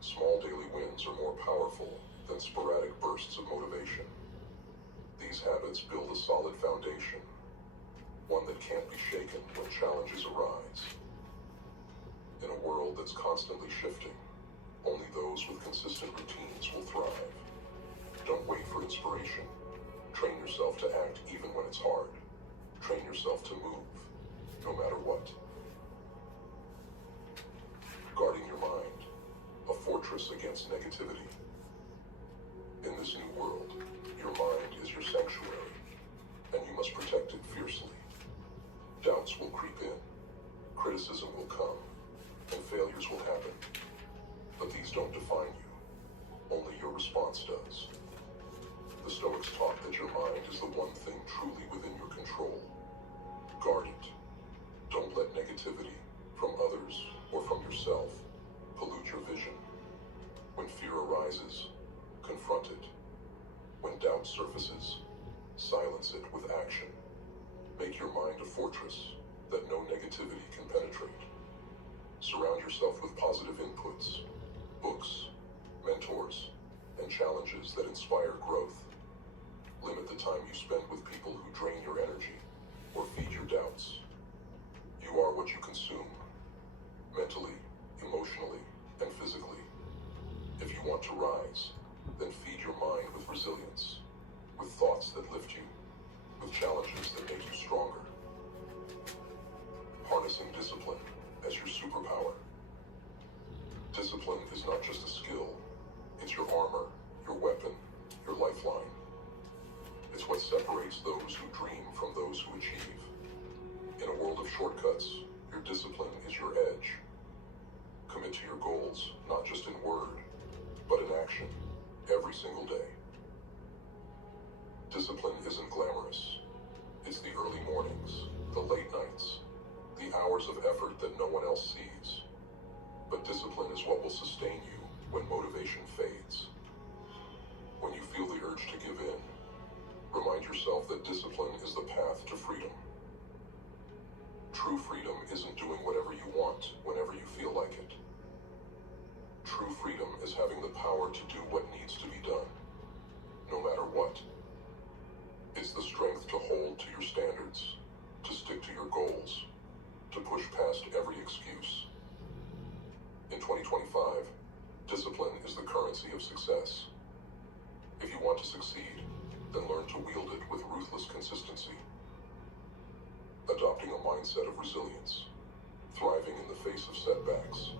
Small daily wins are more powerful than sporadic bursts of motivation. These habits build a solid foundation, one that can't be shaken when challenges arise. In a world that's constantly shifting, only those with consistent routines will thrive. Don't wait for inspiration. Train yourself to act even when it's hard. Train yourself to move, no matter what. Guarding your mind, a fortress against negativity. In this new world, your mind is your sanctuary, and you must protect it fiercely. Doubts will creep in, criticism will come, and failures will happen. But these don't define you. Only your response does. The Stoics taught that your mind is the one thing truly within your control. Guard it. Don't let negativity, from others or from yourself, pollute your vision. When fear arises, confront it. When doubt surfaces, silence it with action. Make your mind a fortress that no negativity can penetrate. Surround yourself with positive inputs, books, mentors, and challenges that inspire growth. Limit the time you spend with people who drain your energy or feed your doubts. You are what you consume, mentally, emotionally, and physically. If you want to rise, then feed your mind with resilience, with thoughts that lift you, with challenges that make you stronger. Harnessing discipline as your superpower. Discipline is not just a skill, it's your armor, your weapon, your lifeline. It's what separates those who dream from those who achieve. In a world of shortcuts, Your discipline is your edge. Commit to your goals, not just in word, but in action, every single day. Discipline isn't glamorous. It's the early mornings, the late nights, the hours of effort that no one else sees. But discipline is what will sustain you when motivation fades. When you feel the urge to give in, remind yourself that discipline is the path to freedom. True freedom isn't doing whatever you want whenever you feel like it. True freedom is having the power to do what needs to be done, no matter what. It's the strength to hold to your standards, to stick to your goals, to push past every excuse. In 2025, discipline is the currency of success. If you want to succeed, then learn to wield it with ruthless consistency. Adopting a mindset of resilience, thriving in the face of setbacks.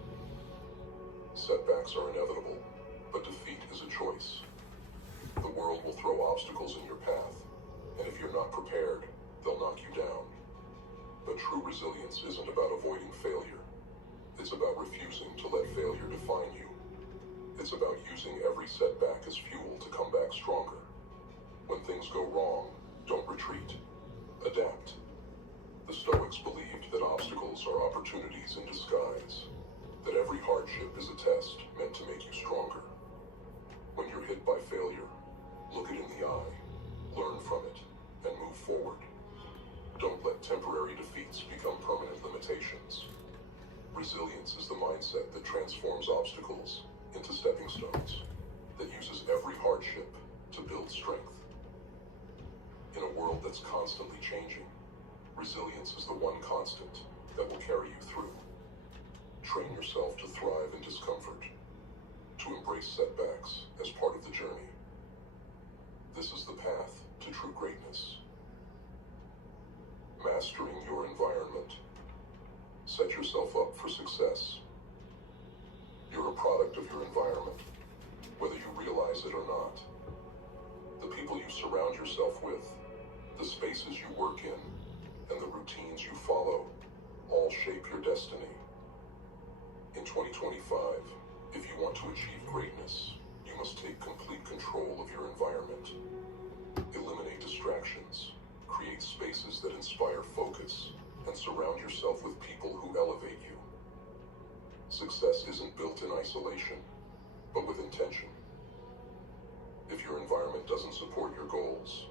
Setbacks are inevitable, but defeat is a choice. The world will throw obstacles in your path, and if you're not prepared, they'll knock you down. But true resilience isn't about avoiding failure. It's about refusing to let failure define you. It's about using every setback as fuel to come back stronger. When things go wrong, don't retreat. Adapt. The Stoics believed that obstacles are opportunities in disguise, that every hardship is a test meant to make you stronger. When you're hit by failure, look it in the eye, learn from it, and move forward. Don't let temporary defeats become permanent limitations. Resilience is the mindset that transforms obstacles into stepping stones, that uses every hardship to build strength. In a world that's constantly changing, resilience is the one constant that will carry you through. Train yourself to thrive in discomfort, to embrace setbacks as part of the journey. This is the path to true greatness. Mastering your environment. Set yourself up for success. You're a product of your environment, whether you realize it or not. The people you surround yourself with, the spaces you work in, and the routines you follow all shape your destiny. In 2025, if you want to achieve greatness, you must take complete control of your environment. Eliminate distractions, create spaces that inspire focus, and surround yourself with people who elevate you. Success isn't built in isolation, but with intention. If your environment doesn't support your goals,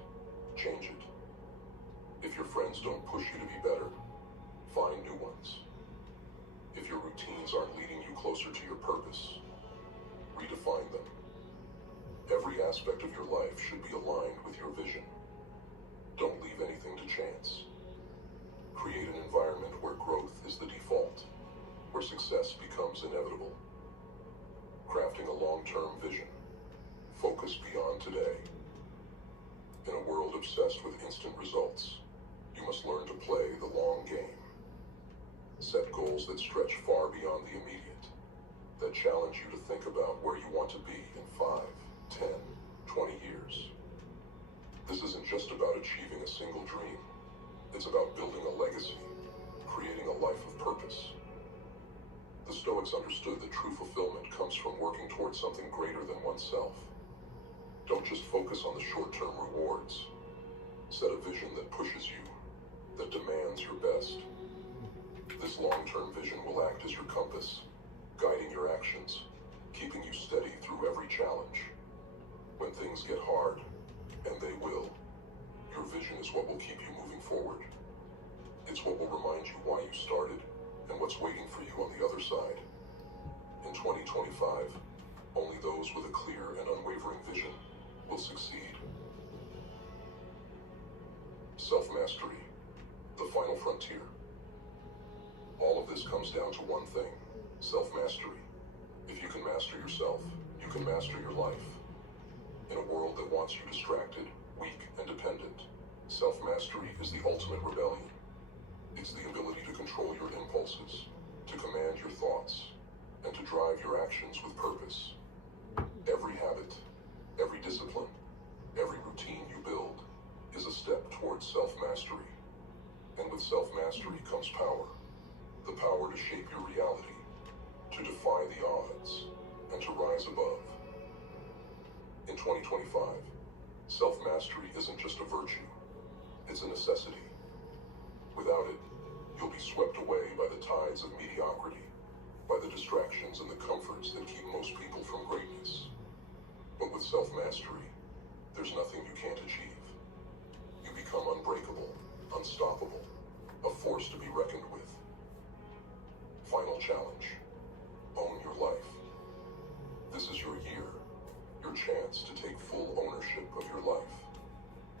change it. If your friends don't push you to be better, find new ones. If your routines aren't leading you closer to your purpose, redefine them. Every aspect of your life should be aligned with your vision. Don't leave anything to chance. Create an environment where growth is the default, where success becomes inevitable. Crafting a long-term vision. Focus beyond today. In a world obsessed with instant results, you must learn to play the long game. Set goals that stretch far beyond the immediate, that challenge you to think about where you want to be in 5, 10, 20 years. This isn't just about achieving a single dream. It's about building a legacy, creating a life of purpose. The Stoics understood that true fulfillment comes from working towards something greater than oneself. Don't just focus on the short-term rewards. Set a vision that pushes you, that demands your best. This long-term vision will act as your compass, guiding your actions, keeping you steady through every challenge. When things get hard, and they will, your vision is what will keep you moving forward. It's what will remind you why you started and what's waiting for you on the other side. In 2025, only those with a clear and unwavering vision will succeed. Self-mastery, the final frontier. All of this comes down to one thing: self-mastery. If you can master yourself, you can master your life. In a world that wants you distracted, weak, and dependent, self-mastery is the ultimate rebellion. It's the ability to control your impulses, to command your thoughts, and to drive your actions with purpose. Every habit, every discipline, every routine you build is a step towards self-mastery. And with self-mastery comes power. the power to shape your reality, to defy the odds, and to rise above. In 2025, self-mastery isn't just a virtue, it's a necessity. Without it, you'll be swept away by the tides of mediocrity, by the distractions and the comforts that keep most people from greatness. But with self-mastery, there's nothing you can't achieve. You become unbreakable, unstoppable, a force to be reckoned with. Final challenge: own your life. This is your year, your chance to take full ownership of your life.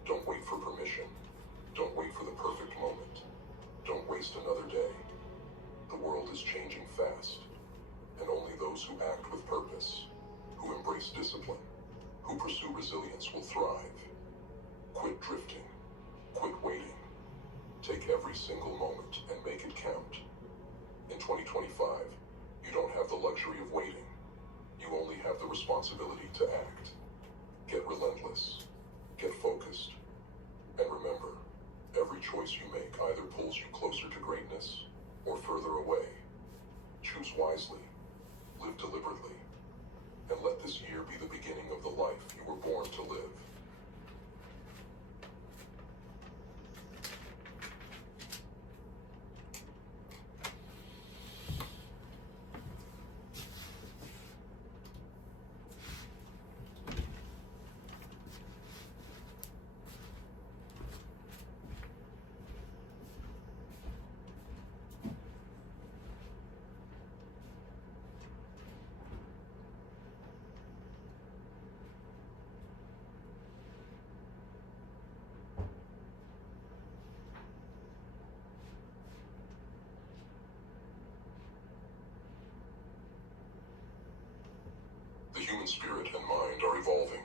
Don't wait for permission. Don't wait for the perfect moment. Don't waste another day. The world is changing fast, and only those who act with purpose, who embrace discipline, who pursue resilience will thrive. Quit drifting. Quit waiting. Take every single moment and make it count. In 2025, you don't have the luxury of waiting. You only have the responsibility to act. Get relentless. Get focused. And remember, every choice you make either pulls you closer to greatness or further away. Choose wisely. Live deliberately. And let this year be the beginning of the life you were born to live. The human spirit and mind are evolving,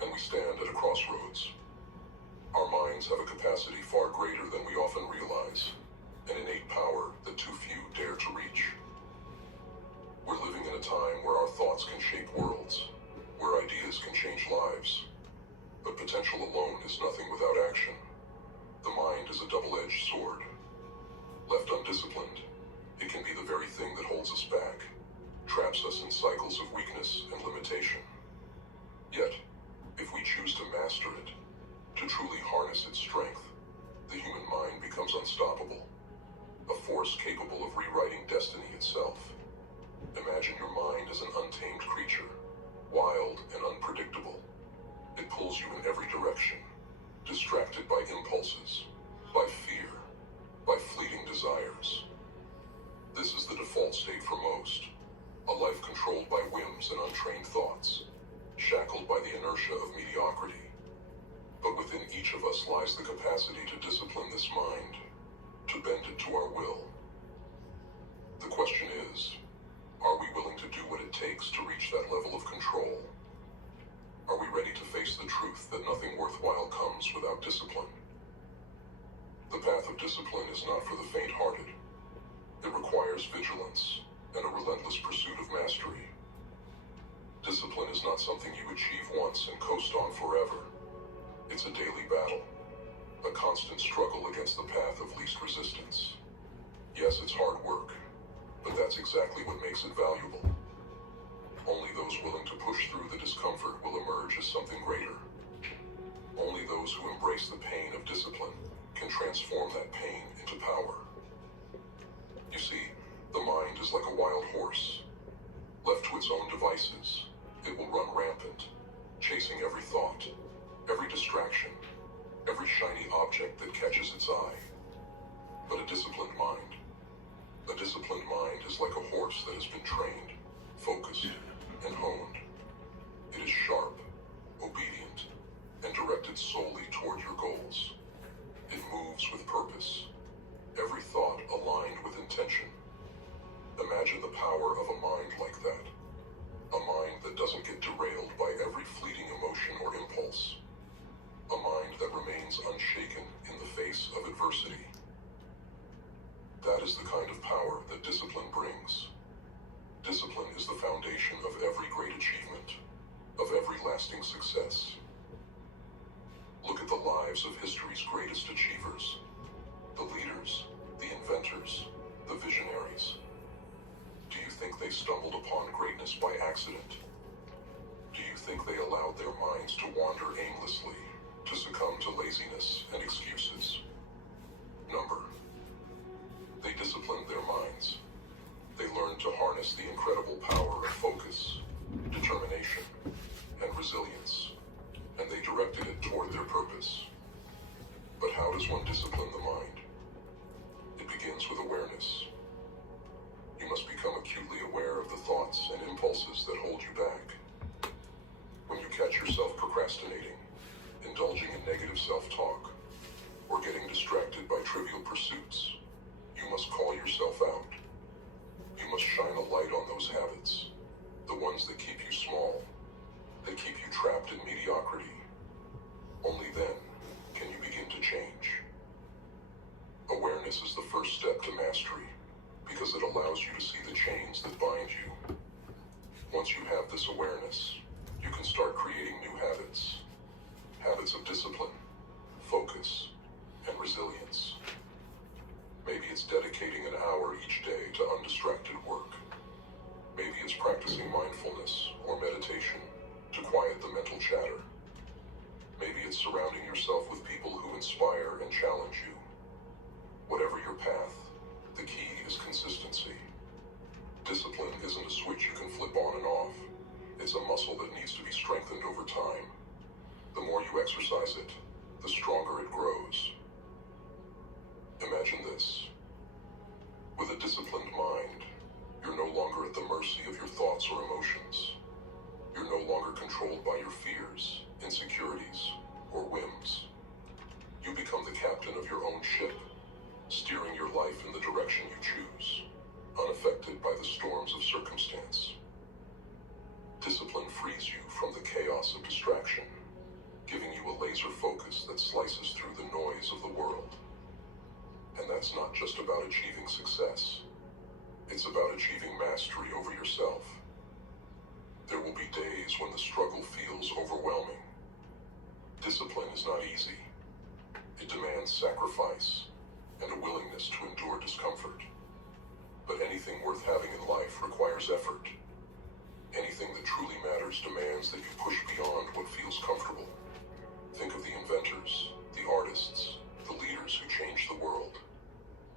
and we stand at a crossroads. Our minds have a capacity far greater than we often realize, an innate power that too few dare to reach. We're living in a time where our thoughts can shape worlds, where ideas can change lives. But potential alone is nothing without action. The mind is a double-edged sword. Left undisciplined, it can be the very thing that holds us back, traps us in cycles of weakness and limitation. Yet, if we choose to master it, to truly harness its strength, the human mind becomes unstoppable, a force capable of rewriting destiny itself. Imagine your mind as an untamed creature, wild and unpredictable. It pulls you in every direction, distracted by impulses, by fear, by fleeting desires. This is the default state for most. A life controlled by whims and untrained thoughts, shackled by the inertia of mediocrity. But within each of us lies the capacity to discipline this mind, to bend it to our will. The question is, are we willing to do what it takes to reach that level of control? Are we ready to face the truth that nothing worthwhile comes without discipline? The path of discipline is not for the faint-hearted. It requires vigilance and a relentless pursuit of mastery. Discipline is not something you achieve once and coast on forever. It's a daily battle, a constant struggle against the path of least resistance. Yes, it's hard work, but that's exactly what makes it valuable. Only those willing to push through the discomfort will emerge as something greater. Only those who embrace the pain of discipline can transform that pain into power. You see, the mind is like a wild horse. Left to its own devices, it will run rampant, chasing every thought, every distraction, every shiny object that catches its eye. But a disciplined mind is like a horse that has been trained, focused, and honed. It is sharp, obedient, and directed solely toward your goals. It moves with purpose, every thought aligned with intention. Imagine the power of a mind like that. A mind that doesn't get derailed by every fleeting emotion or impulse. A mind that remains unshaken in the face of adversity. That is the kind of power that discipline brings. Discipline is the foundation of every great achievement, of every lasting success. Look at the lives of history's greatest achievers. The leaders, the inventors, The visionaries. Do you think they stumbled upon greatness by accident? Do you think they allowed their minds to wander aimlessly, to succumb to laziness and excuses? Number. They disciplined their minds. They learned to harness the incredible power of focus, determination, and resilience, and they directed it toward their purpose. But how does one discipline the mind? It begins with awareness. You must become acutely aware of the thoughts and impulses that hold you back. When you catch yourself procrastinating, indulging in negative self-talk, or getting distracted by trivial pursuits, you must call yourself out. You must shine a light on those habits, the ones that keep you small, that keep you trapped in mediocrity. Only then can you begin to change. Awareness is the first step to mastery, because it allows you to see the chains that bind you. Once you have this awareness, you can start creating new habits. Habits of discipline, focus, and resilience. Maybe it's dedicating an hour each day to undistracted work. Maybe it's practicing mindfulness or meditation to quiet the mental chatter. Maybe it's surrounding yourself with people who inspire and challenge you. Whatever your path, the key is consistency. Discipline isn't a switch you can flip on and off. It's a muscle that needs to be strengthened over time. The more you exercise it, the stronger it grows. Imagine this. With a disciplined mind, you're no longer at the mercy of your thoughts or emotions. You're no longer controlled by your fears, insecurities, or whims. You become the captain of your own ship, steering your life in the direction you choose, unaffected by the storms of circumstance. Discipline frees you from the chaos of distraction, giving you a laser focus that slices through the noise of the world. And that's not just about achieving success. It's about achieving mastery over yourself. There will be days when the struggle feels overwhelming. Discipline is not easy. It demands sacrifice and a willingness to endure discomfort. But anything worth having in life requires effort. Anything that truly matters demands that you push beyond what feels comfortable. Think of the inventors, the artists, the leaders who changed the world.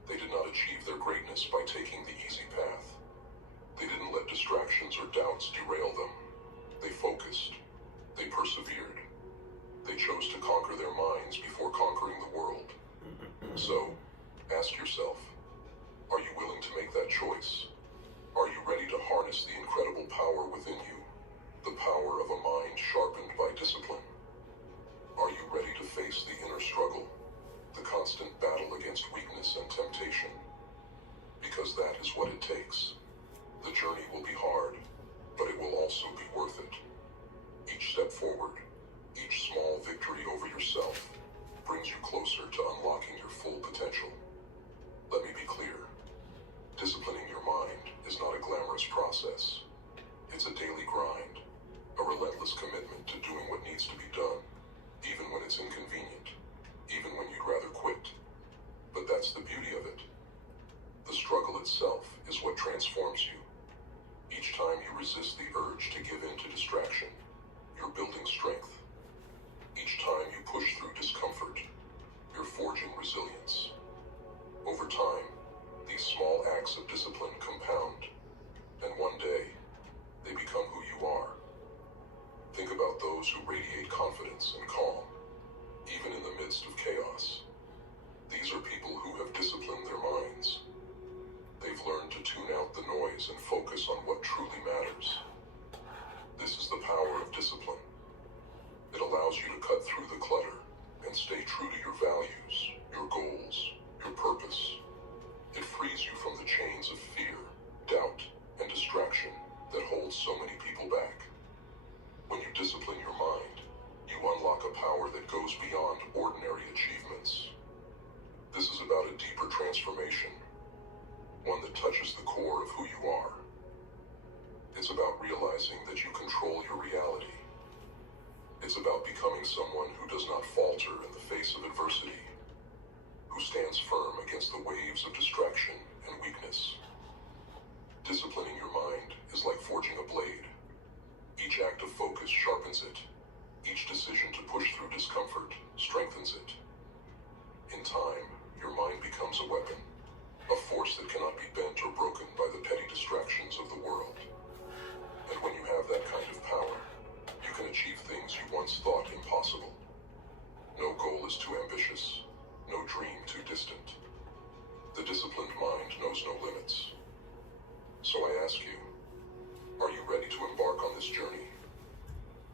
They did not achieve their greatness by taking the easy path. They didn't let distractions or doubts derail them. They focused. They persevered. They chose to conquer their minds before conquering the world. So, ask yourself, are you willing to make that choice? Are you ready to harness the incredible power within you? The power of a mind sharpened by discipline? Are you ready to face the inner struggle? The constant battle against weakness and temptation? Because that is what it takes. The journey will be hard, but it will also be worth it. Each step forward, each small victory over yourself, brings you closer to unlocking your full potential. Let me be clear. Disciplining your mind is not a glamorous process. It's a daily grind, a relentless commitment to doing what needs to be done, even when it's inconvenient, even when you'd rather quit. But that's the beauty of it. The struggle itself is what transforms you. Each time you resist the urge to give in to distraction, you're building strength. Each time you push through discomfort, you're forging resilience. Over time, these small acts of discipline compound, and one day, they become who you are. Think about those who radiate confidence and calm, even in the midst of chaos. These are people who have disciplined their minds. They've learned to tune out the noise and focus on what truly matters. This is the power of discipline. It allows you to cut through the clutter and stay true to your values, your goals, your purpose. It frees you from the chains of fear, doubt, and distraction that hold so many people back. When you discipline your mind, you unlock a power that goes beyond ordinary achievements. This is about a deeper transformation, one that touches the core of who you are. It's about realizing that you control your reality. It's about becoming someone who does not falter in the face of adversity, who stands firm against the waves of distraction and weakness. Disciplining your mind is like forging a blade. Each act of focus sharpens it. Each decision to push through discomfort strengthens it. In time, your mind becomes a weapon, a force that cannot be bent or broken by the petty distractions of the world. And when you have that kind of power, you can achieve things you once thought impossible. No goal is too ambitious, no dream too distant. The disciplined mind knows no limits. So I ask you, are you ready to embark on this journey?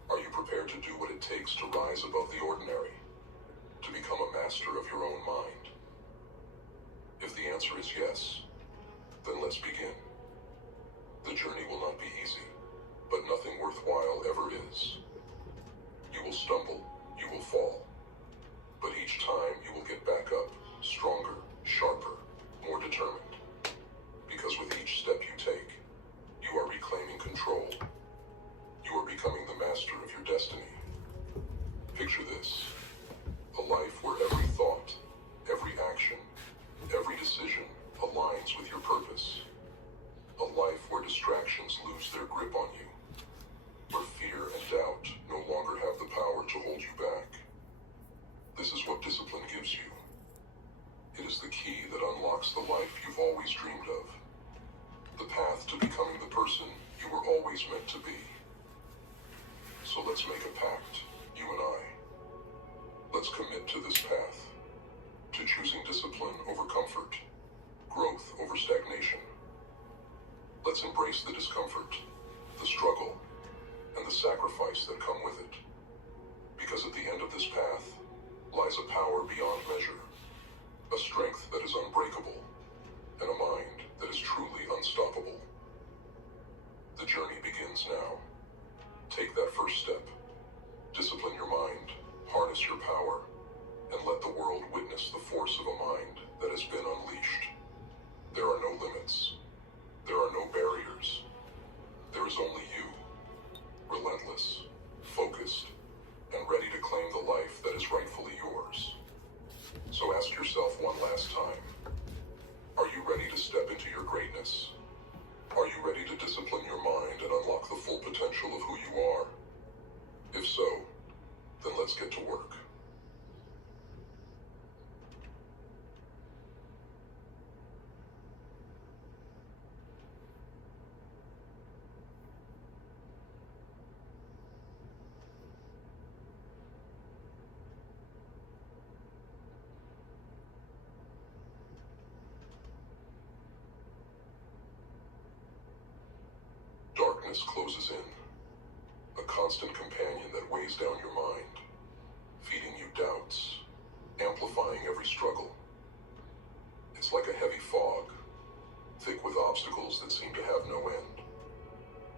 Are you prepared to do what it takes to rise above the ordinary, to become a master of your own mind? If the answer is yes, then let's begin. The journey will not be easy, but nothing worthwhile ever is. You will stumble, you will fall, but each time you will get back up, stronger, sharper, more determined. Because with each step you take, you are reclaiming control. You are becoming the master of your destiny. Picture this: a life where every thought, every action, every decision aligns with your purpose. A life where distractions lose their grip on you, where fear and doubt no longer have the power to hold you back. This is what discipline gives you. It is the key that unlocks the life you've always dreamed of. The path to becoming the person you were always meant to be. So let's make a pact, you and I. Let's commit to this path, to choosing discipline over comfort, growth over stagnation. Let's embrace the discomfort, the struggle, and the sacrifice that come with it. Because at the end of this path lies a power beyond measure, a strength that is unbreakable, and a mind that is truly unstoppable. The journey begins now. Take that first step. Discipline your mind, harness your power, and let the world witness the force of a mind that has been unleashed. There are no limits. There are no barriers. There is only you, relentless, focused, and ready to claim the life that is rightfully yours. So ask yourself one last time, are you ready to step into your greatness? Are you ready to discipline your mind and unlock the full potential of who you are? If so, then let's get to work. Darkness closes in, a constant companion that weighs down your mind, feeding you doubts, amplifying every struggle. It's like a heavy fog, thick with obstacles that seem to have no end.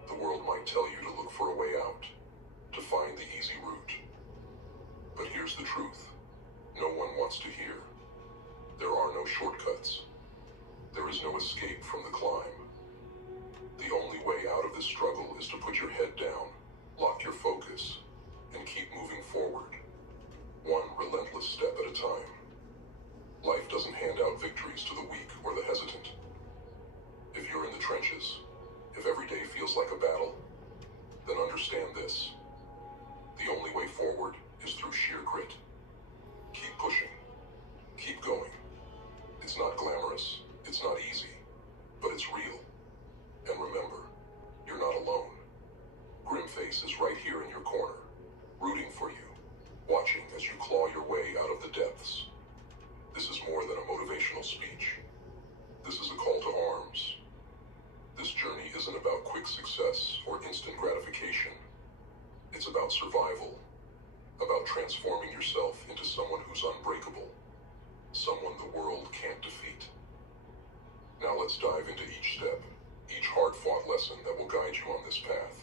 The world might tell you to look for a way out, to find the easy route. But here's the truth, no one wants to hear. There are no shortcuts. There is no escape from the climb. The only way out of this struggle is to put your head down, lock your focus, and keep moving forward, one relentless step at a time. Life doesn't hand out victories to the weak or the hesitant. If you're in the trenches, if every day feels like a battle, then understand this. The only way forward is through sheer grit. Keep pushing. Keep going. It's not glamorous, it's not easy, but it's real. And remember, you're not alone. Grimface is right here in your corner, rooting for you, watching as you claw your way out of the depths. This is more than a motivational speech. This is a call to arms. This journey isn't about quick success or instant gratification. It's about survival, about transforming yourself into someone who's unbreakable, someone the world can't defeat. Now let's dive into each step. Each hard-fought lesson that will guide you on this path.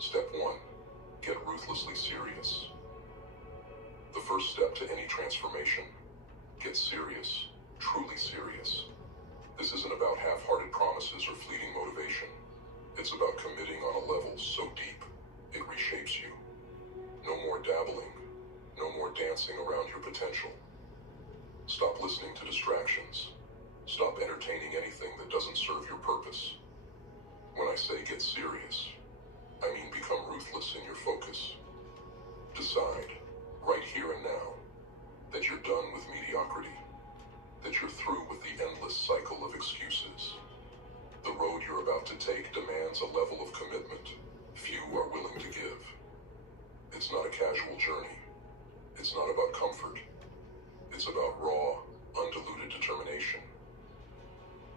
Step 1. Get ruthlessly serious. The first step to any transformation. Get serious, truly serious. This isn't about half-hearted promises or fleeting motivation. It's about committing on a level so deep, it reshapes you. No more dabbling, no more dancing around your potential. Stop listening to distractions. Stop entertaining anything that doesn't serve your purpose. When I say get serious, I mean become ruthless in your focus. Decide, right here and now, that you're done with mediocrity, that you're through with the endless cycle of excuses. The road you're about to take demands a level of commitment few are willing to give. It's not a casual journey. It's not about comfort. It's about raw, undiluted determination.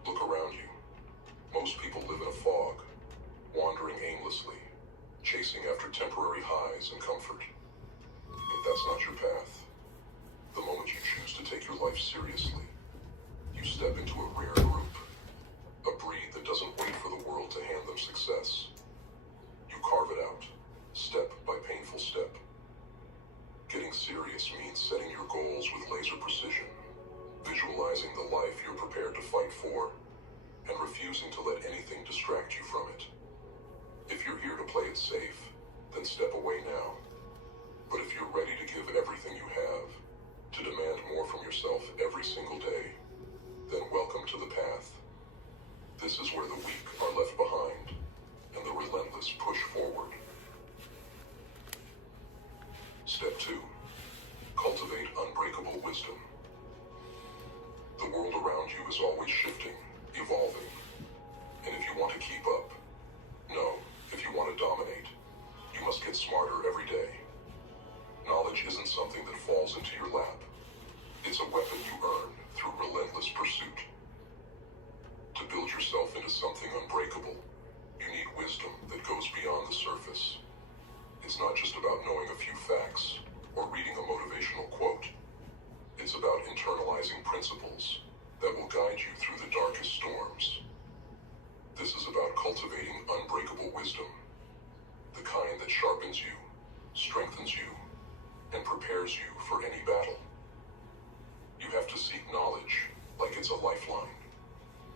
Look around you. Most people live in a fog, wandering aimlessly, chasing after temporary highs and comfort. But that's not your path. The moment you choose to take your life seriously, you step into a rare group, a breed that doesn't wait for the world to hand them success. You carve it out, step by painful step. Getting serious means setting your goals with laser precision, visualizing the life you're prepared to fight for, and refusing to let anything distract you from it. If you're here to play it safe, then step away now. But if you're ready to give everything you have, to demand more from yourself every single day, then welcome to the path. This is where the weak are left behind, and the relentless push forward. Step 2. Cultivate unbreakable wisdom. The world around you is always shifting, evolving. And if you want to keep up, no, if you want to dominate, you must get smarter every day. Knowledge isn't something that falls into your lap. It's a weapon you earn through relentless pursuit. To build yourself into something unbreakable, you need wisdom that goes beyond the surface. It's not just about knowing a few facts or reading a motivational quote. It's about internalizing principles that will guide you through the darkest storms. This is about cultivating unbreakable wisdom, the kind that sharpens you, strengthens you, and prepares you for any battle. You have to seek knowledge like it's a lifeline,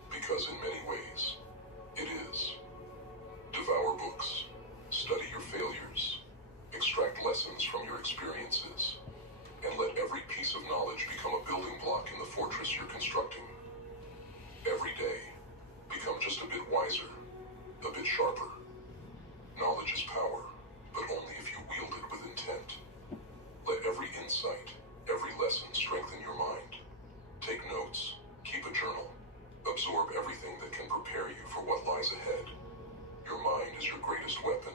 because in many ways, it is. Devour books, study your failures, extract lessons from your experiences, and let every piece of knowledge become a building block in the fortress you're constructing. Every day, become just a bit wiser, a bit sharper. Knowledge is power, but only if you wield it with intent. Let every insight, every lesson strengthen your mind. Take notes, keep a journal, absorb everything that can prepare you for what lies ahead. Your mind is your greatest weapon.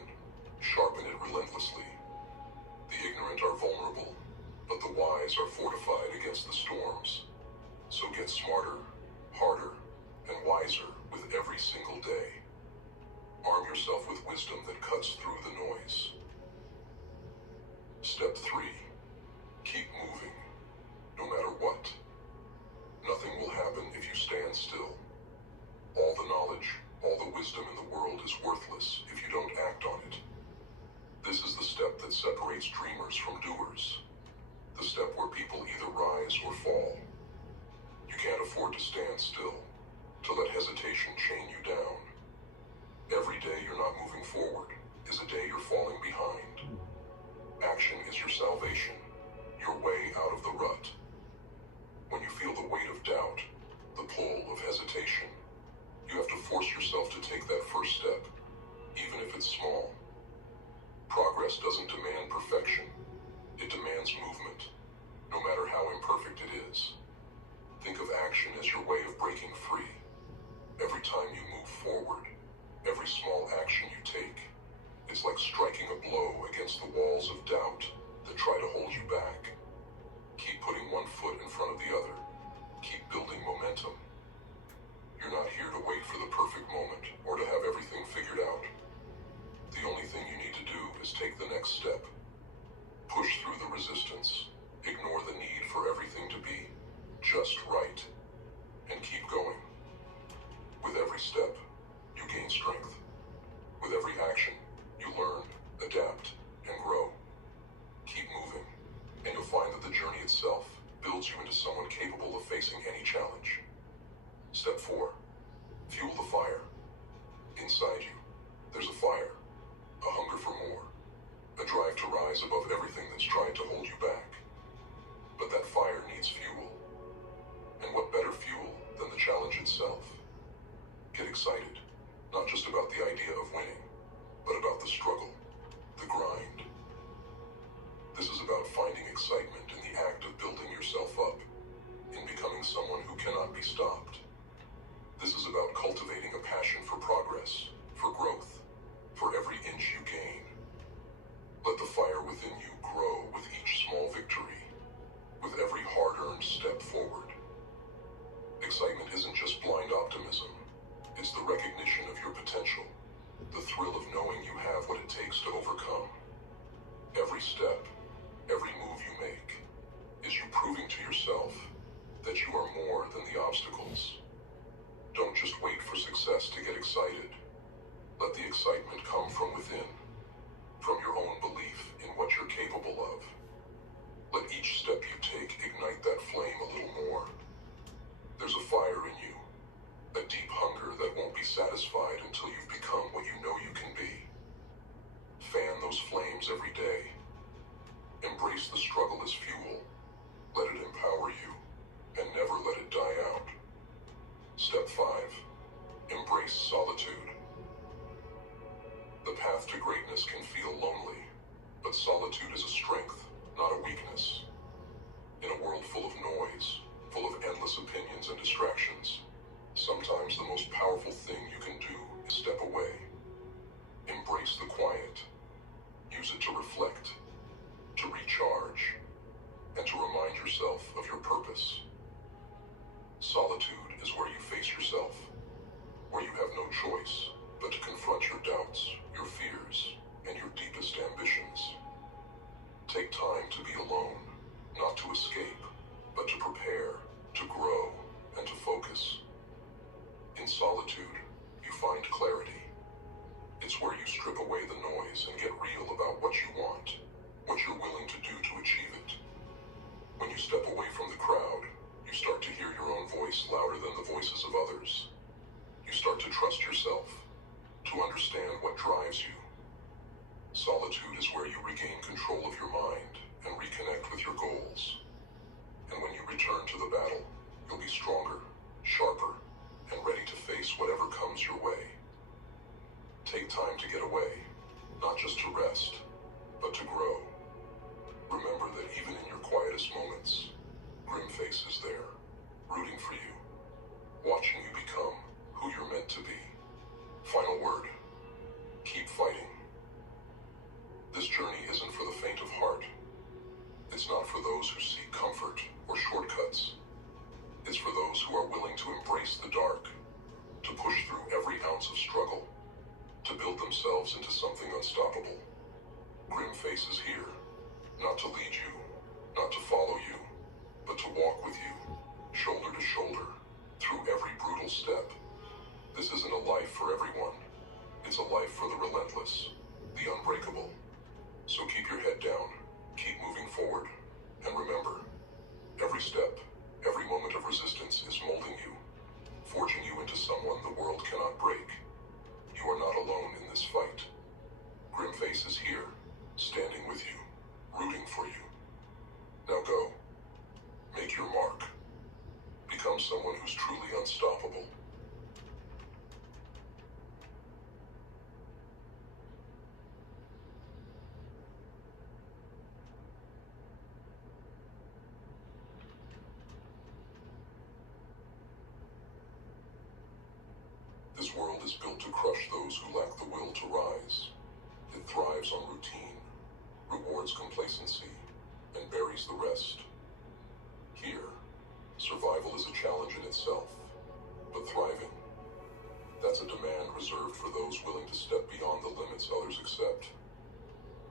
Sharpen it relentlessly. The ignorant are vulnerable, but the wise are fortified against the storms. So get smarter, harder, and wiser with every single day. Arm yourself with wisdom that cuts through the noise. Step 3. Keep moving, no matter what. Nothing will happen if you stand still. All the knowledge, all the wisdom in the world is worthless if you don't act on it. This is the step that separates dreamers from doers. The step where people either rise or fall. You can't afford to stand still, to let hesitation chain you down. Every day you're not moving forward is a day you're falling behind. Action is your salvation, your way out of the rut. When you feel the weight of doubt, the pull of hesitation, you have to force yourself to take that first step, even if it's small. Progress doesn't demand perfection. It demands movement, no matter how imperfect it is. Think of action as your way of breaking free. Every time you move forward, every small action you take, it's like striking a blow against the walls of doubt that try to hold you back. Keep putting one foot in front of the other. Keep building momentum. You're not here to wait for the perfect moment or to have everything figured out. The only thing you need to do is take the next step. Push through the resistance. Ignore the need for everything to be just right. And keep going. With every step, you gain strength. With every action, you learn, adapt, and grow. Keep moving, and you'll find that the journey itself builds you into someone capable of facing any challenge. Step 4. Fuel the fire. Inside you, there's a fire, a hunger for more, a drive to rise above everything that's trying to hold you back. But that fire needs fuel. And what better fuel than the challenge? step forward. Excitement isn't just blind optimism. It's the recognition of your potential, the thrill of knowing you have what it takes to overcome. Every step, every move you make, is you proving to yourself that you are more than the obstacles. Don't just wait for success to get excited. Let the excitement come from within, from your own belief in what you're capable of. Let each step you take ignite that flame a little more. There's a fire in you, a deep hunger that won't be satisfied until you've become what you know you can be. Fan those flames every day. Embrace the struggle as fuel. Let it empower you, and never let it die out. Step 5. Embrace solitude. The path to greatness can feel lonely, but solitude is a strength, not a weakness. In a world full of noise, full of endless opinions and distractions, sometimes the most powerful thing you can do is step away. Embrace the quiet. Use it to reflect, to recharge, and to remind yourself of your purpose. Solitude is where you face yourself, where you have no choice but to confront your doubts, your fears, and your deepest ambitions. Take time to be alone, not to escape, but to prepare, to grow, and to focus. In solitude, you find clarity. It's where you strip away the noise and get real about what you want, what you're willing to do to achieve it. When you step away from the crowd, you start to hear your own voice louder than the voices of others. You start to trust yourself, to understand what drives you. Solitude is where you regain control of your mind and reconnect with your goals. And when you return to the battle, you'll be stronger, sharper, and ready to face whatever comes your way. Take time to get away, not just to rest, but to grow. Remember that even in your quietest moments, Grimface is there, rooting for you, watching you become who you're meant to be. Final word, keep fighting. This journey isn't for the faint of heart. It's not for those who seek comfort or shortcuts. It's for those who are willing to embrace the dark, to push through every ounce of struggle, to build themselves into something unstoppable. Grimface is here, not to lead you, not to follow you, but to walk with you, shoulder to shoulder, through every brutal step. This isn't a life for everyone. It's a life for the relentless, the unbreakable. So keep your head down, keep moving forward, and remember, every step, every moment of resistance is molding you, forging you into someone the world cannot break. You are not alone in this fight. Grimface is here, standing with you, rooting for you. Now go. Make your mark. Become someone who's truly unstoppable. This world is built to crush those who lack the will to rise. It thrives on routine, rewards complacency, and buries the rest. Here, survival is a challenge in itself, but thriving, that's a demand reserved for those willing to step beyond the limits others accept.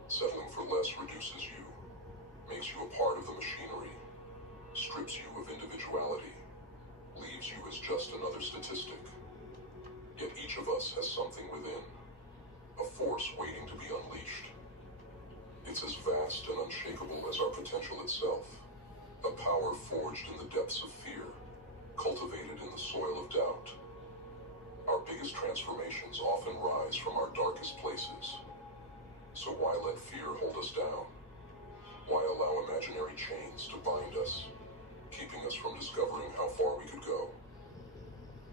Settling for less reduces you, makes you a part of the machinery, strips you of individuality, leaves you as just another statistic. Yet each of us has something within, a force waiting to be unleashed. It's as vast and unshakable as our potential itself, a power forged in the depths of fear, cultivated in the soil of doubt. Our biggest transformations often rise from our darkest places. So why let fear hold us down? Why allow imaginary chains to bind us, keeping us from discovering how far we could go?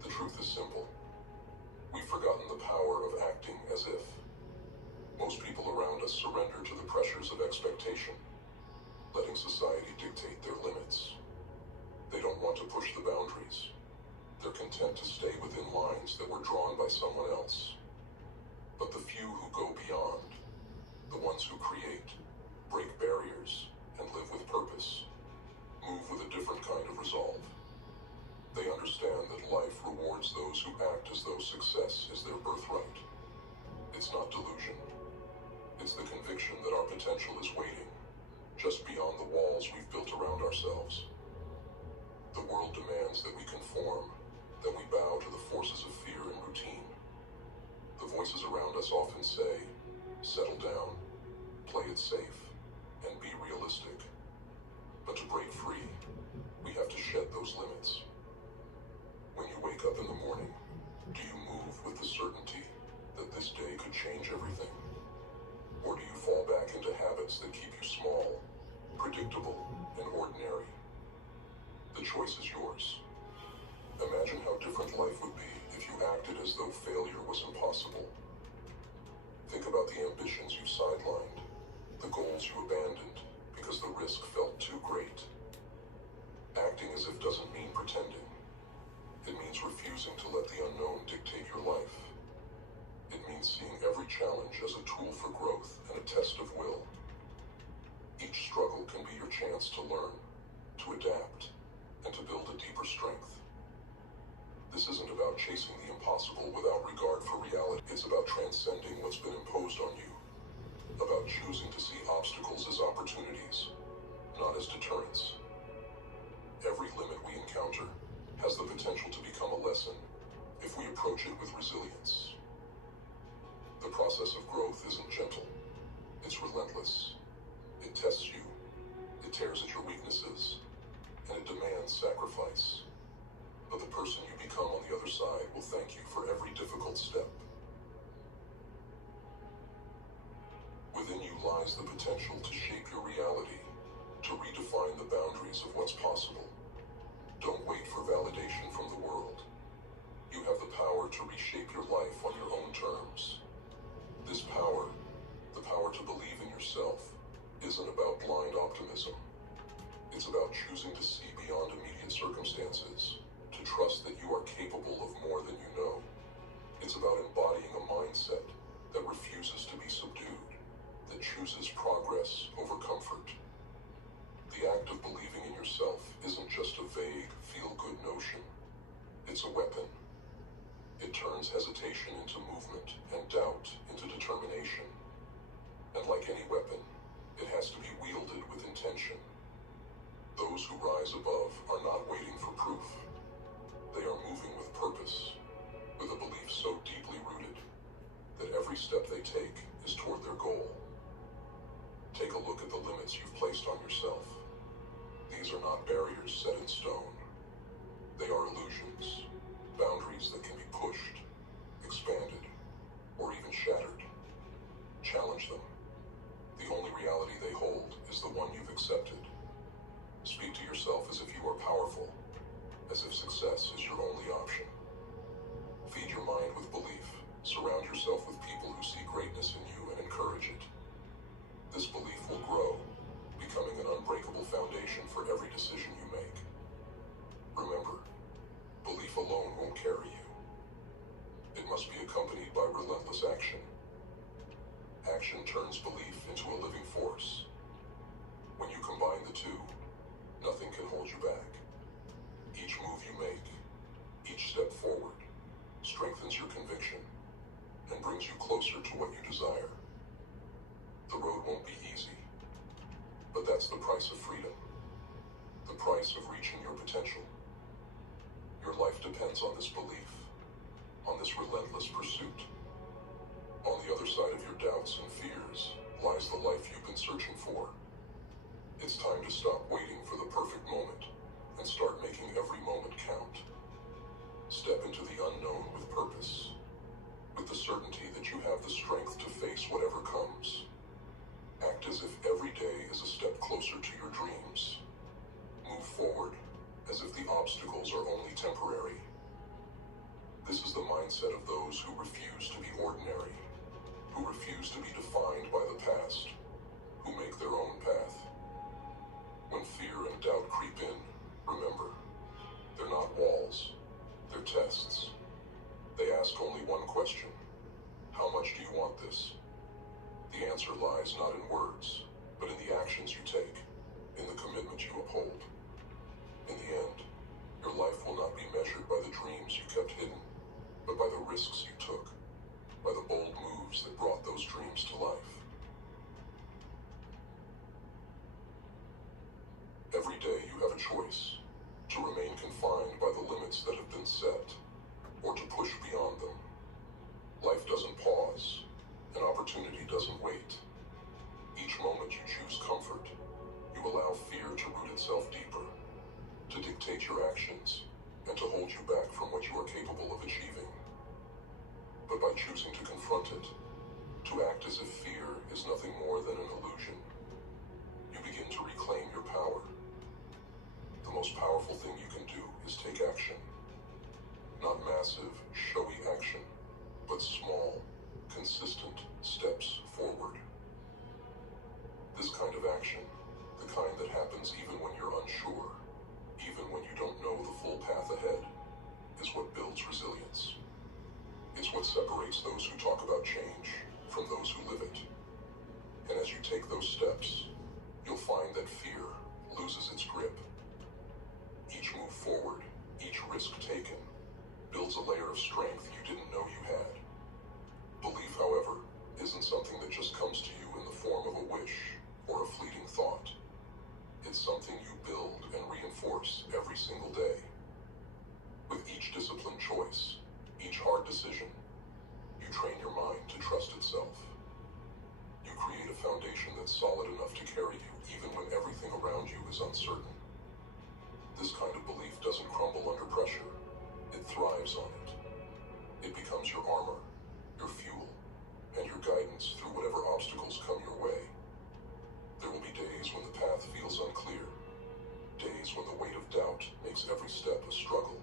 The truth is simple. We've forgotten the power of acting as if. Most people around us surrender to the pressures of expectation, letting society dictate their limits. They don't want to push the boundaries. They're content to stay within lines that were drawn by someone else. But the few who go beyond, the ones who create, break barriers, and live with purpose, move with a different kind towards those who act as though success is their birthright. It's not delusion. It's the conviction that our potential is waiting, just beyond the walls we've built around ourselves. The world demands that we conform, that we bow to the forces of fear and routine. The voices around us often say, settle down, play it safe, and be realistic. But to break free, we have to shed those limits. When you wake up in the morning, do you move with the certainty that this day could change everything? Or do you fall back into habits that keep you small, predictable, and ordinary? The choice is yours. Imagine how different life would be if you acted as though failure was impossible. Think about the ambitions you sidelined, the goals you abandoned because the risk felt too great. Acting as if doesn't mean pretending. It means refusing to let the unknown dictate your life. It means seeing every challenge as a tool for growth and a test of will. Each struggle can be your chance to learn, to adapt, and to build a deeper strength. This isn't about chasing the impossible without regard for reality. It's about transcending what's been imposed on you, about choosing to see obstacles as opportunities, not as deterrents. Every limit we encounter has the potential to become a lesson if we approach it with resilience. The process of growth isn't gentle. It's relentless. It tests you. It tears at your weaknesses. And it demands sacrifice. But the person you become on the other side will thank you for every difficult step. Within you lies the potential to shape your reality, to redefine the boundaries of what's possible. Don't wait for validation from the world. You have the power to reshape your life on your own terms. This power, the power to believe in yourself, isn't about blind optimism. It's about choosing to see beyond immediate circumstances, to trust that you are capable of more than you know. It's about embodying a mindset that refuses to be subdued, that chooses progress over comfort. The act of believing in yourself isn't just a vague, feel-good notion. It's a weapon. It turns hesitation into movement and doubt into determination. And like any weapon, it has to be wielded with intention. Those who rise above are not waiting for proof. They are moving with purpose, with a belief so deeply rooted that every step they take is toward their goal. Take a look at the limits you've placed on yourself. These are not barriers set in stone. They are illusions, boundaries that can be pushed, expanded, or even shattered. Challenge them. The only reality they hold is the one you've accepted. Speak to yourself as if you are powerful, as if success is your only option. Feed your mind with belief. Surround yourself with people who see greatness in you and encourage it. This belief will grow, becoming an unbreakable foundation for every decision you make. Remember, belief alone won't carry you. It must be accompanied by relentless action. Action turns belief into a living force. When you combine the two, nothing can hold you back. Each move you make, each step forward, strengthens your conviction and brings you closer to what you desire. The road won't be easy, but that's the price of freedom, the price of reaching your potential. Your life depends on this belief, on this relentless pursuit. On the other side of your doubts and fears lies the life you've been searching for. It's time to stop waiting for the perfect moment and start making every moment count. Step into the unknown with purpose, with the certainty that you have the strength to face whatever comes. Act as if every day is a step closer to your dreams. Move forward as if the obstacles are only temporary. This is the mindset of those who refuse to be ordinary, who refuse to be defined by the past, who make their own path. When fear and doubt creep in, remember, they're not walls, they're tests. They ask only one question: how much do you want this? The answer lies not in words, but in the actions you take, in the commitment you uphold. In the end, your life will not be measured by the dreams you you kept hidden, but by the risks you took, by the bold moves that brought those dreams to life. Every day you have a choice to remain confined by the limits that have been set, or to push beyond them. Life doesn't pause, and opportunity doesn't wait. Each moment you choose comfort, you allow fear to root itself deeper, to dictate your actions, and to hold you back from what you are capable of achieving. But by choosing to confront it, to act as if fear is nothing more than an illusion, you begin to reclaim your power. The most powerful thing you can do is take action. Not massive, showy action, but small, consistent steps forward. This kind of action, the kind that happens even when you're unsure, even when you don't know the full path ahead, is what builds resilience. It's what separates those who talk about change from those who live it. And as you take those steps, you'll find that fear loses its grip. Each move forward, each risk taken, builds a layer of strength you didn't know you had. Belief, however, isn't something that just comes to you in the form of a wish or a fleeting thought. It's something you build and reinforce every single day. With each disciplined choice, each hard decision, you train your mind to trust itself. You create a foundation that's solid enough to carry you even when everything around you is uncertain. This kind of belief doesn't crumble under pressure. It thrives on it. It becomes your armor, your fuel, and your guidance through whatever obstacles come your way. There will be days when the path feels unclear, days when the weight of doubt makes every step a struggle.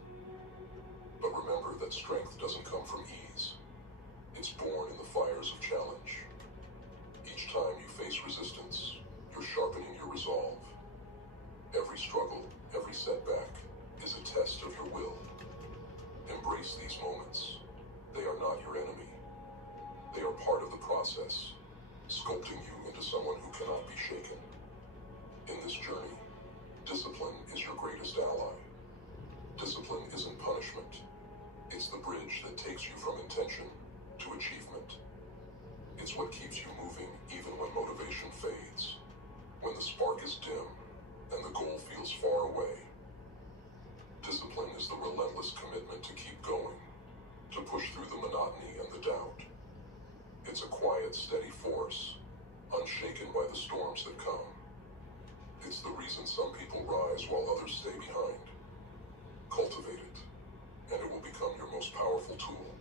But remember that strength doesn't come from ease. It's born in the fires of challenge. Each time you face resistance, you're sharpening your resolve. Every struggle, every setback, is a test of your will. Embrace these moments. They are not your enemy. They are part of the process, sculpting you into someone who cannot be shaken. In this journey, discipline is your greatest ally. Discipline isn't punishment. It's the bridge that takes you from intention to achievement. It's what keeps you moving even when motivation fades, when the spark is dim, and the goal feels far away. Discipline is the relentless commitment to keep going, to push through the monotony and the doubt. It's a quiet, steady force, unshaken by the storms that come. It's the reason some people rise while others stay behind. Cultivate it, and it will become your most powerful tool.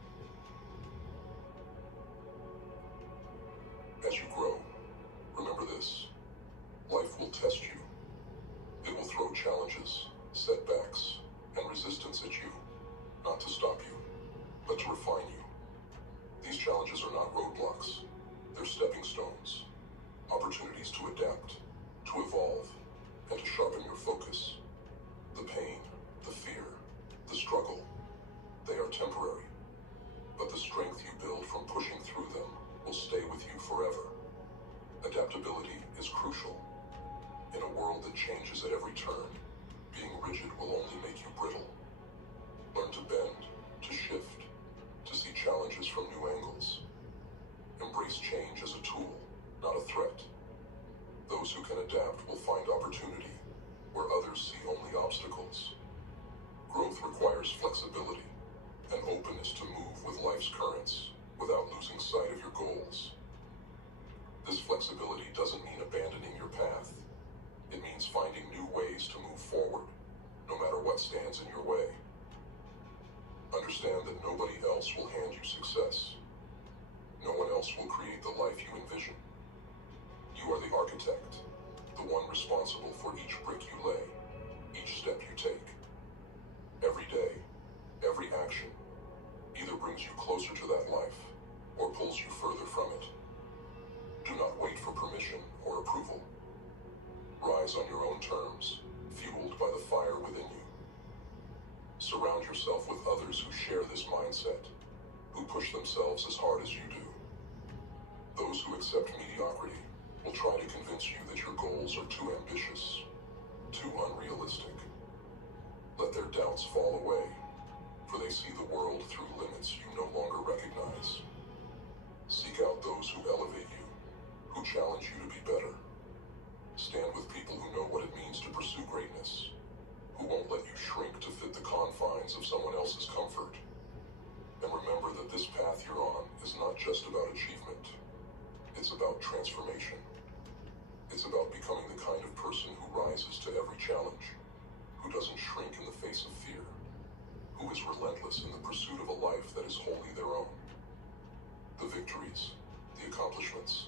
As you grow, remember this: life will test you. It will throw challenges, setbacks, and resistance at you, not to stop you, but to refine you. These challenges are not roadblocks. They're stepping stones, opportunities to adapt, to evolve, and to sharpen your focus. The pain, the fear, the struggle, they are temporary, but the strength you build from pushing through them will stay with you forever. Adaptability is crucial. In a world that changes at every turn, being rigid will only make you brittle. Learn to bend, to shift, to see challenges from new angles. Embrace change as a tool, not a threat. Those who can adapt will find opportunity where others see only obstacles. Growth requires flexibility and openness to move with life's currents without losing sight of your goals. This flexibility doesn't mean abandoning your path. It means finding new ways to move forward, no matter what stands in your way. Understand that nobody else will hand you success. No one else will create the life you envision. You are the architect, the one responsible for each brick you lay, each step you take. Every day, every action, either brings you closer to that life or pulls you further from it. Do not wait for permission or approval. Rise on your own terms, fueled by the fire within you. Surround yourself with others who share this mindset, who push themselves as hard as you do. Those who accept mediocrity will try to convince you that your goals are too ambitious, too unrealistic. Let their doubts fall away. for they see the world through limits you no longer recognize. Seek out those who elevate you, who challenge you to be better. Stand with people who know what it means to pursue greatness, who won't let you shrink to fit the confines of someone else's comfort. And remember that this path you're on is not just about achievement. It's about transformation. It's about becoming the kind of person who rises to every challenge, who doesn't shrink in the face of fear, who is relentless in the pursuit of a life that is wholly their own. The victories, the accomplishments,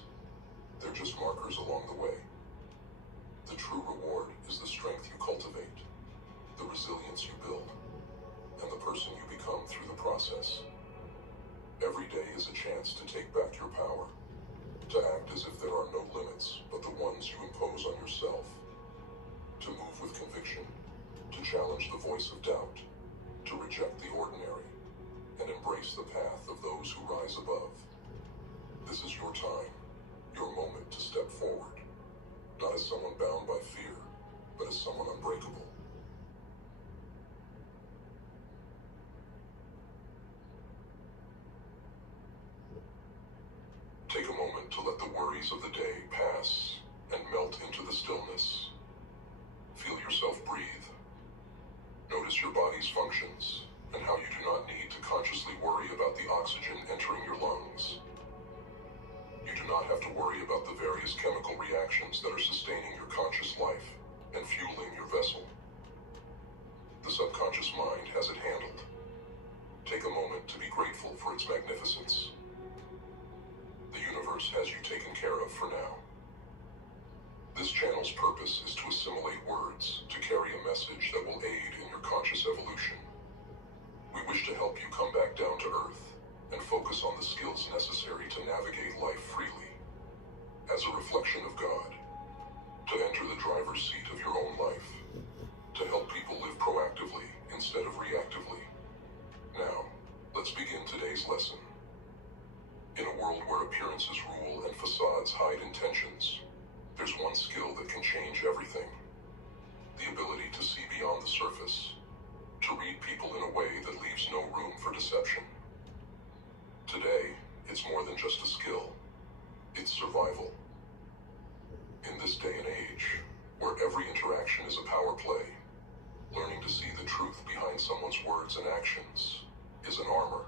they're just markers along the way. The true reward is the strength you cultivate, the resilience you build, and the person you become through the process. Every day is a chance to take back your power, to act as if there are no limits but the ones you impose on yourself, to move with conviction, to challenge the voice of doubt, to reject the ordinary, and embrace the path of those who rise above. This is your time, your moment to step forward, not as someone bound by fear, but as someone unbreakable. Take a moment to let the worries of the day pass and melt into the stillness. Feel yourself breathe. Notice your body's functions and how you do not need to consciously worry about the oxygen entering your lungs. You do not have to worry about the various chemical reactions that are sustaining your conscious life and fueling your vessel. The subconscious mind has it handled. Take a moment to be grateful for its magnificence. The universe has you taken care of for now. This channel's purpose is to assimilate words to carry a message that will aid in your conscious evolution. We wish to help you come back down to earth and focus on the skills necessary to navigate life freely, as a reflection of God, to enter the driver's seat of your own life, to help people live proactively instead of reactively. Now, let's begin today's lesson. In a world where appearances rule and facades hide intentions, there's one skill that can change everything. The ability to see beyond the surface, to read people in a way that leaves no room for deception. Today, it's more than just a skill. It's survival. In this day and age, where every interaction is a power play, learning to see the truth behind someone's words and actions is an armor.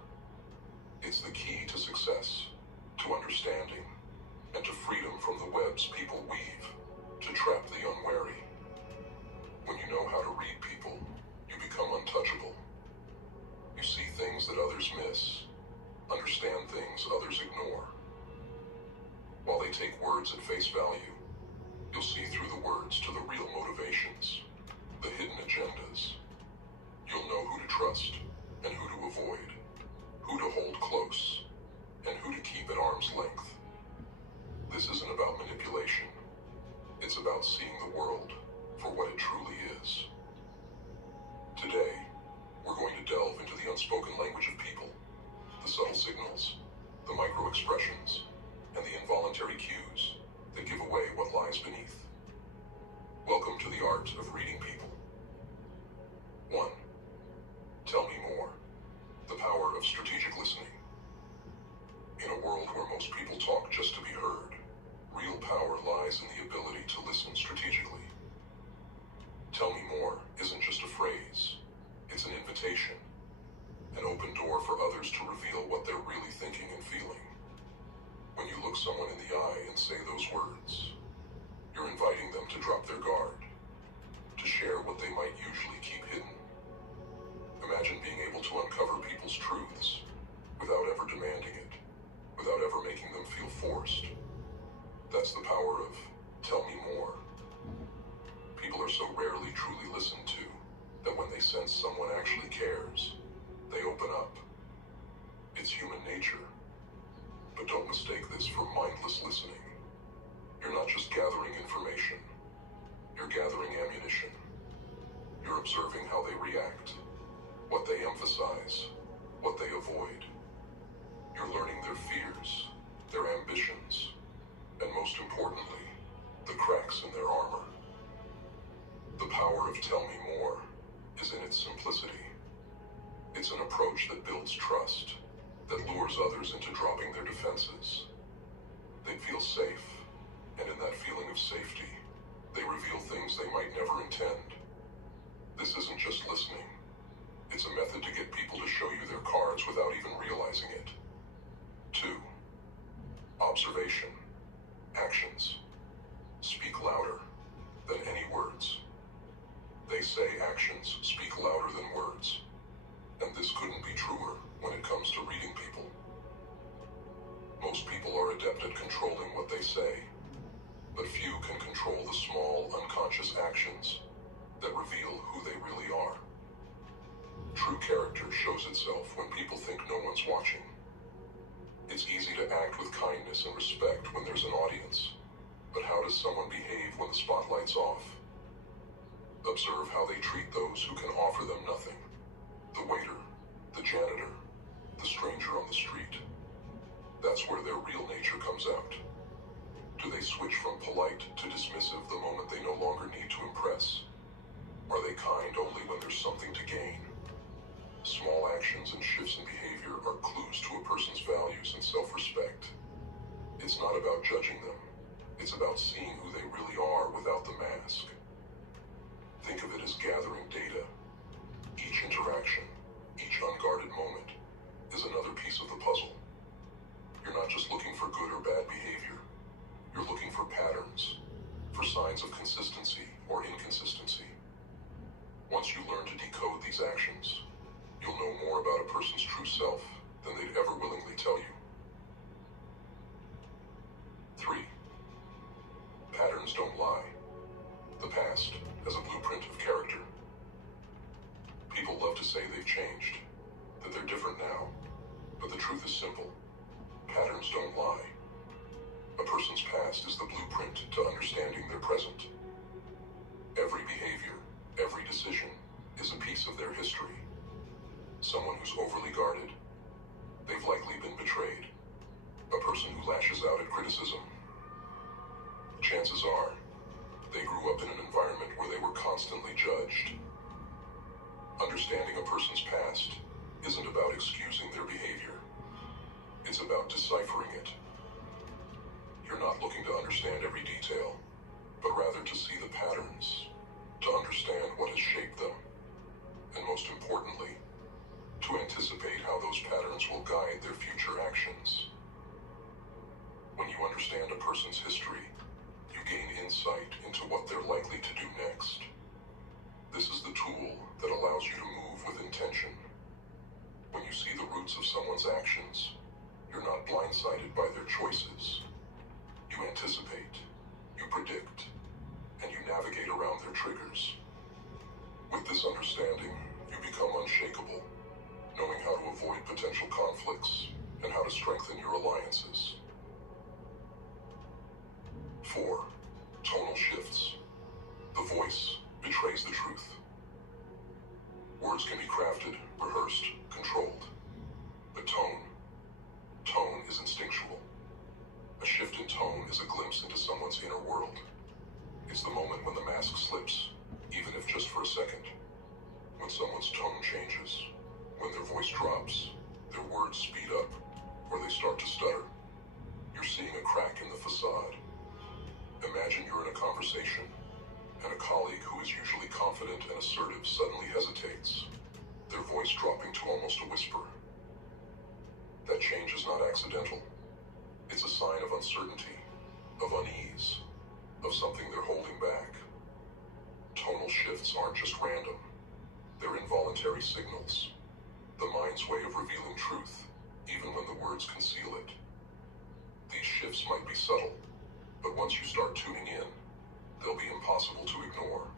It's the key to success, to understanding, and to freedom from the webs people weave to trap the unwary. When you know how to read people, you become untouchable. You see things that others miss, understand things others ignore. While they take words at face value, you'll see through the words to the real motivations, the hidden agendas. You'll know who to trust and who to avoid, who to hold close, and who to keep at arm's length. This isn't about manipulation. It's about seeing the world for what it truly is. Today, we're going to delve into the unspoken language of people, the subtle signals, the micro-expressions, and the involuntary cues that give away what lies beneath. Welcome to the art of reading people. 1. Tell me more. The power of strategic listening. In a world where most people talk just to be heard, real power lies in the ability to listen strategically. Tell me more isn't just a phrase, it's an invitation, an open door for others to reveal what they're really thinking and feeling. When you look someone in the eye and say those words, you're inviting them to drop their guard, to share what they might usually keep hidden. Imagine being able to uncover people's truths without ever demanding it, without ever making them feel forced. That's the power of tell me more. People are so rarely truly listened to that when they sense someone actually cares, they open up. It's human nature. But don't mistake this for mindless listening. You're not just gathering information, you're gathering ammunition. You're observing how they react, what they emphasize, what they avoid. You're learning their fears, their ambitions, and most importantly, the cracks in their armor. The power of tell me more is in its simplicity. It's an approach that builds trust, that lures others into dropping their defenses. They feel safe, and in that feeling of safety, they reveal things they might never intend. This isn't just listening. It's a method to get people to show you their cards without even realizing it. 2. Observation. Actions speak louder than any words. They say actions speak louder than words, and this couldn't be truer when it comes to reading people. Most people are adept at controlling what they say, but few can control the small, unconscious actions that reveal who they really are. True character shows itself when people think no one's watching. It's easy to act with kindness and respect when there's an audience, but how does someone behave when the spotlight's off? Observe how they treat those who can offer them nothing. The waiter, the janitor, the stranger on the street. That's where their real nature comes out. Do they switch from polite to dismissive the moment they no longer need to impress? Are they kind only when there's something to gain? Small actions and shifts in behavior are clues to a person's values and self-respect. It's not about judging them. It's about seeing who they really are without the mask. Think of it as gathering data. Each interaction, each unguarded moment, is another piece of the puzzle. You're not just looking for good or bad behavior. You're looking for patterns, for signs of consistency or inconsistency. Once you learn to decode these actions, you'll know more about a person's true self than they'd ever willingly tell you. 3. Patterns don't lie. The past as a blueprint of character. People love to say they've changed, that they're different now, but the truth is simple. Patterns don't lie. A person's past is the blueprint to understanding their present. Every behavior, every decision is a piece of their history. Someone who's overly guarded, they've likely been betrayed. A person who lashes out at criticism, chances are they grew up in an environment where they were constantly judged. Understanding a person's past isn't about excusing their behavior. It's about deciphering it. You're not looking to understand every detail, but rather to see the patterns, to understand what has shaped them, and most importantly, to anticipate how those patterns will guide their future actions. When you understand a person's history, you gain insight into what they're likely to do next. This is the tool that allows you to move with intention. When you see the roots of someone's actions, you're not blindsided by their choices. You anticipate, you predict, and you navigate around their triggers. With this understanding, you become unshakable, knowing how to avoid potential conflicts and how to strengthen your alliances. 4. Tonal shifts. The voice betrays the truth. Words can be crafted, rehearsed, controlled. But tone is instinctual. A shift in tone is a glimpse into someone's inner world. It's the moment when the mask slips, even if just for a second. When someone's tone changes, when their voice drops, their words speed up, or they start to stutter. You're seeing a crack in the facade. Imagine you're in a conversation, and a colleague who is usually confident and assertive suddenly hesitates, their voice dropping to almost a whisper. That change is not accidental. It's a sign of uncertainty, of unease, of something they're holding back. Tonal shifts aren't just random. They're involuntary signals. The mind's way of revealing truth, even when the words conceal it. These shifts might be subtle, but once you start tuning in, they'll be impossible to ignore.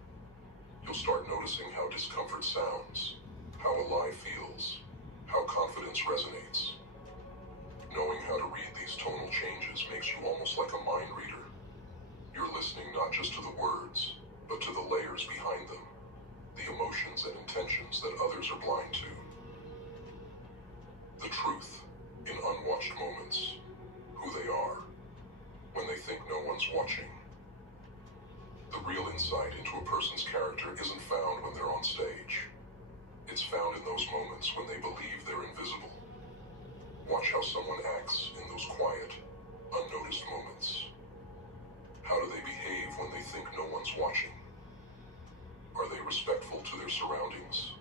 You'll start noticing how discomfort sounds, how a lie feels, how confidence resonates. Knowing how to read these tonal changes makes you almost like a mind reader. You're listening not just to the words, but to the layers behind them, the emotions and intentions that others are blind to. The truth in unwatched moments, who they are, when they think no one's watching. The real insight into a person's character isn't found when they're on stage. It's found in those moments when they surroundings,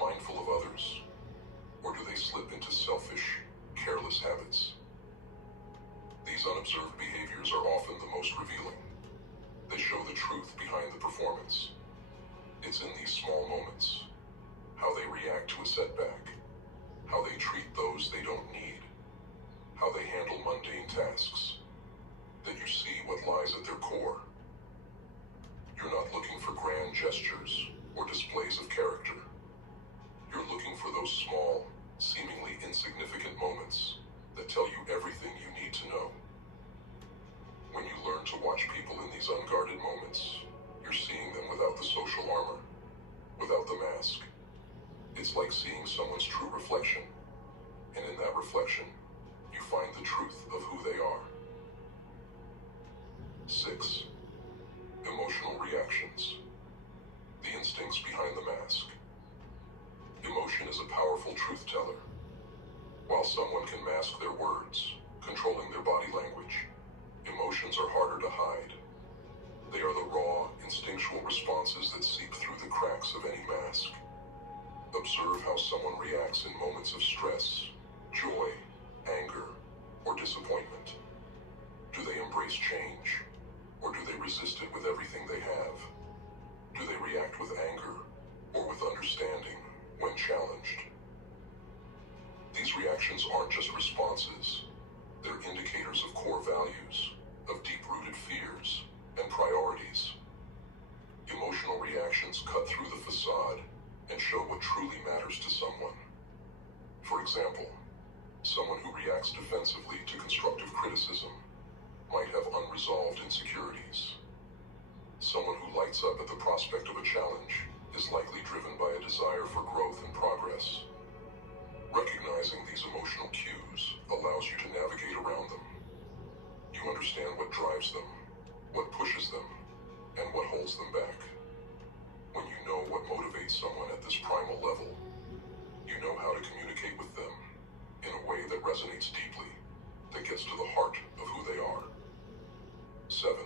mindful of others, or do they slip into selfish, careless habits? These unobserved behaviors are often the most revealing. They show the truth behind the performance. It's in these small moments, how they react to a setback, how they treat those they don't need, how they handle mundane tasks, that you see what lies at their core. You're not looking for grand gestures or displays of character. You're looking for those small, seemingly insignificant moments that tell you everything you need to know. When you learn to watch people in these unguarded moments, you're seeing them without the social armor, without the mask. It's like seeing someone's true reflection, and in that reflection, you find the truth of who they are. 6. Emotional reactions. The instincts behind the mask. Emotion is a powerful truth teller. While someone can mask their words, controlling their body language, emotions are harder to hide. They are the raw, instinctual responses that seep through the cracks of any mask. Observe how someone reacts in moments of stress, joy, anger, or disappointment. Do they embrace change, or do they resist it with everything they have? Do they react with anger, or with understanding when challenged? These reactions aren't just responses. They're indicators of core values, of deep-rooted fears and priorities. Emotional reactions cut through the facade and show what truly matters to someone. For example, someone who reacts defensively to constructive criticism might have unresolved insecurities. Someone who lights up at the prospect of a challenge is likely driven by a desire for growth and progress. Recognizing these emotional cues allows you to navigate around them. You understand what drives them, what pushes them, and what holds them back. When you know what motivates someone at this primal level, you know how to communicate with them in a way that resonates deeply, that gets to the heart of who they are. 7.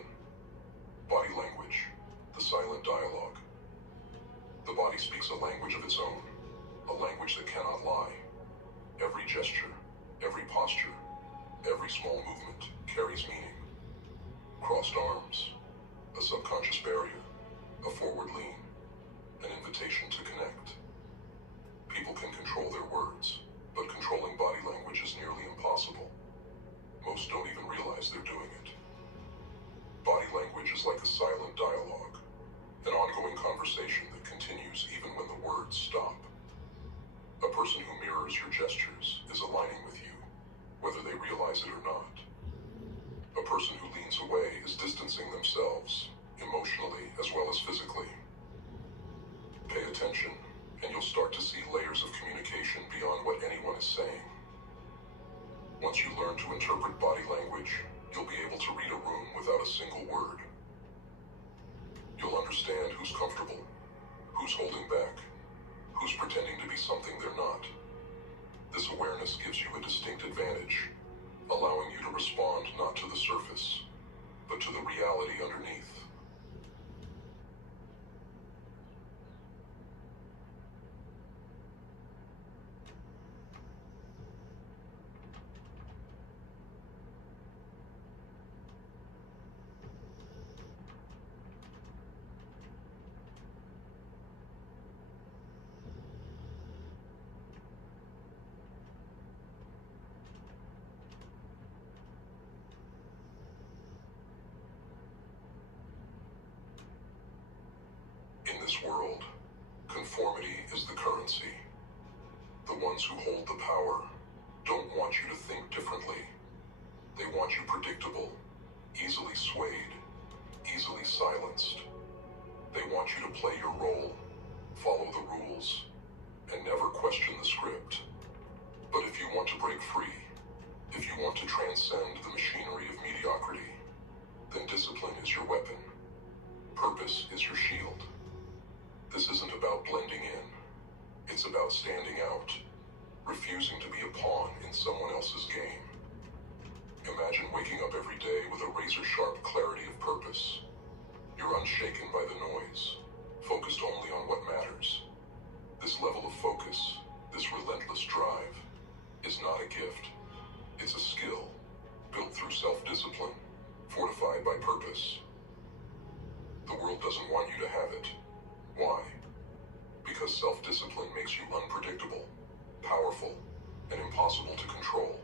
Body language, the silent dialogue. The body speaks a language of its own, a language that cannot lie. Every gesture, every posture, every small movement carries meaning. Crossed arms, a subconscious barrier, a forward lean, an invitation to connect. People can control their words, but controlling body language is nearly impossible. Most don't even realize they're doing it. Body language is like a silent dialogue, an ongoing conversation that continues even when the words stop. A person who mirrors your gestures is aligning with you, whether they realize it or not. A person who leans away is distancing themselves, emotionally as well as physically. Pay attention, and you'll start to see layers of communication beyond what anyone is saying. Once you learn to interpret body language, you'll be able to read a room without a single word. You'll understand who's comfortable, who's holding back, who's pretending to be something they're not. This awareness gives you a distinct advantage, allowing you to respond not to the surface, but to the reality underneath. In this world, conformity is the currency. The ones who hold the power don't want you to think differently. They want you predictable, easily swayed, easily silenced. They want you to play your role, follow the rules, and never question the script. But if you want to break free, if you want to transcend the machinery of mediocrity, then discipline is your weapon. Purpose is your shield. This isn't about blending in. It's about standing out, refusing to be a pawn in someone else's game. Imagine waking up every day with a razor-sharp clarity of purpose. You're unshaken by the noise. focused only on what matters. This level of focus, this relentless drive, is not a gift. It's a skill, built through self-discipline, fortified by purpose. The world doesn't want you to have it. Why? Because self-discipline makes you unpredictable, powerful, and impossible to control.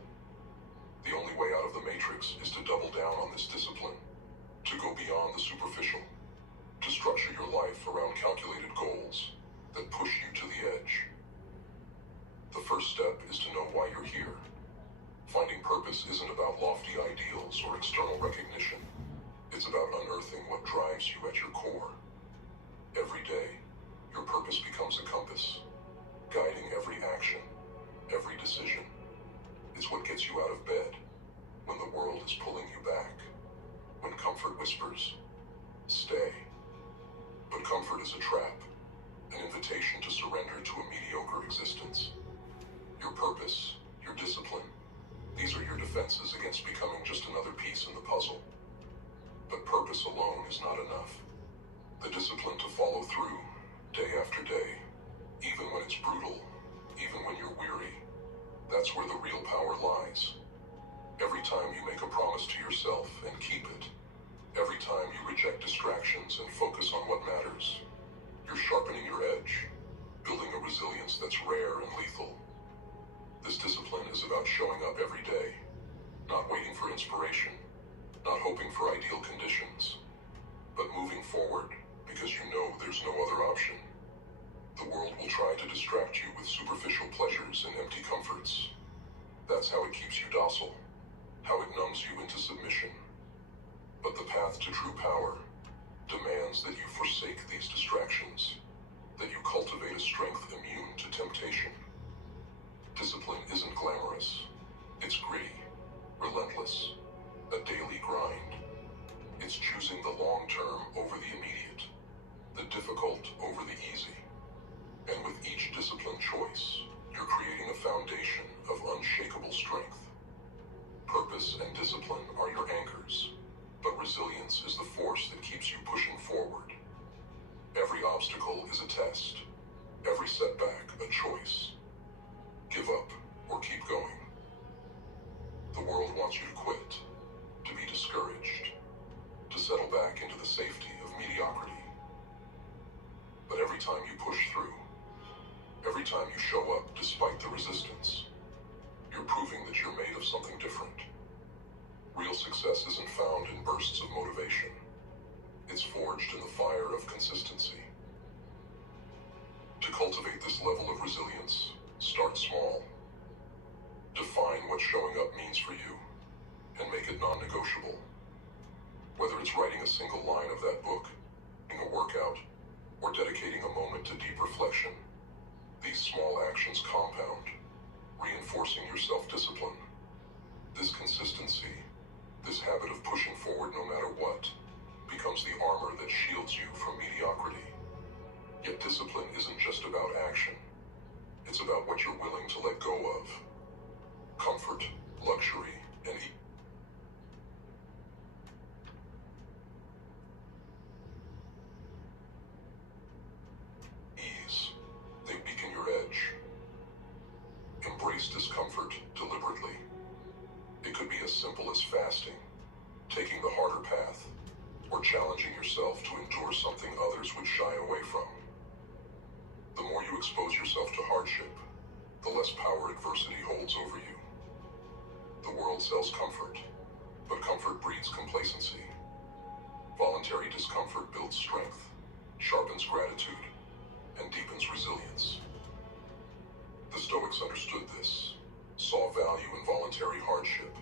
The only way out of the matrix is to double down on this discipline, to go beyond the superficial, to structure your life around calculated goals that push you to the edge. The first step is to know why you're here. Finding purpose isn't about lofty ideals or external recognition. It's about unearthing what drives you at your core. Every day, your purpose becomes a compass, guiding every action, every decision. It's what gets you out of bed when the world is pulling you back, when comfort whispers, stay. But comfort is a trap, an invitation to surrender to a mediocre existence. Your purpose, your discipline, these are your defenses against becoming just another piece in the puzzle. But purpose alone is not enough. The discipline to follow through, day after day, even when it's brutal, even when you're weary, that's where the real power lies. Every time you make a promise to yourself and keep it, every time you reject distractions and focus on what matters, you're sharpening your edge, building a resilience that's rare and lethal. This discipline is about showing up every day, not waiting for inspiration, not hoping for ideal conditions, but moving forward because you know there's no other option. The world will try to distract you with superficial pleasures and empty comforts. That's how it keeps you docile, how it numbs you into submission. But the path to true power demands that you forsake these distractions, that you cultivate a strength immune to temptation. Discipline isn't glamorous. It's gritty, relentless, a daily grind. It's choosing the long term over the immediate, the difficult over the easy. And with each disciplined choice, you're creating a foundation of unshakable strength. Purpose and discipline are your anchors, but resilience is the force that keeps you pushing forward. Every obstacle is a test, every setback a choice. Give up or keep going. The world wants you to quit, to be discouraged, to settle back into the safety of mediocrity. But every time you push through, every time you show up despite the resistance, you're proving that you're made of something different. Real success isn't found in bursts of motivation. It's forged in the fire of consistency. To cultivate this level of resilience, start small. Define what showing up means for you, and make it non-negotiable. Whether it's writing a single line of that book, doing a workout, or dedicating a moment to deep reflection, these small actions compound, reinforcing your self-discipline. This consistency, this habit of pushing forward no matter what, becomes the armor that shields you from mediocrity. Yet discipline isn't just about action. It's about what you're willing to let go of. Comfort, luxury, and ease. They weaken your edge. Embrace discomfort deliberately. It could be as simple as fasting, taking the harder path, or challenging yourself to endure something others would shy away from. The more you expose yourself to hardship, the less power adversity holds over you. The world sells comfort, but comfort breeds complacency. Voluntary discomfort builds strength, sharpens gratitude, and deepens resilience. The Stoics understood this, saw value in voluntary hardship,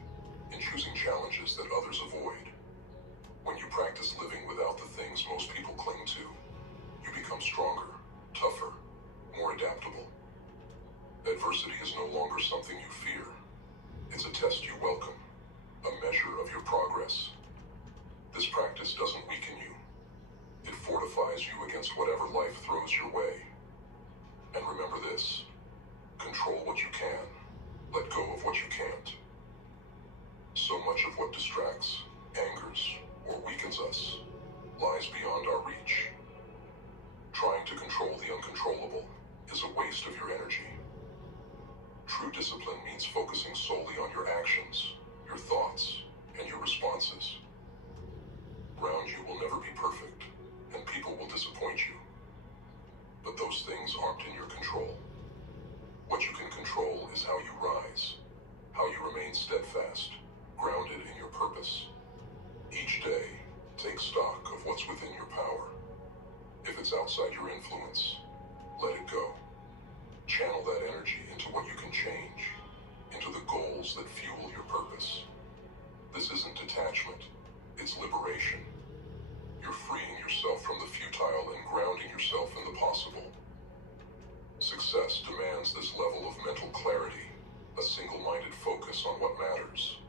in choosing challenges that others avoid. When you practice living without the things most people cling to, you become stronger, tougher, more adaptable. Adversity is no longer something you fear. It's a test you welcome, a measure of your progress. This practice doesn't weaken you. It fortifies you against whatever life throws your way. And remember this, control what you can, let go of what you can't. So much of what distracts, angers, or weakens us lies beyond our reach. Trying to control the uncontrollable is a waste of your energy. True discipline means focusing solely on your actions, your thoughts, and your responses. Around you will never be perfect, and people will disappoint you. But those things aren't in your control. What you can control is how you rise, how you remain steadfast, grounded in your purpose. Each day, take stock of what's within your power. If it's outside your influence, let it go. Channel that energy into what you can change, into the goals that fuel your purpose. This isn't detachment, it's liberation. You're freeing yourself from the futile and grounding yourself in the possible. Success demands this level of mental clarity, a single-minded focus on what matters.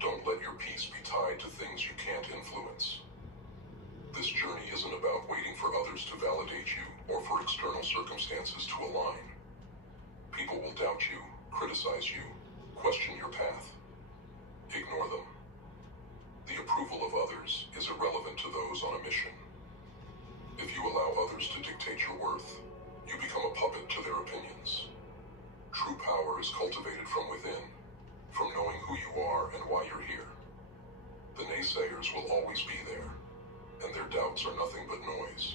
Don't let your peace be tied to things you can't influence. This journey isn't about waiting for others to validate you or for external circumstances to align. People will doubt you, criticize you, question your path. Ignore them. The approval of others is irrelevant to those on a mission. If you allow others to dictate your worth, you become a puppet to their opinions. True power is cultivated from within, from knowing who you are and why you're here. The naysayers will always be there, and their doubts are nothing but noise.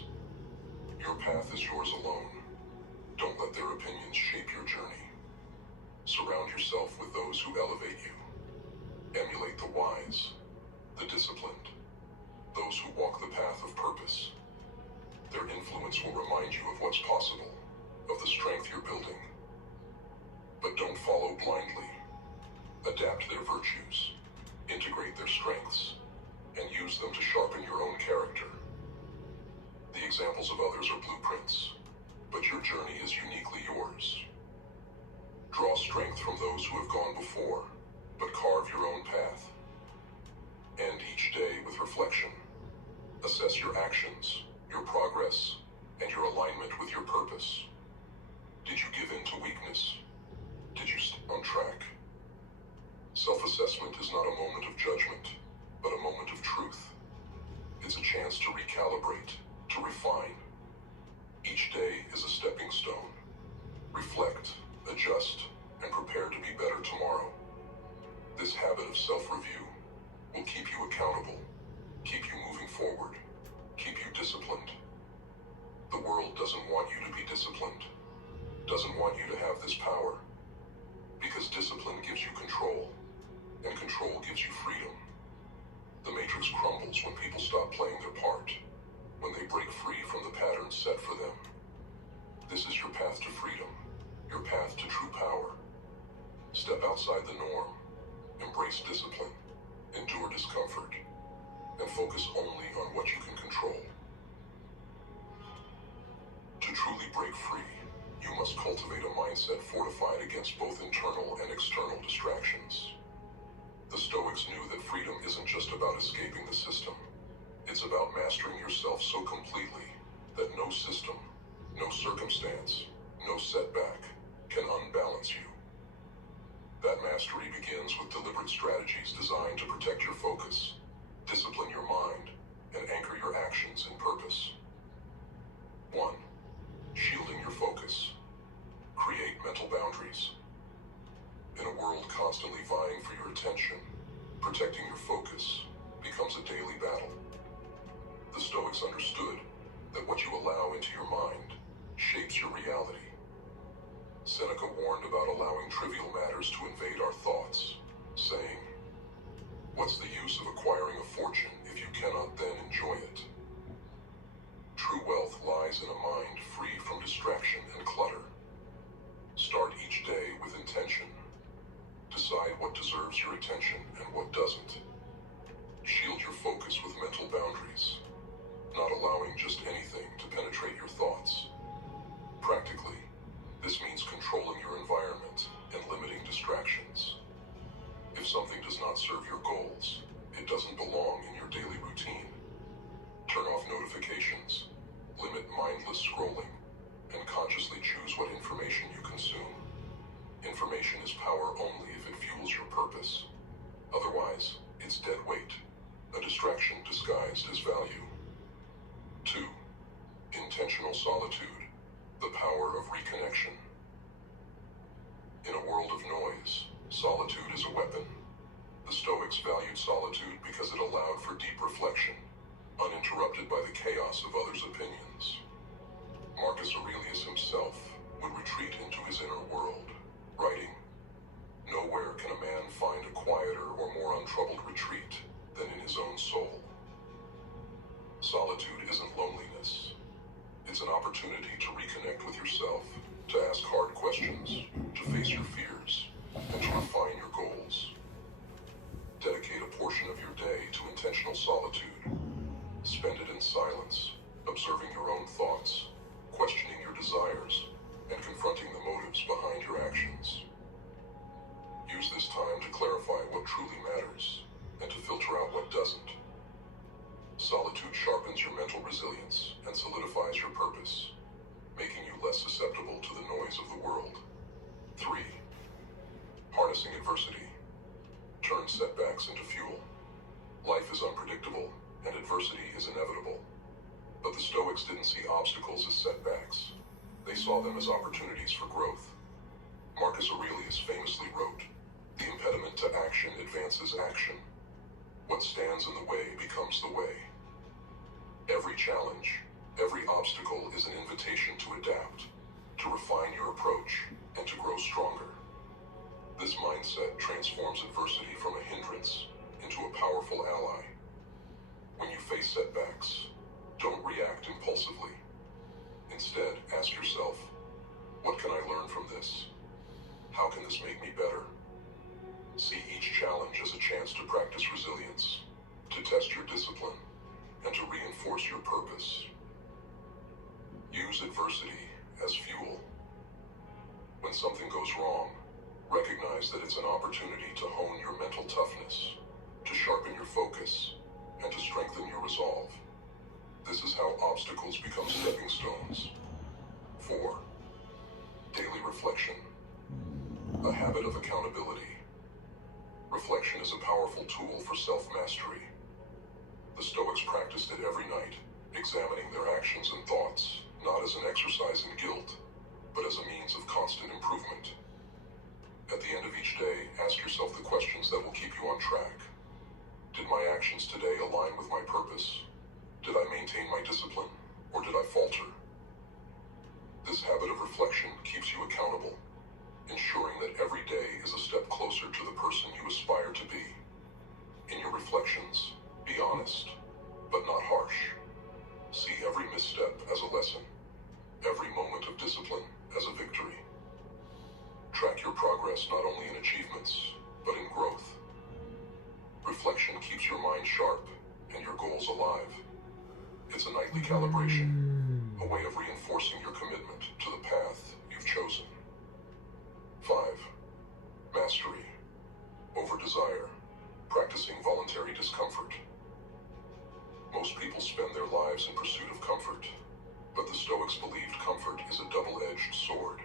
Your path is yours alone. Don't let their opinions shape your journey. Surround yourself with those who elevate you. Emulate the wise, the disciplined, those who walk the path of purpose. Their influence will remind you of what's possible, of the strength you're building. But don't follow blindly. Adapt their virtues, integrate their strengths, and use them to sharpen your own character. The examples of others are blueprints, but your journey is uniquely yours. Draw strength from those who have gone before, but carve your own path. End each day with reflection. Assess your actions, your progress, and your alignment with your purpose. Did you give in to weakness? Did you stay on track? Self-assessment is not a moment of judgment, but a moment of truth. It's a chance to recalibrate, to refine. Each day is a stepping stone. Reflect, adjust, and prepare to be better tomorrow. This habit of self-review will keep you accountable, keep you moving forward, keep you disciplined. The world doesn't want you to be disciplined, doesn't want you to have this power, because discipline gives you control, and control gives you freedom. The matrix crumbles when people stop playing their part, when they break free from the patterns set for them. This is your path to freedom, your path to true power. Step outside the norm, embrace discipline, endure discomfort, and focus only on what you can control. To truly break free, you must cultivate a mindset fortified against both internal and external distractions. The Stoics knew that freedom isn't just about escaping the system. It's about mastering yourself so completely that no system, no circumstance, no setback can unbalance you. That mastery begins with deliberate strategies designed to protect your focus, discipline your mind, and anchor your actions in purpose. 1. Shielding your focus. Create mental boundaries. In a world constantly vying for your attention, protecting your focus becomes a daily battle. The Stoics understood that what you allow into your mind shapes your reality. Seneca warned about allowing trivial matters to invade our thoughts, saying, "What's the use of acquiring a fortune if you cannot then enjoy it?" True wealth lies in a mind free from distraction and clutter. Start each day with intention. Decide what deserves your attention and what doesn't. Shield your focus with mental boundaries, not allowing just anything to penetrate your thoughts. Practically, this means controlling your environment and limiting distractions. If something does not serve your goals, it doesn't belong in your daily routine. Turn off notifications, limit mindless scrolling, and consciously choose what information you consume. Information is power only if it fuels your purpose. Otherwise, it's dead weight, a distraction disguised as value. 2. Intentional solitude, the power of reconnection. In a world of noise, solitude is a weapon. The Stoics valued solitude because it allowed for deep reflection, uninterrupted by the chaos of others' opinions. Marcus Aurelius himself would retreat into his inner world, writing, "Nowhere can a man find a quieter or more untroubled retreat than in his own soul." Solitude isn't loneliness. It's an opportunity to reconnect with yourself, to ask hard questions, to face your fears, and to refine your goals. Dedicate a portion of your day to intentional solitude. Spend it in silence, observing your own thoughts, questioning your desires, and confronting the motives behind your actions. Use this time to clarify what truly matters and to filter out what doesn't. Solitude sharpens your mental resilience and solidifies your purpose, making you less susceptible to the noise of the world. 3. Harnessing adversity. Turn setbacks into fuel. Life is unpredictable, and adversity is inevitable. But the Stoics didn't see obstacles as setbacks. They saw them as opportunities for growth. Marcus Aurelius famously wrote, "The impediment to action advances action. What stands in the way becomes the way." Every challenge, every obstacle is an invitation to adapt, to refine your approach, and to grow stronger. This mindset transforms adversity from a hindrance into a powerful ally. When you face setbacks, don't react impulsively. Instead, ask yourself, what can I learn from this? How can this make me better? See each challenge as a chance to practice resilience, to test your discipline, and to reinforce your purpose. Use adversity as fuel. When something goes wrong, recognize that it's an opportunity to hone your mental toughness, to sharpen your focus, and to strengthen your resolve. This is how obstacles become stepping stones. 4. Daily reflection. A habit of accountability. Reflection is a powerful tool for self-mastery. The Stoics practiced it every night, examining their actions and thoughts, not as an exercise in guilt, but as a means of constant improvement. At the end of each day, ask yourself the questions that will keep you on track. Did my actions today align with my purpose? Did I maintain my discipline, or did I falter? This habit of reflection keeps you accountable, ensuring that every day is a step closer to the person you aspire to be. In your reflections, be honest, but not harsh. See every misstep as a lesson, every moment of discipline as a victory. Track your progress not only in achievements, but in growth. Reflection keeps your mind sharp and your goals alive. It's a nightly calibration, a way of reinforcing your commitment to the path you've chosen. 5. Mastery. Over desire. Practicing voluntary discomfort. Most people spend their lives in pursuit of comfort, but the Stoics believed comfort is a double-edged sword.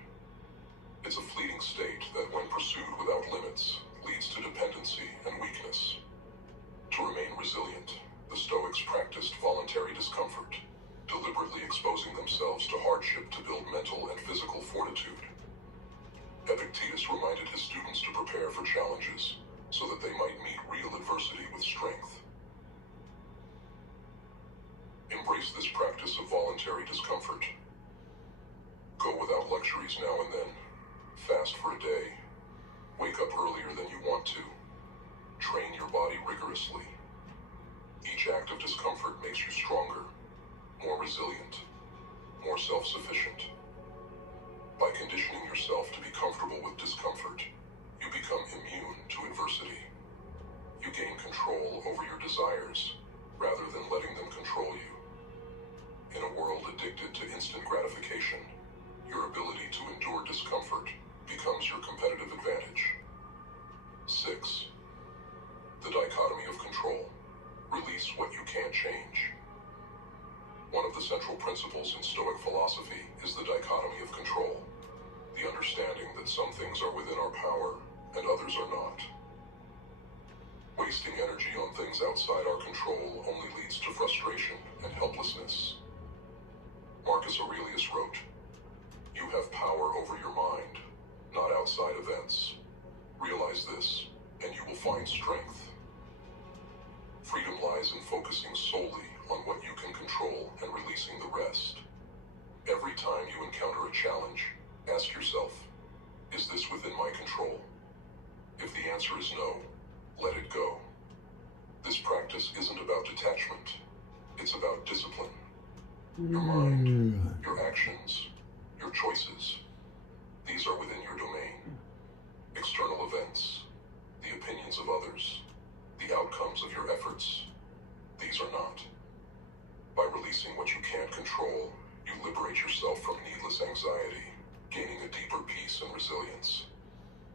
It's a fleeting state that, when pursued without limits, leads to dependency and weakness. To remain resilient, the Stoics practiced voluntary discomfort, deliberately exposing themselves to hardship to build mental and physical fortitude. Epictetus reminded his students to prepare for challenges so that they might meet real adversity with strength. Embrace this practice of voluntary discomfort. Go without luxuries now and then. Fast for a day. Wake up earlier than you want to. Train your body rigorously. Each act of discomfort makes you stronger, more resilient, more self-sufficient. By conditioning yourself to be comfortable with discomfort, you become immune to adversity. You gain control over your desires rather than letting them control you. In a world addicted to instant gratification, your ability to endure discomfort becomes your competitive advantage. 6. The dichotomy of control. Release what you can't change. One of the central principles in Stoic philosophy is the dichotomy of control, the understanding that some things are within our power and others are not. Wasting energy on things outside our control outside events. Realize this, and you will find strength. Freedom lies in focusing solely on what you can control and releasing the rest. Every time you encounter a challenge, ask yourself, is this within my control? If the answer is no, let it go. This practice isn't about detachment. It's about discipline. Your mind, your actions, your choices, these are within your domain. External events, the opinions of others, the outcomes of your efforts, these are not. By releasing what you can't control, you liberate yourself from needless anxiety, gaining a deeper peace and resilience.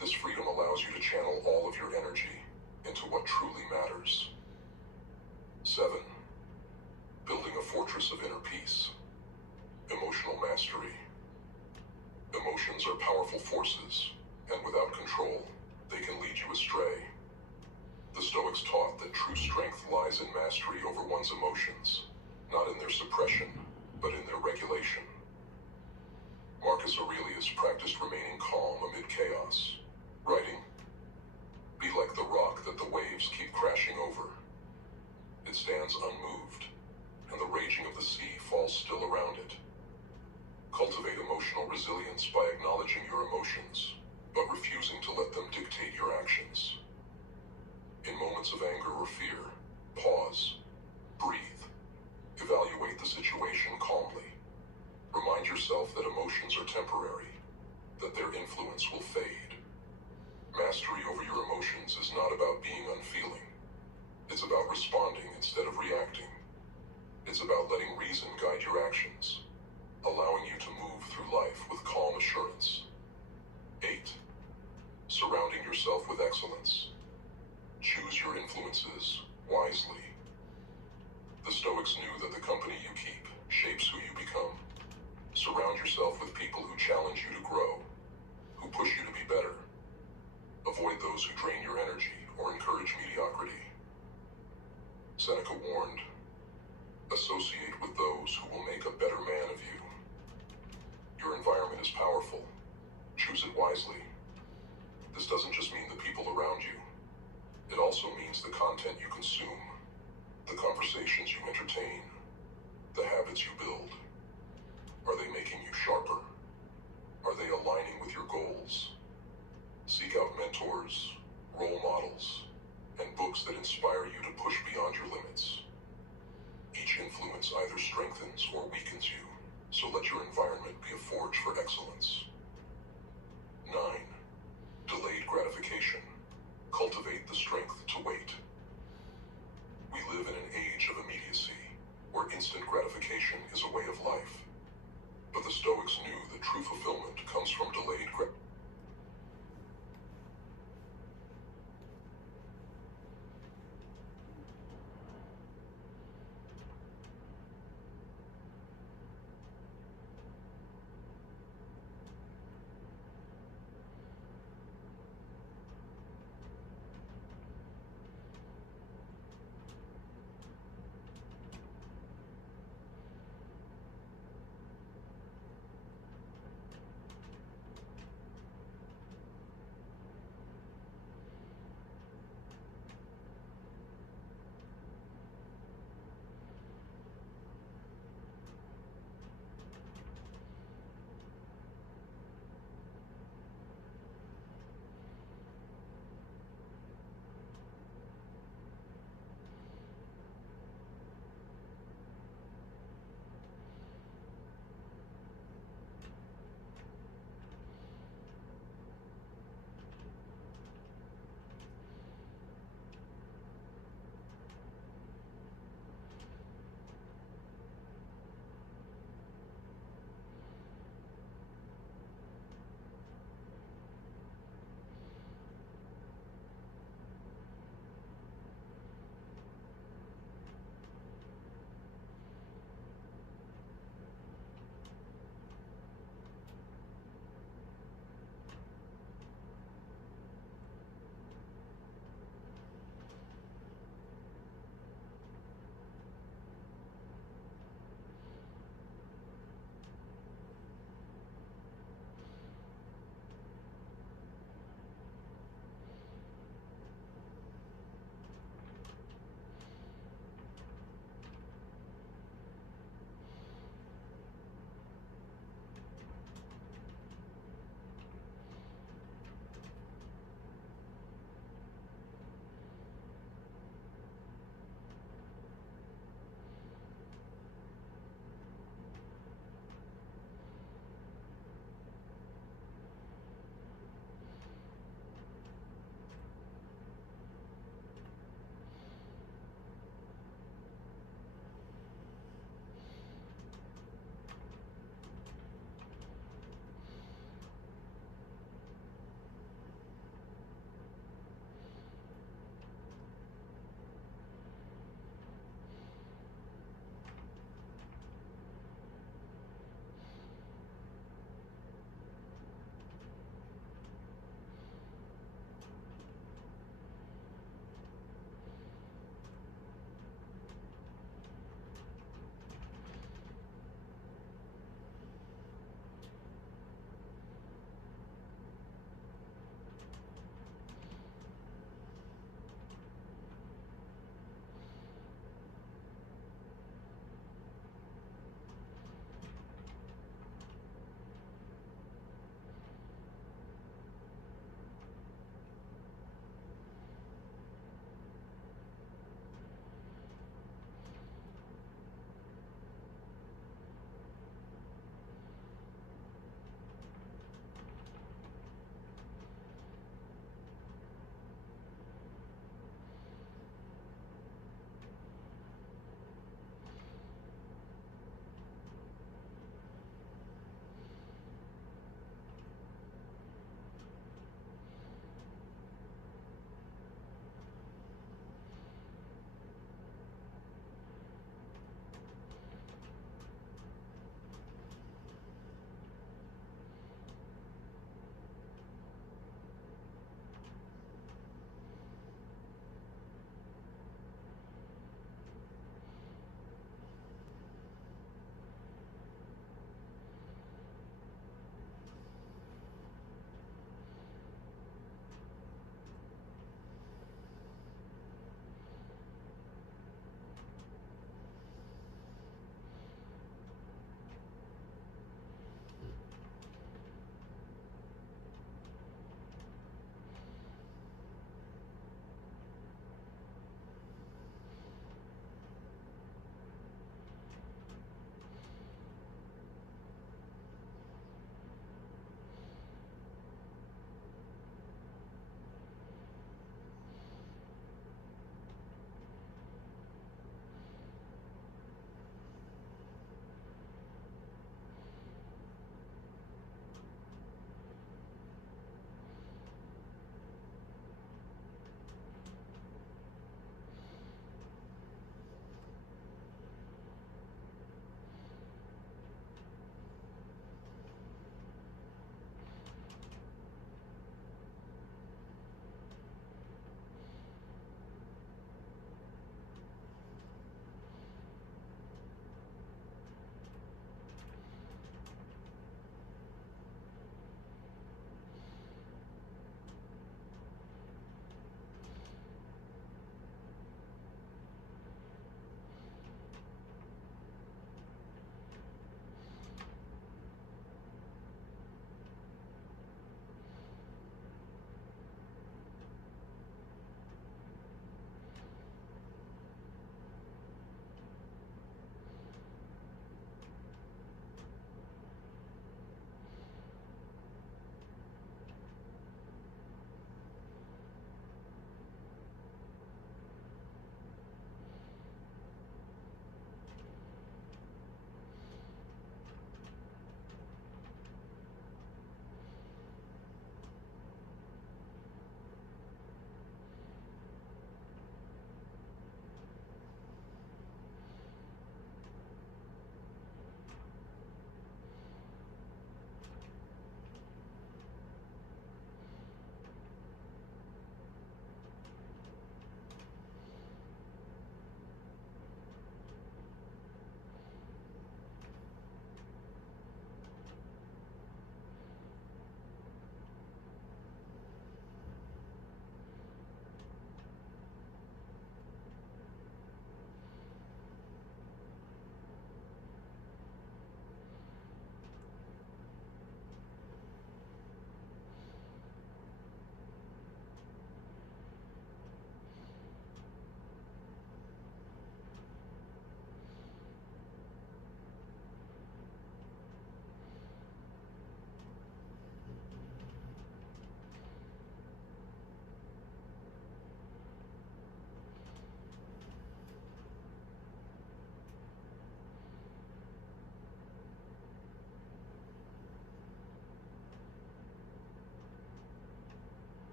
This freedom allows you to channel all of your energy into what truly matters. 7. Building a fortress of inner peace. Emotional mastery. Emotions are powerful forces, and without control, they can lead you astray. The Stoics taught that true strength lies in mastery over one's emotions, not in their suppression, but in their regulation. Marcus Aurelius practiced remaining calm amid chaos, writing, "Be like the rock that the waves keep crashing over. It stands unmoved, and the raging of the sea falls still around it." Cultivate emotional resilience by acknowledging your emotions, but refusing to let them dictate your actions. In moments of anger or fear, pause, breathe, evaluate the situation calmly. Remind yourself that emotions are temporary, that their influence will fade. Mastery over your emotions is not about being unfeeling. It's about responding instead of reacting. It's about letting reason guide your actions, allowing you to move through life with calm assurance. 8. Surrounding yourself with excellence. Choose your influences wisely. The Stoics knew that the company you keep shapes who you become. Surround yourself with people who challenge you to grow, who push you to be better. Avoid those who drain your energy or encourage mediocrity. Seneca warned, "Associate with those who will make a better man of you." Your environment is powerful. Choose it wisely. This doesn't just mean the people around you. It also means the content you consume, the conversations you entertain, the habits you build. Are they making you sharper? Are they aligning with your goals? Seek out mentors, role models, and books that inspire you to push beyond your limits. Each influence either strengthens or weakens you, so let your environment be a forge for excellence. 9. Delayed gratification. Cultivate the strength to wait. We live in an age of immediacy, where instant gratification is a way of life. But the Stoics knew that true fulfillment comes from delayed gratification.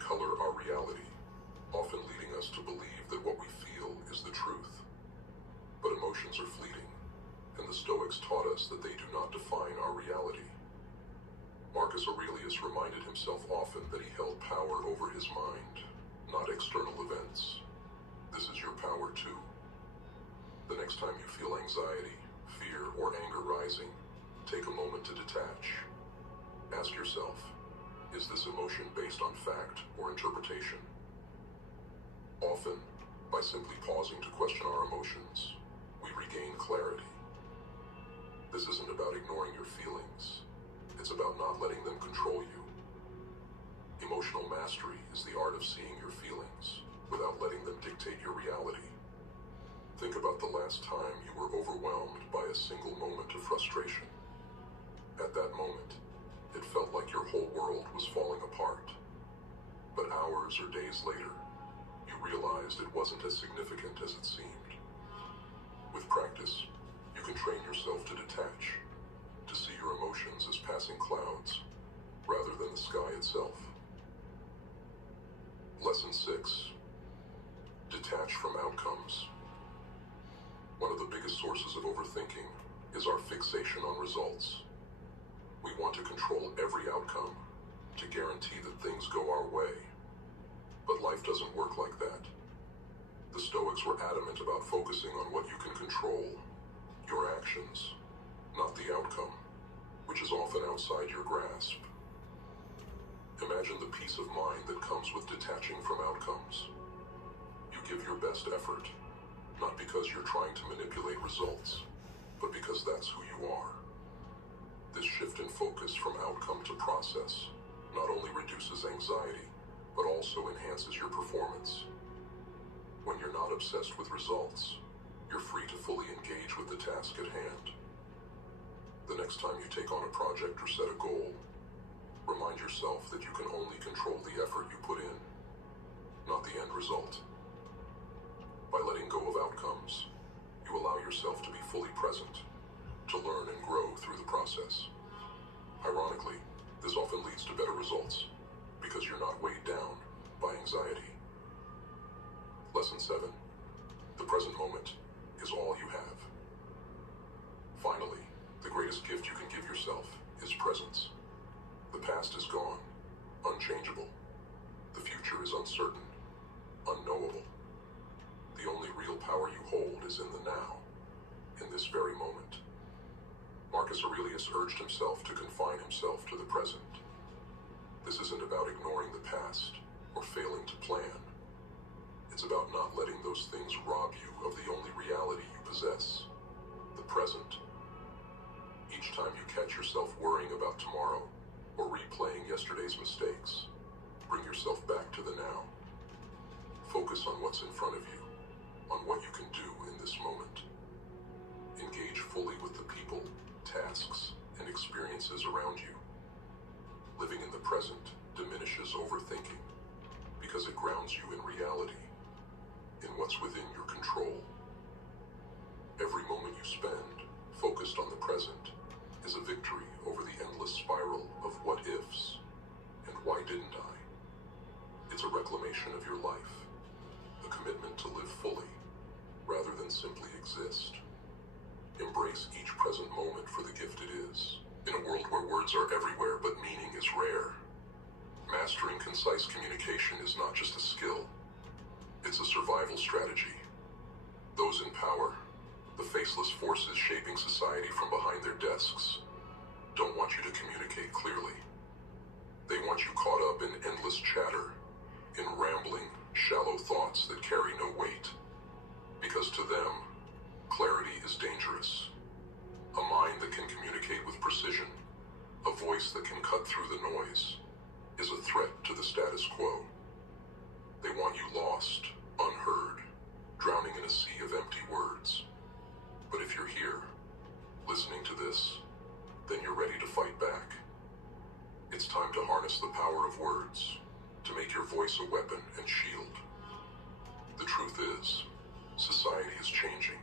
color our reality, often leading us to believe that what we feel is the truth. But emotions are fleeting, and the Stoics taught us that they do not define our reality. Marcus Aurelius reminded himself often that he held power over his mind, not external events. This is your power too. The next time you feel anxiety, fear, or anger rising, take a moment to detach. Ask yourself, is this emotion based on fact or interpretation? Often, by simply pausing to question our emotions, we regain clarity. This isn't about ignoring your feelings. It's about not letting them control you. Emotional mastery is the art of seeing your feelings without letting them dictate your reality. Think about the last time you were overwhelmed by a single moment of frustration. At that moment, it felt like your whole world was falling apart. But hours or days later, you realized it wasn't as significant as it seemed. With practice, you can train yourself to detach, to see your emotions as passing clouds, rather than the sky itself. Lesson 6. Detach from outcomes. One of the biggest sources of overthinking is our fixation on results. We want to control every outcome, to guarantee that things go our way. But life doesn't work like that. The Stoics were adamant about focusing on what you can control, your actions, not the outcome, which is often outside your grasp. Imagine the peace of mind that comes with detaching from outcomes. You give your best effort, not because you're trying to manipulate results, but because that's who you are. This shift in focus from outcome to process not only reduces anxiety, but also enhances your performance. When you're not obsessed with results, you're free to fully engage with the task at hand. The next time you take on a project or set a goal, remind yourself that you can only control the effort you put in, not the end result. By letting go of outcomes, you allow yourself to be fully present, to learn and grow through the process. Ironically, this often leads to better results, because you're not weighed down by anxiety. Lesson 7. The present moment is all you have. Finally, the greatest gift you can give yourself is presence. The past is gone, unchangeable. The future is uncertain, unknowable. The only real power you hold is in the now, in this very moment. Marcus Aurelius urged himself to confine himself to the present. This isn't about ignoring the past or failing to plan. It's about not letting those things rob you of the only reality you possess, the present. Each time you catch yourself worrying about tomorrow or replaying yesterday's mistakes, bring yourself back to the now. Focus on what's in front of you, on what you can do in this moment. Engage fully with the people, tasks, and experiences around you. Living in the present diminishes overthinking because it grounds you in reality, in what's within your control. Every moment you spend focused on the present is a victory over the endless spiral of what ifs and why didn't I. It's a reclamation of your life, a commitment to live fully rather than simply exist. Embrace each present moment for the gift it is. In a world where words are everywhere but meaning is rare, mastering concise communication is not just a skill, it's a survival strategy. Those in power, the faceless forces shaping society from behind their desks, don't want you to communicate clearly. They want you caught up in endless chatter, in rambling, shallow thoughts that carry no weight. Because to them, clarity is dangerous. A mind that can communicate with precision, a voice that can cut through the noise, is a threat to the status quo. They want you lost, unheard, drowning in a sea of empty words. But if you're here, listening to this, then you're ready to fight back. It's time to harness the power of words, to make your voice a weapon and shield. The truth is, society is changing.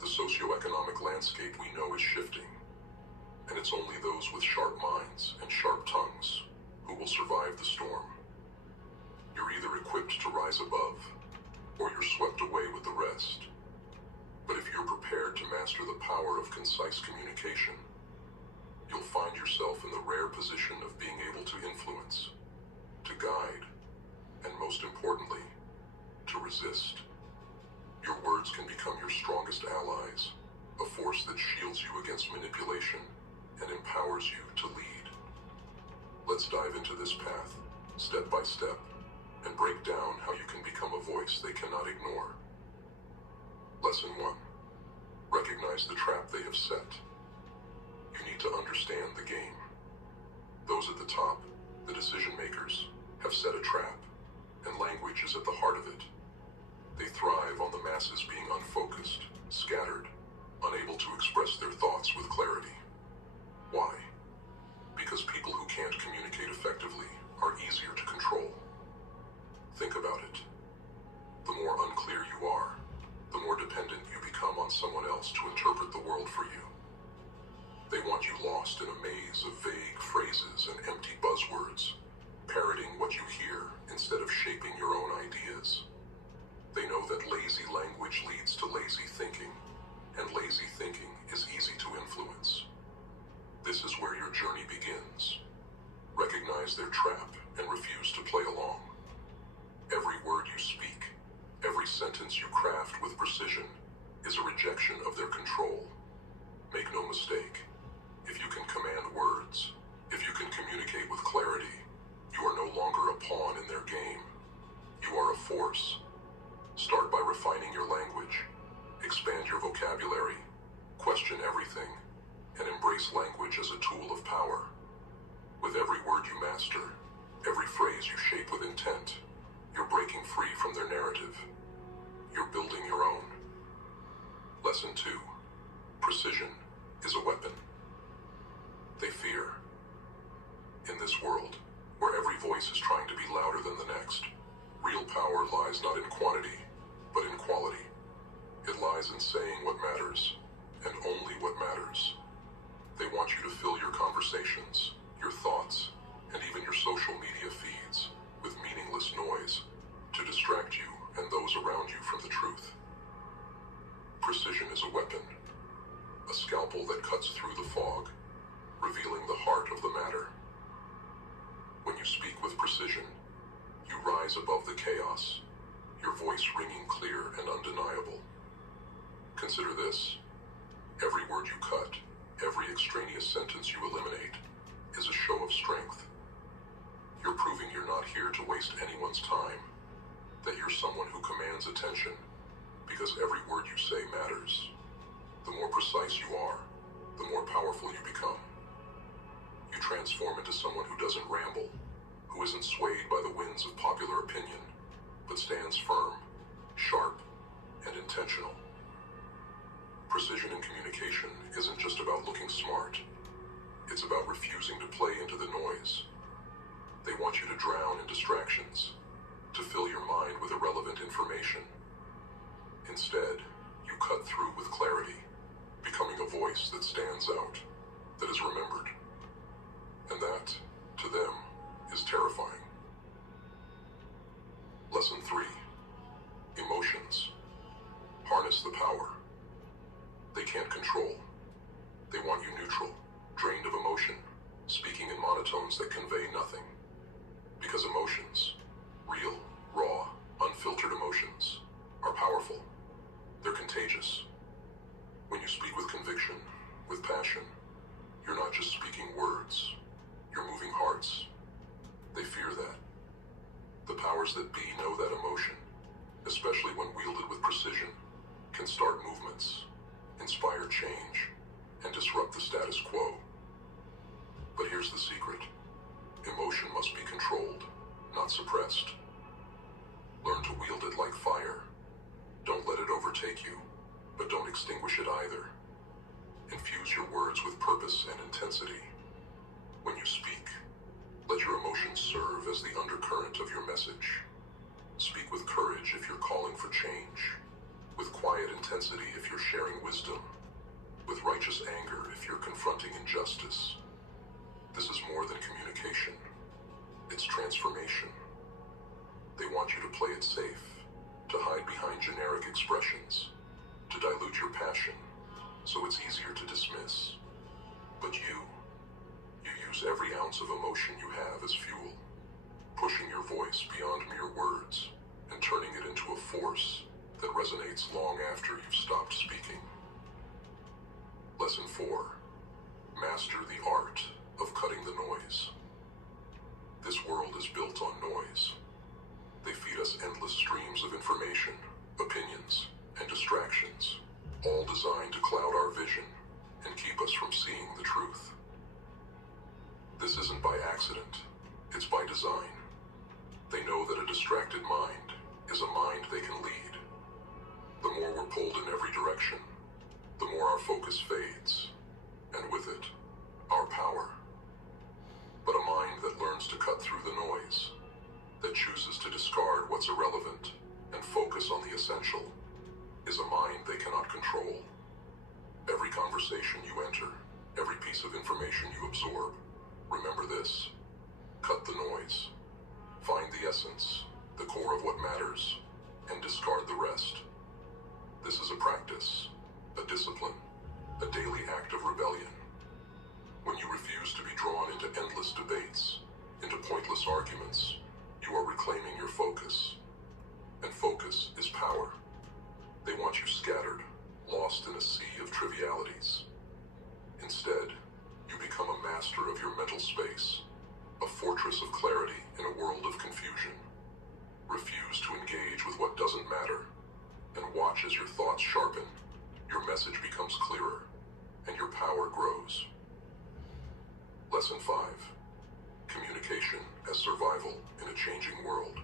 The socioeconomic landscape we know is shifting, and it's only those with sharp minds and sharp tongues who will survive the storm. You're either equipped to rise above, or you're swept away with the rest. But if you're prepared to master the power of concise communication, you'll find yourself in the rare position of being able to influence, to guide, and most importantly, to resist. Your words can become your strongest allies, a force that shields you against manipulation and empowers you to lead. Let's dive into this path, step by step, and break down how you can become a voice they cannot ignore. Lesson 1. Recognize the trap they have set. You need to understand the game. Those at the top, the decision makers, have set a trap, and language is at the heart of it. They thrive on the masses being unfocused, scattered, unable to express their thoughts with clarity. Why? Because people who can't communicate effectively are easier to control. Think about it. The more unclear you are, the more dependent you become on someone else to interpret the world for you. They want you lost in a maze of vague phrases and empty buzzwords, parroting what you hear instead of shaping your own ideas. They know that lazy language leads to lazy thinking, and lazy thinking is easy to influence. This is where your journey begins. Recognize their trap and refuse to play along. Every word you speak, every sentence you craft with precision, is a rejection of their control. Make no mistake, if you can command words, if you can communicate with clarity, you are no longer a pawn in their game. You are a force. Start by refining your language, expand your vocabulary, question everything, and embrace language as a tool of power. With every word you master, every phrase you shape with intent, you're breaking free from their narrative. You're building your own. Lesson 2. Precision is a weapon. They fear. In this world, where every voice is trying to be louder than the next, real power lies not in quantity, but in quality. It lies in saying what matters, and only what matters. They want you to fill your conversations, your thoughts, and even your social media feeds with meaningless noise to distract you and those around you from the truth. Precision is a weapon, a scalpel that cuts through the fog, revealing the heart of the matter. When you speak with precision, you rise above the chaos, your voice ringing clear and undeniable. Consider this. Every word you cut, every extraneous sentence you eliminate, is a show of strength. You're proving you're not here to waste anyone's time, that you're someone who commands attention, because every word you say matters. The more precise you are, the more powerful you become. You transform into someone who doesn't ramble, who isn't swayed by the winds of popular opinion, but stands firm, sharp, and intentional. Precision in communication isn't just about looking smart. It's about refusing to play into the noise. They want you to drown in distractions, to fill your mind with irrelevant information. Instead, you cut through with clarity, becoming a voice that stands out, that is remembered. And that, to them, is terrifying. Lesson 3. Emotions. Harness the power. They can't control. They want you neutral, drained of emotion, speaking in monotones that convey nothing. Because emotions, real, raw, unfiltered emotions, are powerful. They're contagious. When you speak with conviction, with passion, you're not just speaking words, you're moving hearts. They fear that. The powers that be know that emotion, especially when wielded with precision, can start movements, inspire change, and disrupt the status quo. But here's the secret. Emotion must be controlled, not suppressed. Learn to wield it like fire. Don't let it overtake you, but don't extinguish it either. Infuse your words with purpose and intensity. When you speak, let your emotions serve as the undercurrent of your message. Speak with courage if you're calling for change, with quiet intensity if you're sharing wisdom, with righteous anger if you're confronting injustice. This is more than communication. It's transformation. They want you to play it safe, to hide behind generic expressions, to dilute your passion, so it's easier to dismiss. But you use every ounce of emotion you have as fuel, pushing your voice beyond mere words and turning it into a force that resonates long after you've stopped speaking. Lesson 4. Master the art of cutting the noise. This world is built on noise. They feed us endless streams of information, opinions, and distractions, all designed to cloud our vision and keep us from seeing the truth. This isn't by accident, it's by design. They know that a distracted mind is a mind they can lead. The more we're pulled in every direction, the more our focus fades, and with it, our power. But a mind that learns to cut through the noise, that chooses to discard what's irrelevant and focus on the essential, is a mind they cannot control. Every conversation you enter, every piece of information you absorb, remember this: cut the noise. Find the essence, the core of what matters, and discard the rest. This is a practice, a discipline, a daily act of rebellion. When you refuse to be drawn into endless debates, into pointless arguments, you are reclaiming your focus. And focus is power. They want you scattered, lost in a sea of trivialities. Instead, you become a master of your mental space, a fortress of clarity in a world of confusion. Refuse to engage with what doesn't matter, and watch as your thoughts sharpen, your message becomes clearer, and your power grows. Lesson 5. Communication as survival in a changing world.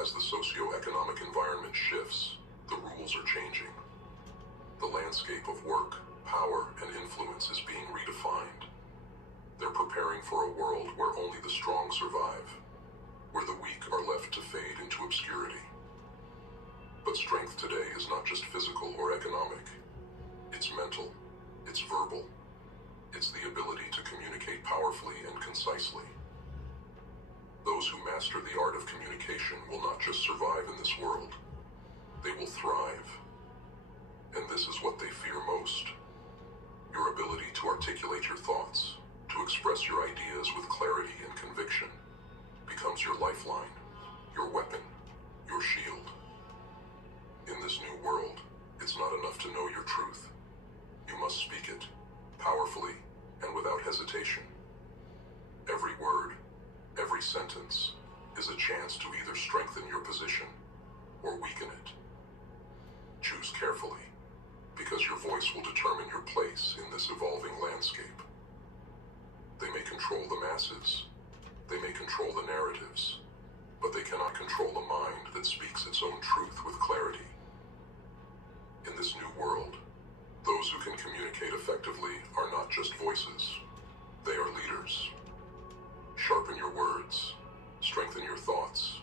As the socio-economic environment shifts, the rules are changing. The landscape of work, power, and influence is being redefined. They're preparing for a world where only the strong survive, where the weak are left to fade into obscurity. But strength today is not just physical or economic. It's mental, it's verbal, it's the ability to communicate powerfully and concisely. Those who master the art of communication will not just survive in this world, they will thrive. And this is what they fear most: your ability to articulate your thoughts, to express your ideas with clarity and conviction, becomes your lifeline, your weapon, your shield. In this new world, it's not enough to know your truth. You must speak it, powerfully and without hesitation. Every word, every sentence, is a chance to either strengthen your position or weaken it. Choose carefully, because your voice will determine your place in this evolving landscape. They may control the masses, they may control the narratives, but they cannot control a mind that speaks its own truth with clarity. In this new world, those who can communicate effectively are not just voices, they are leaders. Sharpen your words, strengthen your thoughts,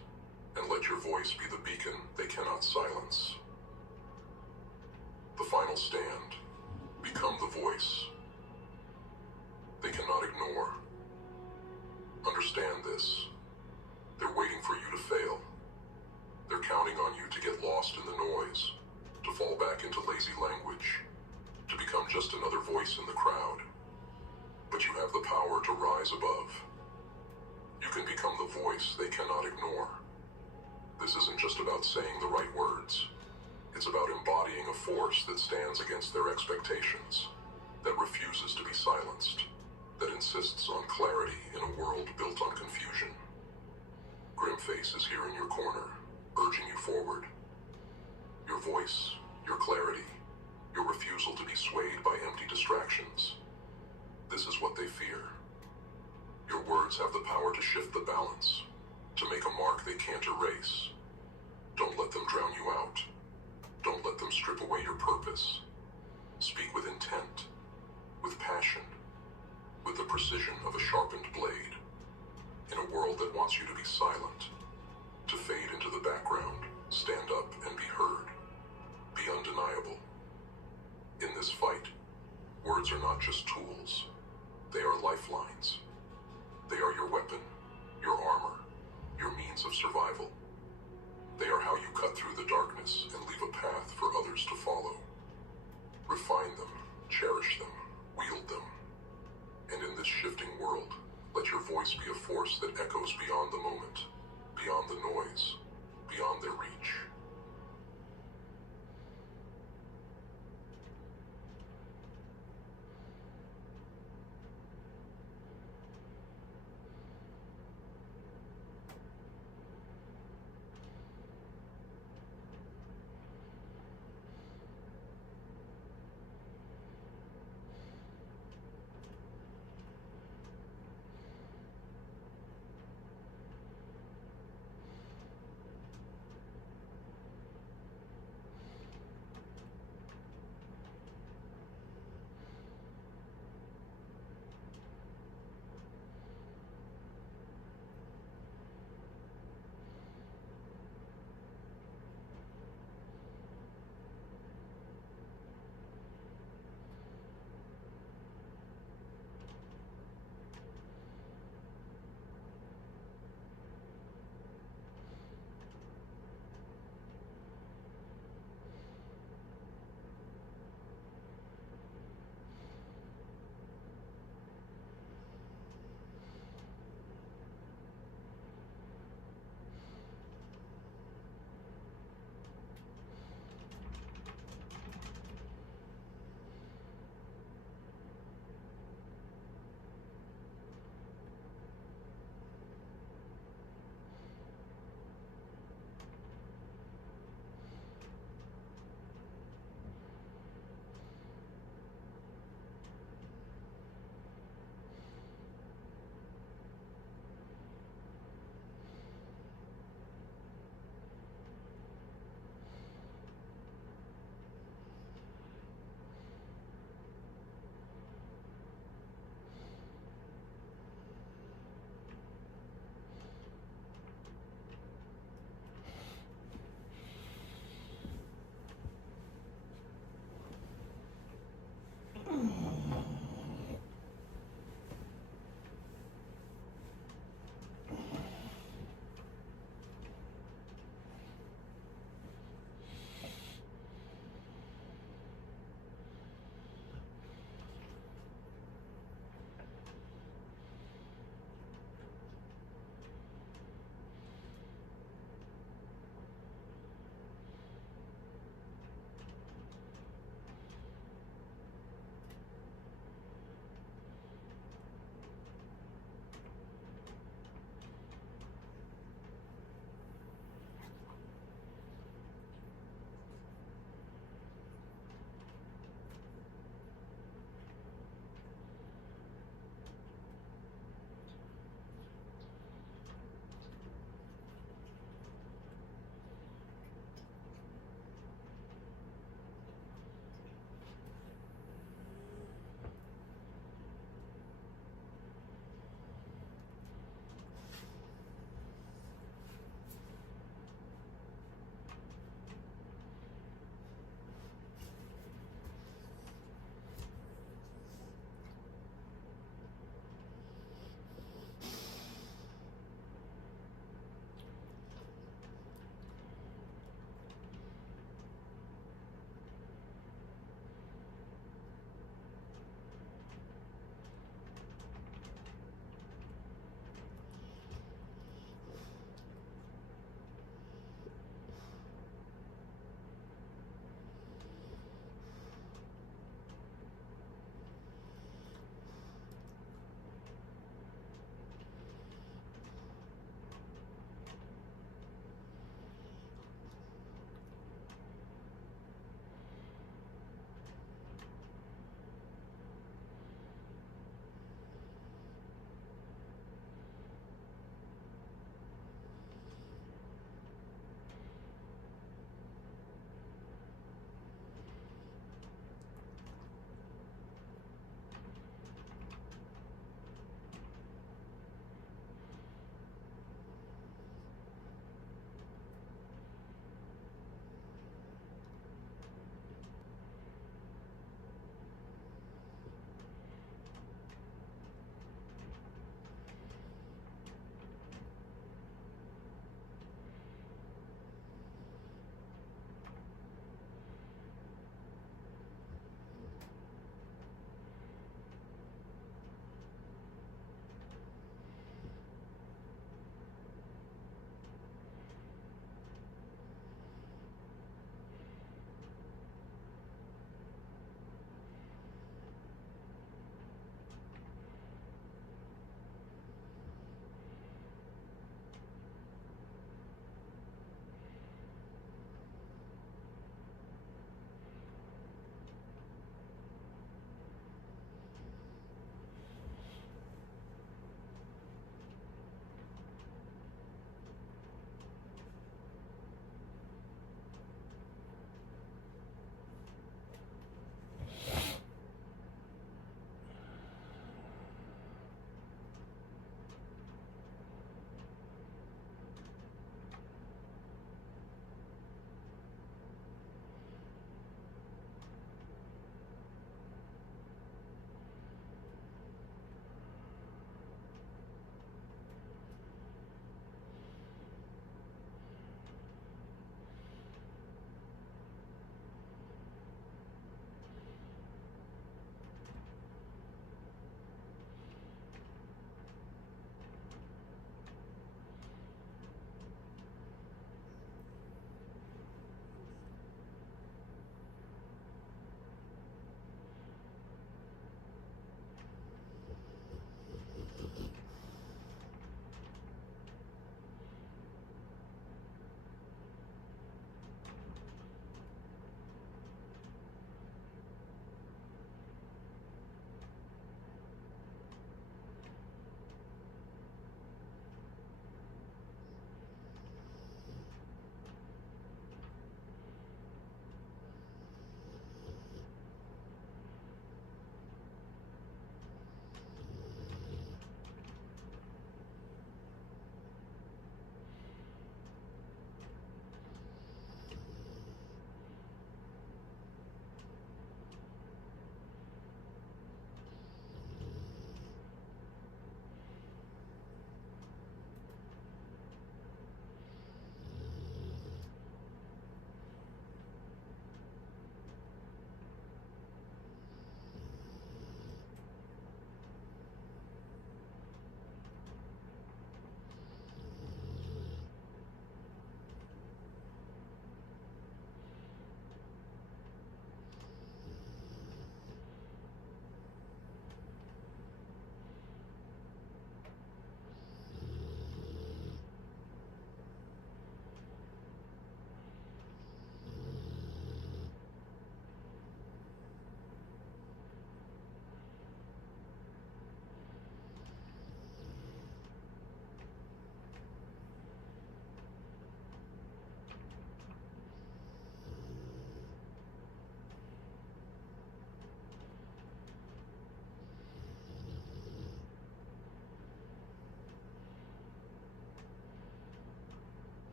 and let your voice be the beacon they cannot silence. The final stand: become the voice they cannot ignore. Understand this: they're waiting for you to fail. They're counting on you to get lost in the noise, to fall back into lazy language, to become just another voice in the crowd. But you have the power to rise above. You can become the voice they cannot ignore. This isn't just about saying the right words. It's about embodying a force that stands against their expectations, that refuses to be silenced, that insists on clarity in a world built on confusion. Grimface is here in your corner, urging you forward. Your voice, your clarity, your refusal to be swayed by empty distractions. This is what they fear. Your words have the power to shift the balance, to make a mark they can't erase. Don't let them drown you out. Don't let them strip away your purpose. Speak with intent, with passion, with the precision of a sharpened blade. In a world that wants you to be silent, to fade into the background, stand up and be heard. Be undeniable. In this fight, words are not just tools. They are lifelines. They are your weapon, your armor, your means of survival. They are how you cut through the darkness and leave a path for others to follow. Refine them, cherish them, wield them. And in this shifting world, let your voice be a force that echoes beyond the moment, beyond the noise, beyond their reach.